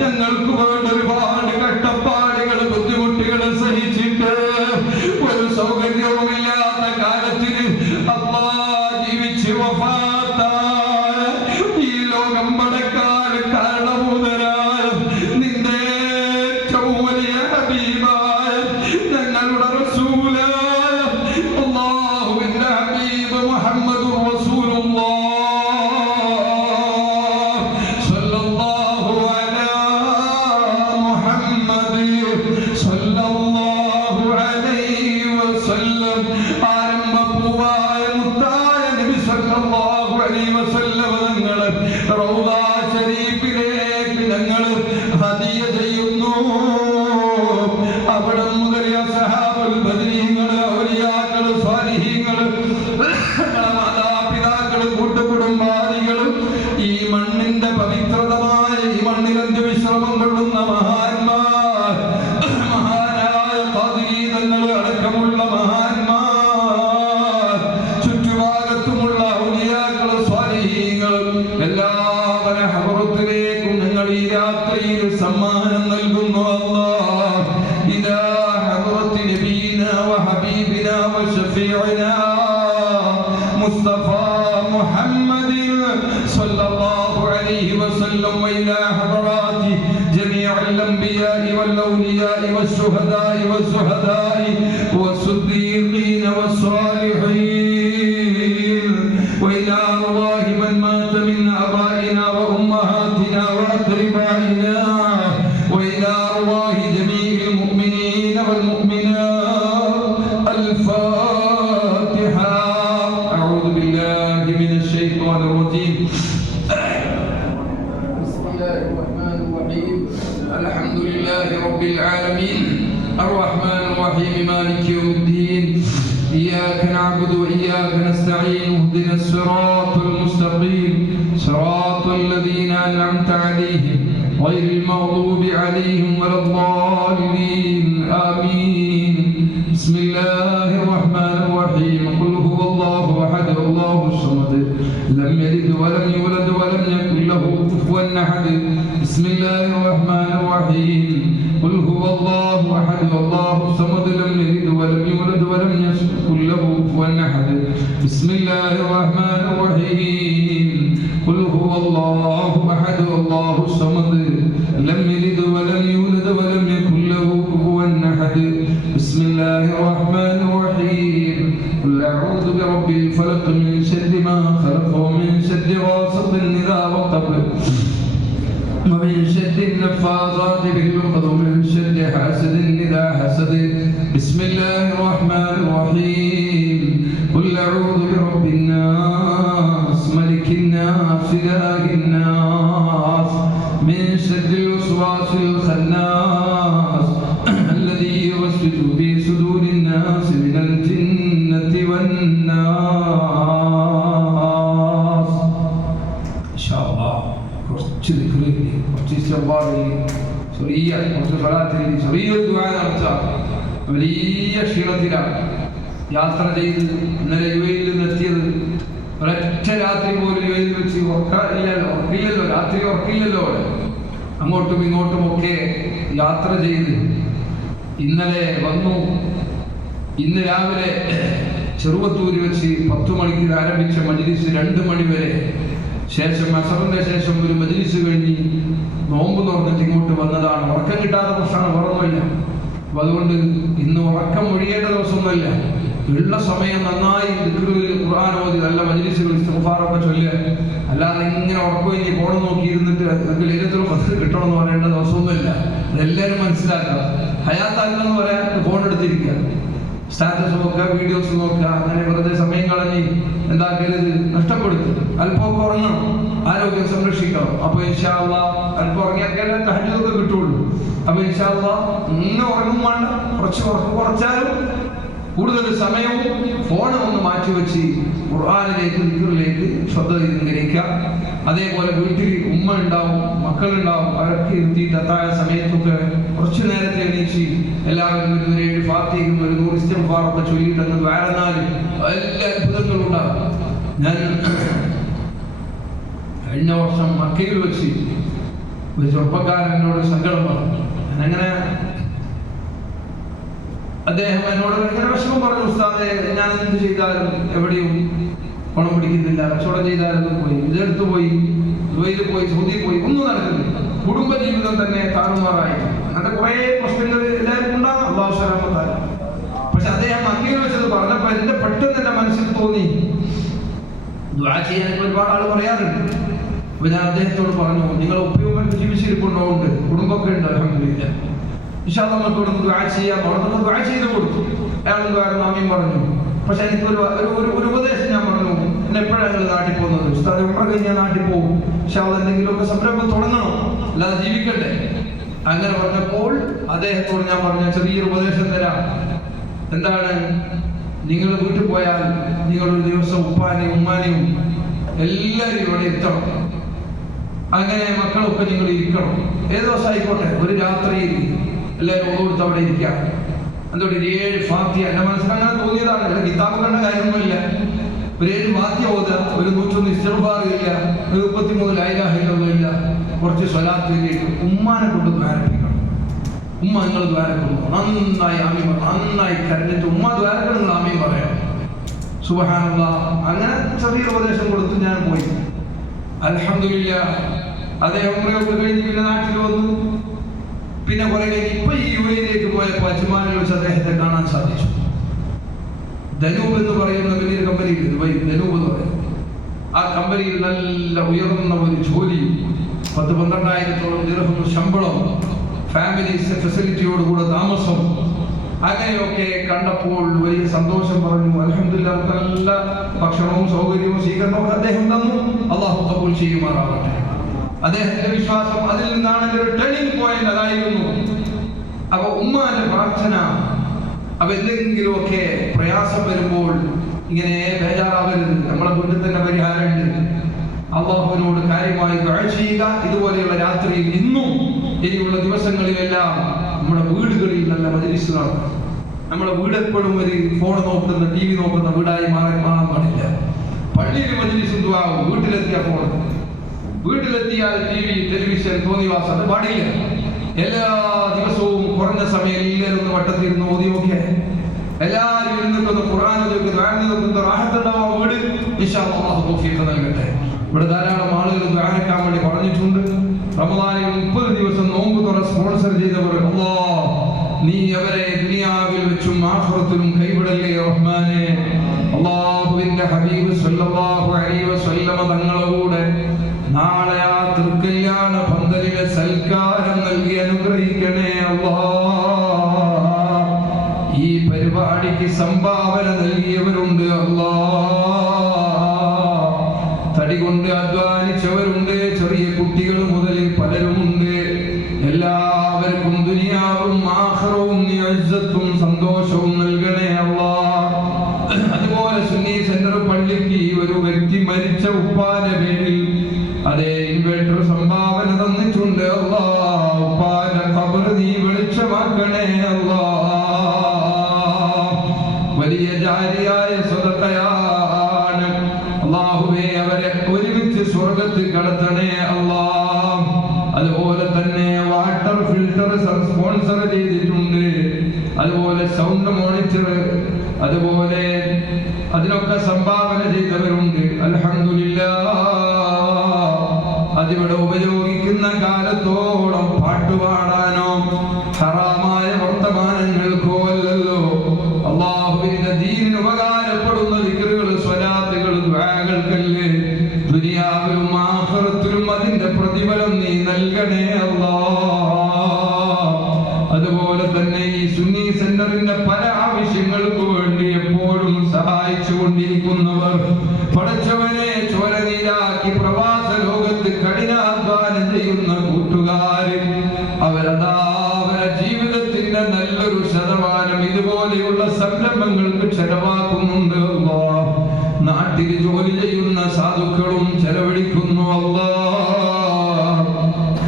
ഞങ്ങൾക്ക് വേണ്ട ഒരുപാട് കഷ്ടപ്പാടുകൾ ബുദ്ധിമുട്ടുകൾ സഹിച്ചിട്ട് ഒരു സൗകര്യവുമില്ലാത്ത കാലത്തിന് അല്ലാഹ് ജീവിച്ച് വഫാത്തായ ഈ ലോകം പടക്കാൻ കാരണഭൂതരായ നിന്റെ ഏറ്റവും വലിയ ഹബീബായ ഞങ്ങളുടെ റസൂലായ അല്ലാഹുവിന്റെ ഹബീബ് മുഹമ്മദുർ റസൂലുള്ളാഹ് സ്വല്ലല്ലാഹു അലാ മുഹമ്മദ് സ്വല്ലല്ലാഹു അലൈഹി വസല്ലം ആരംഭപ്പൂവായ മുത്തായ നബി സ്വല്ലല്ലാഹു അലൈഹി വസല്ലം തങ്ങളെ റൗള ശരീഫിലേക്ക് ഞങ്ങൾ ഹദിയ ചെയ്യുന്നു. അവിടെ മുതൽ സഹാബുൽ ബദരീങ്ങൾ, ഔലിയാക്കൾ, സ്വാലിഹീങ്ങൾ, മാതാപിതാക്കൾ, കൂട്ടുകുടുംബാദികൾ, ഈ മണ്ണിന്റെ പവിത്രതമായ ഈ മണ്ണിൽ വിശ്രമം കൊള്ളുന്ന മഹാന്മാർ, മഹാനായ ഖാദിരി തങ്ങൾ അടക്കമുള്ള മഹാന്മാർ, ചുറ്റുഭാഗത്തുമുള്ള ഔലിയാക്കൾ, സ്വാലിഹീങ്ങൾ, എല്ലാവരുടെ ഹദ്റത്തിലേക്കും ഞങ്ങൾ ഈ രാത്രിയിൽ സമ്മാനം നൽകുന്നു. അല്ലാഹ് ഇലാ ഹദ്റത്തി നബീനാ വഹബീബിനാ വശഫീഇനാ മുസ്തഫ മുഹമ്മദ് സ്വല്ലല്ലാഹു അലൈഹി വസല്ലം വഇലാ ഹദ്റാത്തി ജമീഅൽ അൻബിയാഇ വൽ ഔലിയാഇ വശുഹദാഇ വസ്സുഹദാഇ വസ്സുദ്ദീഖീന വസ്സാലിഹീൻ വഇലാ അർവാഹി മൻ മാത മിൻ ആബാഇനാ വഉമ്മഹാതിനാ വഅഖ്രിബാഇനാ وإلى أرواح جميع المؤمنين والمؤمنات. الفاتحة. أعوذ بالله من الشيطان الرجيم. بسم الله الرحمن الرحيم. الحمد لله رب العالمين الرحمن الرحيم مالك يوم الدين. إياك نعبد وإياك نستعين. اهدنا الصراط المستقيم صراط الذين أنعمت عليهم غير المغضوب عليهم ولا الضالين. آمين. بسم الله الرحمن الرحيم. قل هو الله أحد الله الصمد لم يلد ولم يولد ولم يكن له كفوا أحد. بسم الله الرحمن الرحيم. قل هو الله أحد الله الصمد لم يلد ولم يولد ولم يكن له كفوا أحد. بسم الله الرحمن الرحيم. قل هو الله أحد الله الصمد لم يلد ولم يولد ولم يكن له كفوا أحد. بسم الله الرحمن الرحيم. قل أعوذ برب الفلق من شر ما خلق ومن شر غاسق إذا وقب ومن شر النفاثات في العقد ومن شر حاسد إذا حسد. بسم الله الرحمن الرحيم. قل أعوذ برب الناس ملك الناس إله الناس من شر الوسواس الخناس الذي يوسوس في صدور الناس من الجنة والناس. إن شاء الله കുറച്ച് ദിക്റില്ലേ, കുറച്ച് ഇസ്തിഗ്ഫാറില്ലേ, ചെറിയ കുറച്ച് സ്വലാത്തില്ലേ, ചെറിയൊരു ദുആ നടത്താം. വലിയ ക്ഷീണത്തിലാണ് യാത്ര ചെയ്ത് ഇന്നലെ യുഎഇയിൽ നിന്നെത്തിയത്. ഒരൊറ്റ രാത്രി പോലും യുഎഇയിൽ വെച്ച് ഉറക്കില്ലല്ലോ, രാത്രി ഉറക്കില്ലല്ലോ. അവിടെ അങ്ങോട്ടും ഇങ്ങോട്ടും ഒക്കെ യാത്ര ചെയ്ത് ഇന്നലെ വന്നു. ഇന്ന് രാവിലെ ചെറുവത്തൂര് വെച്ച് 10 മണിക്ക് ആരംഭിച്ച മജ്‌ലിസ് 2 മണി വരെ, ശേഷം അസറിന്റെ ശേഷം ഒരു മജ്‌ലിസ് കഴിഞ്ഞ് നോമ്പ് തുറന്നിട്ട് ഇങ്ങോട്ട് വന്നതാണ്. ഉറക്കം കിട്ടാത്ത പ്രശ്നമാണ്, വേറൊന്നുമില്ല. അപ്പൊ അതുകൊണ്ട് ഇന്ന് ഉറക്കം ഒഴിയേണ്ട ദിവസമൊന്നുമല്ല. ഉള്ള സമയം നന്നായി ഖുർആൻ ഓതി നല്ല മജ്‌ലിസുകൾ ഇസ്തിഗ്ഫാറൊക്കെ ചൊല്ലുക. അല്ലാതെ ഇങ്ങനെ ഉറക്കം കഴിഞ്ഞ് ഫോൺ നോക്കി ഇരുന്നിട്ട് ലൈലത്തുൽ ഖദ്ർ കിട്ടണമെന്ന് പറയേണ്ട ദിവസമൊന്നുമില്ല. അതെല്ലാവരും മനസ്സിലാക്കുക. ഹയാത്താല്ലെന്ന് പറയാൻ ഫോൺ എടുത്തിരിക്കുക, സ്റ്റാറ്റസ് നോക്കുക, വീഡിയോസ് നോക്കുക, അങ്ങനെ വെറുതെ സമയം കളഞ്ഞ് എന്താക്കരുത്, നഷ്ടപ്പെടുത്തുക. അല്പമൊക്കെ ഉറങ്ങണം, ആരോഗ്യം സംരക്ഷിക്കണം. അപ്പൊ ഇൻഷാ അല്ലാഹ് അല്പം ഉറങ്ങിയാൽ തഹജ്ജുദൊക്കെ കിട്ടുള്ളൂ. അപ്പൊ ഇൻഷാ അല്ലാഹ് ഇന്ന് ഉറങ്ങും വേണ്ട, കുറച്ച് കുറച്ചാലും കൂടുതൽ സമയവും ഫോണ് ഒന്ന് മാറ്റിവെച്ച് ഖുർആനിലേക്ക് ദിക്റിലേക്ക് ശ്രദ്ധ കേന്ദ്രീകരിക്കുക. അതേപോലെ വീട്ടിൽ ഉമ്മ ഉണ്ടാവും, മക്കളുണ്ടാവും, അവരൊക്കെ ഇരുത്തിയിട്ട് അത്താഴ സമയത്തൊക്കെ കുറച്ചു നേരത്തെ എണീച്ച് എല്ലാവരും ഒരു 7 ഫാത്തിഹയും ഒരു 100 ഇസ്തിഗ്ഫാറൊക്കെ ചൊല്ലിയിട്ടെന്ന് ദ്വാരനാൽ എല്ലാ അത്ഭുതങ്ങളും ഉണ്ടാകും. ഞാൻ കഴിഞ്ഞ വർഷം മക്കയിൽ വെച്ച് ഒരു ചെറുപ്പക്കാരനോട് സങ്കടം പറഞ്ഞു. അങ്ങനെ അദ്ദേഹം എന്നോട് ഇങ്ങനെ വിഷമം പറഞ്ഞു, ഉസ്താദെ ഞാൻ എന്ത് ചെയ്താലും എവിടെയും പണം പിടിക്കുന്നില്ല, കച്ചവടം ചെയ്താലും പോയി, ഇതെടുത്തു പോയി, ദുബൈയിൽ പോയി, സൗദിയിൽ പോയി, ഒന്നും നടക്കുന്നില്ല, കുടുംബജീവിതം തന്നെ താറുമാറായി, അങ്ങനത്തെ കുറെ പ്രശ്നങ്ങൾ എല്ലാവർക്കും ഉണ്ടാകും. അല്ലാഹു സലാമത്താൽ. പക്ഷെ അദ്ദേഹം മക്കയിൽ വെച്ചത് പറഞ്ഞപ്പോൾ എന്റെ പെട്ടെന്ന് എന്റെ മനസ്സിൽ തോന്നി ദുആ ചെയ്യാൻ ഒരുപാട് ആൾ പറയാറുണ്ട്. അപ്പൊ ഞാൻ അദ്ദേഹത്തോട് പറഞ്ഞു, നിങ്ങൾ ഉപ്പയുമ്മക്ക് ജീവിച്ചിരിപ്പുണ്ടോണ്ട് കുടുംബമൊക്കെ ഉണ്ട്, അൽഹംദുലില്ലാ, ഇൻഷാ അല്ലാഹ് നമുക്ക് ഇവിടെ ദുആ ചെയ്യാം. അവിടെ ദുആ ചെയ്ത് കൊടുത്തു. അയാൾ ആമീൻ പറഞ്ഞു. പക്ഷെ എനിക്ക് ഒരു ഉപദേശം ഞാൻ പറഞ്ഞു, എന്നെ എപ്പോഴാണ് നിങ്ങൾ നാട്ടിൽ പോകുന്നത്? ഉസ്താദ് ഉംറ കഴിഞ്ഞ് ഞാൻ നാട്ടിൽ പോകും, പക്ഷെ അത് എന്തെങ്കിലുമൊക്കെ സംരംഭം തുടങ്ങണം, അല്ലാതെ ജീവിക്കണ്ടേ. അങ്ങനെ പറഞ്ഞപ്പോൾ അദ്ദേഹത്തോട് ഞാൻ പറഞ്ഞ ചെറിയൊരു ഉപദേശം തരാം. എന്താണ്? നിങ്ങൾ വീട്ടിൽ പോയാൽ നിങ്ങളൊരു ദിവസം ഉപ്പാനെയും ഉമ്മാനെയും എല്ലാവരും ഇവിടെ എത്തണം. അങ്ങനെ മക്കളൊക്കെ നിങ്ങൾ ഇരിക്കണം. ഏത് ദിവസം ആയിക്കോട്ടെ, ഒരു രാത്രിയിൽ എല്ലാവരും ഓടുത്ത് അവിടെ ഇരിക്കാം. എന്തുകൊണ്ട് 7 ഫാത്തിഹ എന്റെ മനസ്സിൽ അങ്ങനെ തോന്നിയതാണ്. കിതാബ് കണ്ട കാര്യമൊന്നുമില്ല. ഒരു 7 ഫാത്തിഹ ഓതുക, ഒരു 101 ഇസ്തിഗ്ഫാർ ഇല്ല, ഒരു 33 ലാ ഇലാഹ ഇല്ലല്ലാഹ്, കുറച്ച് സ്വലാത്ത് ചൊല്ലിയിട്ട് ഉമ്മാനെ കൊണ്ട് ദ്വാരപ്പിക്കണം. ഉമ്മ നിങ്ങൾ ദ്വാരക്കുന്നു, നന്നായി ആമീൻ പറഞ്ഞു, നന്നായി കരഞ്ഞിട്ട് ഉമ്മ ദ്വാരക്കണം, നിങ്ങൾ ആമീൻ പറയാം. സുബ്ഹാനല്ലാഹ്. അങ്ങനെ ചെറിയ ഉപദേശം കൊടുത്ത് ഞാൻ പോയി. അൽഹംദുലില്ലാഹ്. അദ്ദേഹം ഉംറയൊക്കെ കഴിഞ്ഞ് പിന്നെ നാട്ടിൽ വന്നു. പിന്നെ കുറെ കഴിഞ്ഞ് ഇപ്പൊ ഈ യുഎഇയിലേക്ക് പോയപ്പോൾ അജ്മാനിൽ വെച്ച് അദ്ദേഹത്തെ കാണാൻ സാധിച്ചു. ധനൂബ് എന്ന് പറയുന്ന വലിയൊരു കമ്പനിയിൽ, ദുബൈ ധനൂബ് എന്ന് പറയും, ആ കമ്പനിയിൽ നല്ല ഉയർന്ന ഒരു ജോലി, 10-12,000 ദിർഹം ശമ്പളം, ഫാമിലി ഫെസിലിറ്റിയോടുകൂടെ താമസം, അങ്ങനെയൊക്കെ കണ്ടപ്പോൾ വലിയ സന്തോഷം പറഞ്ഞു. അൽഹംദുലില്ലാഹ്, നമുക്ക് നല്ല ഭക്ഷണവും സൗകര്യവും സ്വീകരണവും അദ്ദേഹം തന്നു. അല്ലാഹു ഖബൂൽ ചെയ്യുമാറാകട്ടെ. അദ്ദേഹത്തിന്റെ വിശ്വാസം അതിൽ നിന്നാണ് ഒരു ടേണിംഗ് പോയിന്റ് അതായിരുന്നു. അപ്പൊ ഉമ്മാന്റെ പ്രാർത്ഥന, അപ്പൊ എന്തെങ്കിലുമൊക്കെ പ്രയാസം വരുമ്പോൾ ഇങ്ങനെ ബേജാറാവരുത്. നമ്മളെ വീട്ടിൽ തന്നെ പരിഹാരമുണ്ട്. അള്ളാഹുവിനോട് കാര്യമായി ദുആ ചെയ്യുക. ഇതുപോലെയുള്ള രാത്രിയിൽ ഇന്നും ഇനിയുള്ള ദിവസങ്ങളിലെല്ലാം നമ്മുടെ വീടുകളിൽ നല്ല മജ്‌ലിസ് നടക്കണം. നമ്മുടെ വീട് എപ്പോഴും ഒരു ഫോൺ നോക്കുന്ന, TV നോക്കുന്ന വീടായി മാറാൻ പാടില്ല. പള്ളിയിൽ മജ്‌ലിസും ദുആവും, വീട്ടിലെത്തിയ ഫോൺ, വീട്ടിലെത്തിയാൽ TV, ടെലിവിഷൻ, തോന്നിവാസം, അത് പാടില്ല. എല്ലാ ദിവസവും കുറഞ്ഞ സമയം എല്ലാവരും ഒന്ന് വട്ടത്തിരുന്ന് ഓതിയൊക്കെ എല്ലാവരും ഇരുന്നിട്ടൊന്ന് ഖുർആൻ റാഹത്തുണ്ടാവും വീട്. ഇൻഷാ അല്ലാഹ് തൗഫീഖ് നൽകട്ടെ. ഇവിടെ ധാരാളം ആളുകൾ ദുആക്കാൻ വേണ്ടി പറഞ്ഞിട്ടുണ്ട്. റമദാനിൽ 30 ദിവസം നോമ്പ് തുറ സ്പോൺസർ ചെയ്തവർ, അല്ലാഹ് നീ അവരെ ദുനിയാവിൽ വെച്ചും ആഖിറത്തിലും കൈവിടല്ലേ റഹ്മാനേ. അല്ലാഹുവിന്റെ ഹബീബ് സല്ലല്ലാഹു അലൈഹി വസല്ലമ തങ്ങളുടെ കൂടെ നാളെ ആ തൃക്കല്യാണ പന്തലിലെ സൽക്കാരം നൽകി അനുഗ്രഹിക്കണേ അല്ലാഹ്. ഈ പരിപാടിക്ക് സംഭാവന നൽകിയവരുണ്ട് അല്ലാഹ്, തടി കൊണ്ട് അധ്വാനിച്ചവരുണ്ട്, ചെറിയ കുട്ടികൾ മുതൽ പലരുമുണ്ട്. എല്ലാവർക്കും ദുനിയാവും ആഖിറവും നീ ഇസ്സത്തും സന്തോഷവും നൽകണേ അല്ലാഹ്. അതുപോലെ സുന്നി സെന്റർ പള്ളിക്ക് ഒരു വ്യക്തി മരിച്ച ഉപ്പാന്റെ പേരിൽ അതേ ഇൻവെർട്ടർ സംഭാവന തന്നിട്ടുണ്ട് അല്ലാഹ്. ഉപ്പാന്റെ ഖബർ നീ വെളിച്ചമാക്കണേ അല്ലാഹ്. വലിയ ജാരിയായ സദഖയാണ് അല്ലാഹുവേ, അവരെ ഒരുമിച്ച് സ്വർഗ്ഗത്തിൽ കടത്തണേ അല്ലാഹ്. അതുപോലെ തന്നെ വാട്ടർ ഫിൽട്ടർ സ്പോൺസർ ചെയ്തിട്ടുണ്ട്. അതുപോലെ സൗണ്ട് മോണിറ്റർ, അതുപോലെ അതിനൊക്കെ സംഭാവന ചെയ്തവരുണ്ട്. അൽഹംദുലില്ലാഹ്. അതിവിടെ ഉപയോഗിക്കുന്ന കാലത്തോളം പാട്ടുപാടാനോ ഹറാമായ വർത്തമാനങ്ങൾക്കോ അല്ലല്ലോ. അല്ലാഹുവിന്റെ ദീനിന് ഉപകാരപ്പെടുന്ന ദിക്റുകൾ, സ്വലാത്തുകൾ, ദുആകൾക്കല്ലേ. ദുനിയാവിലും ആഖിറത്തിലും അതിന്റെ പ്രതിഫലം നീ നൽകണേ അല്ലാഹ്. അതുപോലെ തന്നെ ഈ സുന്നി സെന്ററിന്റെ പല ആവശ്യങ്ങൾക്ക് വേണ്ടി എപ്പോഴും സഹായിച്ചു കൊണ്ടിരിക്കുന്നവർ, പടച്ചവനെ ചോരനീരാക്കി പ്രവാസ ലോകത്ത് കഠിനാധ്വാനം ചെയ്യുന്ന കൂട്ടുകാർ, അവരുടെ ജീവിതത്തിന്റെ നല്ലൊരു ശതമാനം വരുമാനം ഇതുപോലെയുള്ള സംരംഭങ്ങൾക്ക് ചെലവാക്കുന്നുണ്ട് അല്ലാഹ്. നാട്ടിൽ ജോലി ചെയ്യുന്ന സാധുക്കളും ചെലവഴിക്കുന്നു അല്ലാഹ്.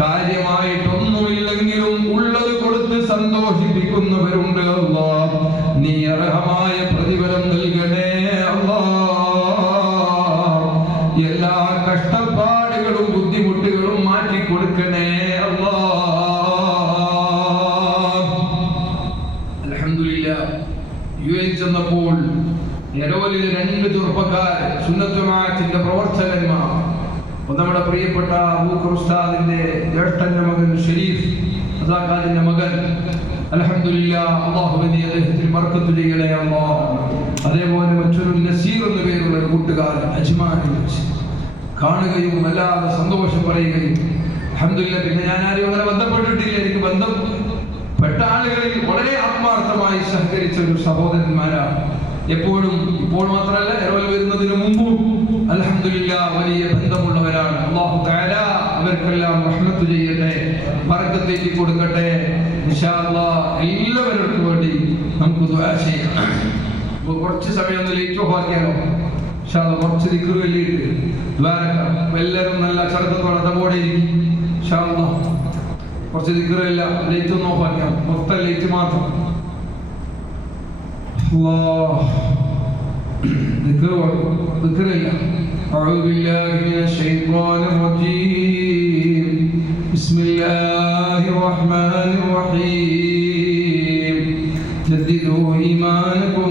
കാര്യമായിട്ടൊന്നുമില്ലെങ്കിലും ഉള്ളത് കൊടുത്ത് സന്തോഷിപ്പിക്കുന്നവരുണ്ട് അല്ലാഹ്. നീ അർഹമായ പ്രതിഫലം നൽകണേ അല്ലാഹ്. എല്ലാ കഷ്ടപ്പാടുകളും ബുദ്ധിമുട്ടുകളും മാറ്റി കൊടുക്കണേ അല്ലാഹ്. അൽഹംദുലില്ലാഹ്. യുഎഇ ചെന്നപ്പോൾ എരോലിലെ 2 ചെറുപ്പക്കാർ സുന്നത്തുൽ ജമാഅത്തിന്റെ പ്രവർത്തകന്മാർ, നമ്മുടെ പ്രിയപ്പെട്ട അബൂബക്കർ ഉസ്താദിന്റെ ജ്യേഷ്ഠന്റെ മകൻ ഷരീഫ് അസാഖാദിന്റെ മകൻ, അൽഹംദുലില്ലാഹ്, അല്ലാഹുവിനെ അദ്ദേഹത്തിൽ ബർക്കത്ത് ചെയ്യണേ അല്ലാഹ്. അതേപോലെ മറ്റൊരു നസീർ എന്ന പേരുള്ള ഒരു കൂട്ടുകാരൻ അജ്മാനിൽ വെച്ച് കാണുകയും വല്ലാതെ സന്തോഷം പറയുകയും, അൽഹംദുലില്ലാഹ്. പിന്നെ ഞാൻ ആരെയും അങ്ങനെ ബന്ധപ്പെട്ടിട്ടില്ല. എനിക്ക് ബന്ധപ്പെട്ട ആളുകളിൽ വളരെ ആത്മാർത്ഥമായി സഹകരിച്ച ഒരു സഹോദരന്മാരാണ് എപ്പോഴും. ഇപ്പോൾ മാത്രമല്ല, എറോൽ വരുന്നതിന് മുമ്പും അൽഹംദുലില്ലാഹ് വലിയ ബന്ധമുള്ളവരാണ്. അല്ലാഹു തആല അവർക്കെല്ലാം റഹ്മത്ത് ചെയ്യട്ടെ, ബർക്കത്തേറ്റി കൊടുക്കട്ടെ. ഇൻഷാ അല്ലാഹ് എല്ലാവർക്കും വേണ്ടി നമുക്ക് ദുആ ചെയ്യാം. കുറച്ച് സമയം ഒന്ന് ലേറ്റ് ഓഫ് ആക്കിയാലോ? ഇൻഷാ അല്ലാഹ് കുറച്ച് ദിക്ർ ചൊല്ലിയിട്ട് ദ്വാരക്കാം. എല്ലാവരും നല്ല ചടക്കത്തോടെ അതോടെ ഇരിക്കും. ഇൻഷാ അല്ലാഹ് കുറച്ച് ദിക്റില്ല, ലേറ്റ് ഒന്ന് ഓഫ് ആക്കാം. മൊത്തം ലേറ്റ് മാത്രം. الله ذكر الله. أعوذ بالله من الشيطان الرجيم. بسم الله الرحمن الرحيم. جددوا إيمانكم